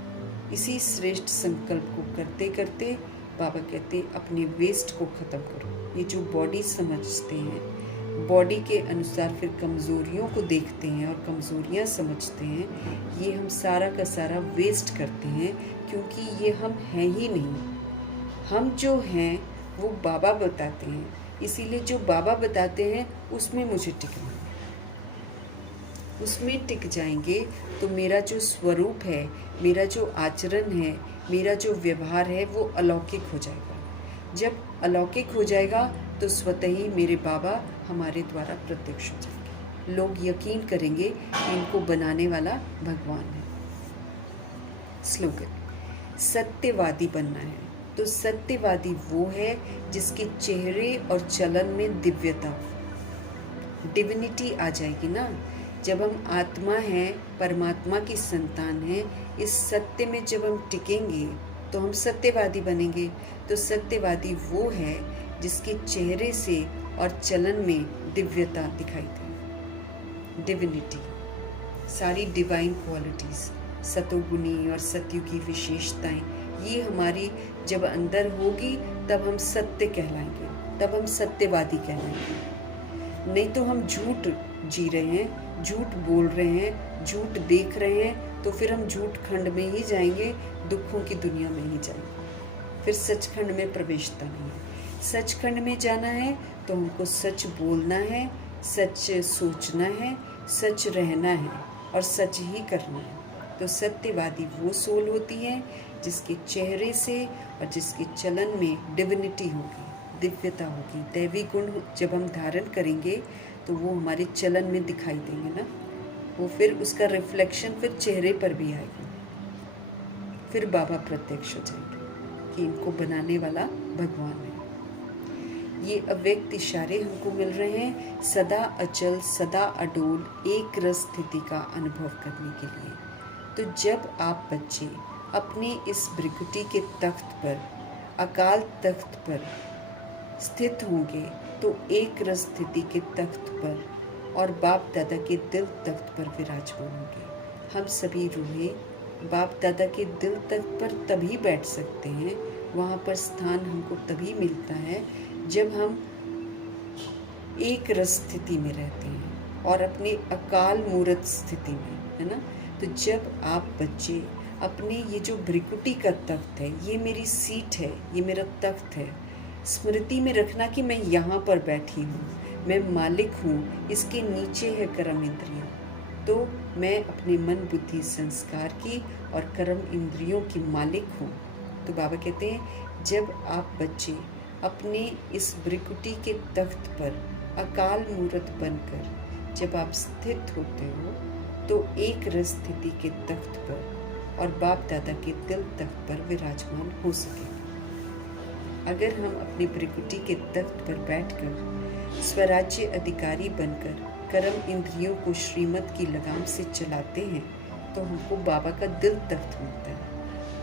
इसी श्रेष्ठ संकल्प को करते करते बाबा कहते हैं अपने वेस्ट को ख़त्म करो। ये जो बॉडी समझते हैं, बॉडी के अनुसार फिर कमज़ोरियों को देखते हैं और कमज़ोरियाँ समझते हैं, ये हम सारा का सारा वेस्ट करते हैं, क्योंकि ये हम हैं ही नहीं। हम जो हैं वो बाबा बताते हैं, इसीलिए जो बाबा बताते हैं उसमें मुझे टिकना है। उसमें टिक जाएंगे तो मेरा जो स्वरूप है, मेरा जो आचरण है, मेरा जो व्यवहार है वो अलौकिक हो जाएगा। जब अलौकिक हो जाएगा तो स्वतः ही मेरे बाबा हमारे द्वारा प्रत्यक्ष हो जाएंगे। लोग यकीन करेंगे कि इनको बनाने वाला भगवान है। स्लोगन, सत्यवादी बनना है तो सत्यवादी वो है जिसके चेहरे और चलन में दिव्यता, डिविनिटी आ जाएगी ना। जब हम आत्मा हैं, परमात्मा की संतान हैं, इस सत्य में जब हम टिकेंगे तो हम सत्यवादी बनेंगे। तो सत्यवादी वो है जिसके चेहरे से और चलन में दिव्यता दिखाई दे, डिविनिटी, सारी डिवाइन क्वालिटीज़, सतोगुणी और सत्युगी विशेषताएं, ये हमारी जब अंदर होगी तब हम सत्य कहलाएंगे, तब हम सत्यवादी कहलाएंगे। नहीं तो हम झूठ जी रहे हैं, झूठ बोल रहे हैं, झूठ देख रहे हैं, तो फिर हम झूठ खंड में ही जाएंगे, दुखों की दुनिया में ही जाएंगे। फिर सचखंड में प्रवेशता नहीं है। सचखंड में जाना है तो हमको सच बोलना है, सच सोचना है, सच रहना है और सच ही करना है। तो सत्यवादी वो सोल होती है जिसके चेहरे से और जिसके चलन में डिविनिटी होगी, दिव्यता होगी। दैवी गुण जब हम धारण करेंगे तो वो हमारे चलन में दिखाई देंगे ना, वो फिर उसका रिफ्लेक्शन फिर चेहरे पर भी आएगा। फिर बाबा प्रत्यक्ष हो जाएंगे कि इनको बनाने वाला भगवान है। ये अव्यक्त इशारे हमको मिल रहे हैं सदा अचल, सदा अडोल एक रस स्थिति का अनुभव करने के लिए। तो जब आप बच्चे अपने इस भृकुटी के तख्त पर, अकाल तख्त पर स्थित होंगे तो एक रस स्थिति के तख्त पर और बाप दादा के दिल तख्त पर विराजमान होंगे। हम सभी रूहें बाप दादा के दिल तख्त पर तभी बैठ सकते हैं, वहाँ पर स्थान हमको तभी मिलता है जब हम एक रस स्थिति में रहते हैं और अपने अकाल मूर्त स्थिति में, है ना। तो जब आप बच्चे अपने ये जो भृकुटी का तख्त है, ये मेरी सीट है, ये मेरा तख्त है, स्मृति में रखना कि मैं यहाँ पर बैठी हूँ, मैं मालिक हूँ, इसके नीचे है कर्म इंद्रियाँ। तो मैं अपने मन बुद्धि संस्कार की और कर्म इंद्रियों की मालिक हूँ। तो बाबा कहते हैं जब आप बच्चे अपने इस भृकुटी के तख्त पर अकाल मूर्त बनकर जब आप स्थित होते हो तो एक रस स्थिति के तख्त पर और बाप दादा के दिल तख्त पर विराजमान हो सकेंगे। अगर हम अपनी भृकुटी के तख्त पर बैठकर स्वराज्य अधिकारी बनकर कर्म इंद्रियों को श्रीमत की लगाम से चलाते हैं तो हमको बाबा का दिल तख्त मिलता है।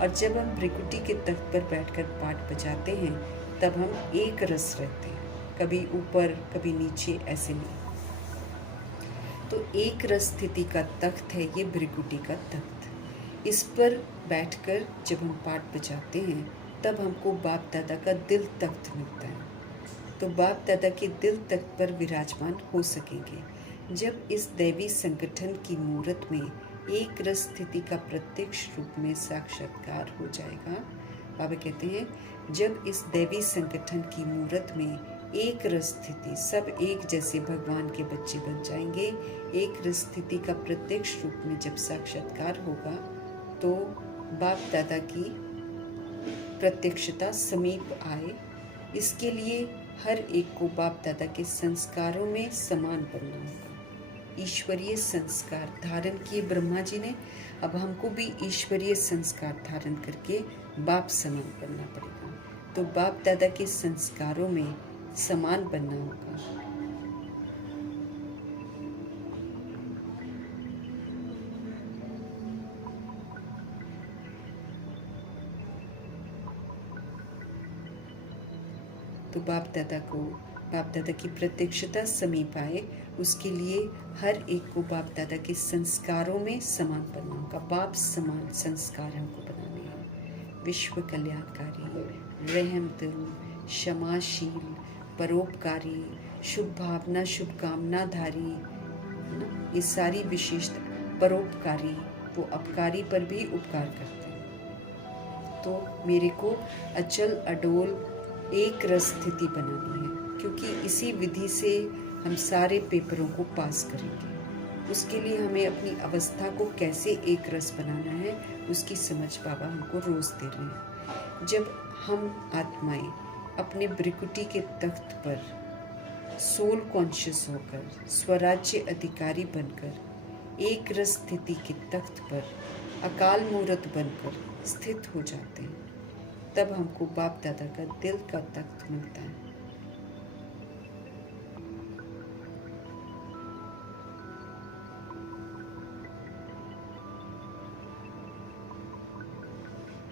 और जब हम भृकुटी के तख्त पर बैठकर पाठ बजाते हैं तब हम एक रस रहते हैं, कभी ऊपर कभी नीचे, ऐसे नहीं। तो एक रस स्थिति का तख्त है ये भृकुटी का तख्त। इस पर बैठकर जब हम पाठ बजाते हैं तब हमको बाप दादा का दिल तख्त मिलता है। तो बाप दादा के दिल तख्त पर विराजमान हो सकेंगे जब इस दैवी संगठन की मूर्त में एक रस स्थिति का प्रत्यक्ष रूप में साक्षात्कार हो जाएगा। बाबा कहते हैं जब इस दैवी संगठन की मूर्त में एक रस स्थिति, सब एक जैसे भगवान के बच्चे बन जाएंगे। एक रस स्थिति का प्रत्यक्ष रूप में जब साक्षात्कार होगा तो बाप दादा की प्रत्यक्षता समीप आए। इसके लिए हर एक को बाप दादा के संस्कारों में समान बनना होगा। ईश्वरीय संस्कार धारण किए ब्रह्मा जी ने, अब हमको भी ईश्वरीय संस्कार धारण करके बाप समान बनना पड़ेगा। तो बाप दादा के संस्कारों में समान बनना होगा। तो बाप दादा की प्रत्यक्षता समीप आए, उसके लिए हर एक को बाप दादा के संस्कारों में समान बनना होगा। बाप समान संस्कार हमको बनाने हैं। विश्व कल्याणकारी, रहम दिल, क्षमाशील, परोपकारी, शुभ भावना, शुभकामनाधारी, ये सारी विशेषता। परोपकारी, वो अपकारी पर भी उपकार करते हैं। तो मेरे को अचल अडोल एक रस स्थिति बनानी है, क्योंकि इसी विधि से हम सारे पेपरों को पास करेंगे। उसके लिए हमें अपनी अवस्था को कैसे एक रस बनाना है, उसकी समझ बाबा हमको रोज दे रहे हैं। जब हम आत्माएं अपने ब्रिकुटी के तख्त पर सोल कॉन्शियस होकर, स्वराज्य अधिकारी बनकर, एक रस स्थिति के तख्त पर अकाल मूर्त बनकर स्थित हो जाते हैं, तब हमको बाप दादा का दिल का तख्त मिलता है।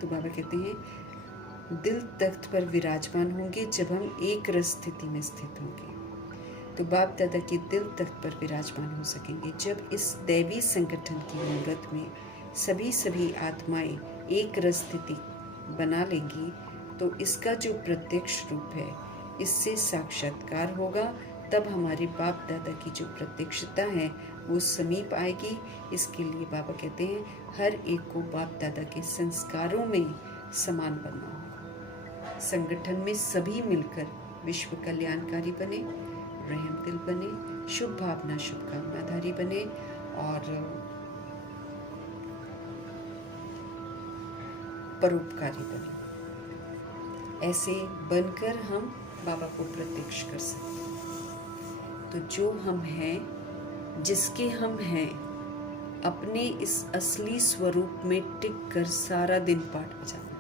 तो बाबा कहते हैं दिल तख्त पर विराजमान होंगे जब हम एक रस स्थिति में स्थित होंगे। तो बाप दादा के दिल तख्त पर विराजमान हो सकेंगे जब इस दैवी संगठन की मूर्त में सभी आत्माएं एक रस स्थिति बना लेंगी। तो इसका जो प्रत्यक्ष रूप है, इससे साक्षात्कार होगा। तब हमारे बाप दादा की जो प्रत्यक्षता है वो समीप आएगी। इसके लिए बाबा कहते हैं हर एक को बाप दादा के संस्कारों में समान बनना होगा। संगठन में सभी मिलकर विश्व कल्याणकारी बने, रहम दिल बने, शुभ भावना शुभकामनाधारी बने और परोपकारी बने। ऐसे बनकर हम बाबा को प्रत्यक्ष कर सकते हैं। तो जो हम हैं, जिसके हम हैं, अपने इस असली स्वरूप में टिक कर सारा दिन पाठ बजाना।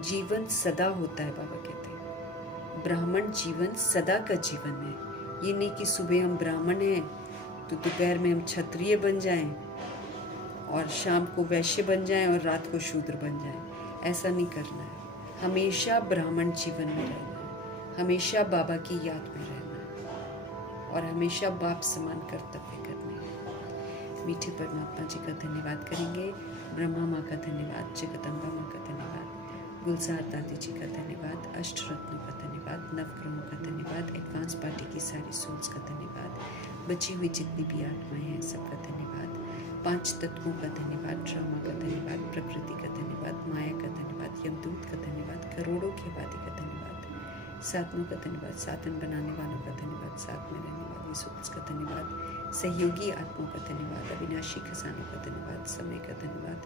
जीवन सदा होता है, बाबा कहते हैं ब्राह्मण जीवन सदा का जीवन है। ये नहीं कि सुबह हम ब्राह्मण हैं तो दोपहर में हम क्षत्रिय बन जाएं और शाम को वैश्य बन जाएं और रात को शूद्र बन जाएं। ऐसा नहीं करना है। हमेशा ब्राह्मण जीवन में रहना है, हमेशा बाबा की याद में रहना है और हमेशा बाप समान कर्तव्य करने हैं। मीठे परमात्मा जी का धन्यवाद करेंगे, ब्रह्मा माँ का धन्यवाद, जगदम्बा माँ का धन्यवाद, गुलजार दादी जी का धन्यवाद, अष्ट रत्नों का धन्यवाद, नवग्रहों का धन्यवाद, एडवांस पार्टी की सारी सोल्स का धन्यवाद, बची हुई जितनी भी आत्माएं हैं सबका धन्यवाद, पांच तत्वों का धन्यवाद, ड्रामा का धन्यवाद, प्रकृति का धन्यवाद, माया का धन्यवाद, यमदूत का धन्यवाद, करोड़ों की आबादी का धन्यवाद, साधनों का धन्यवाद, साधन बनाने वालों का धन्यवाद, साथ में रहने वाली सोल्स का धन्यवाद, सहयोगी आत्माओं का धन्यवाद, अविनाशी खजानों का धन्यवाद, समय का धन्यवाद,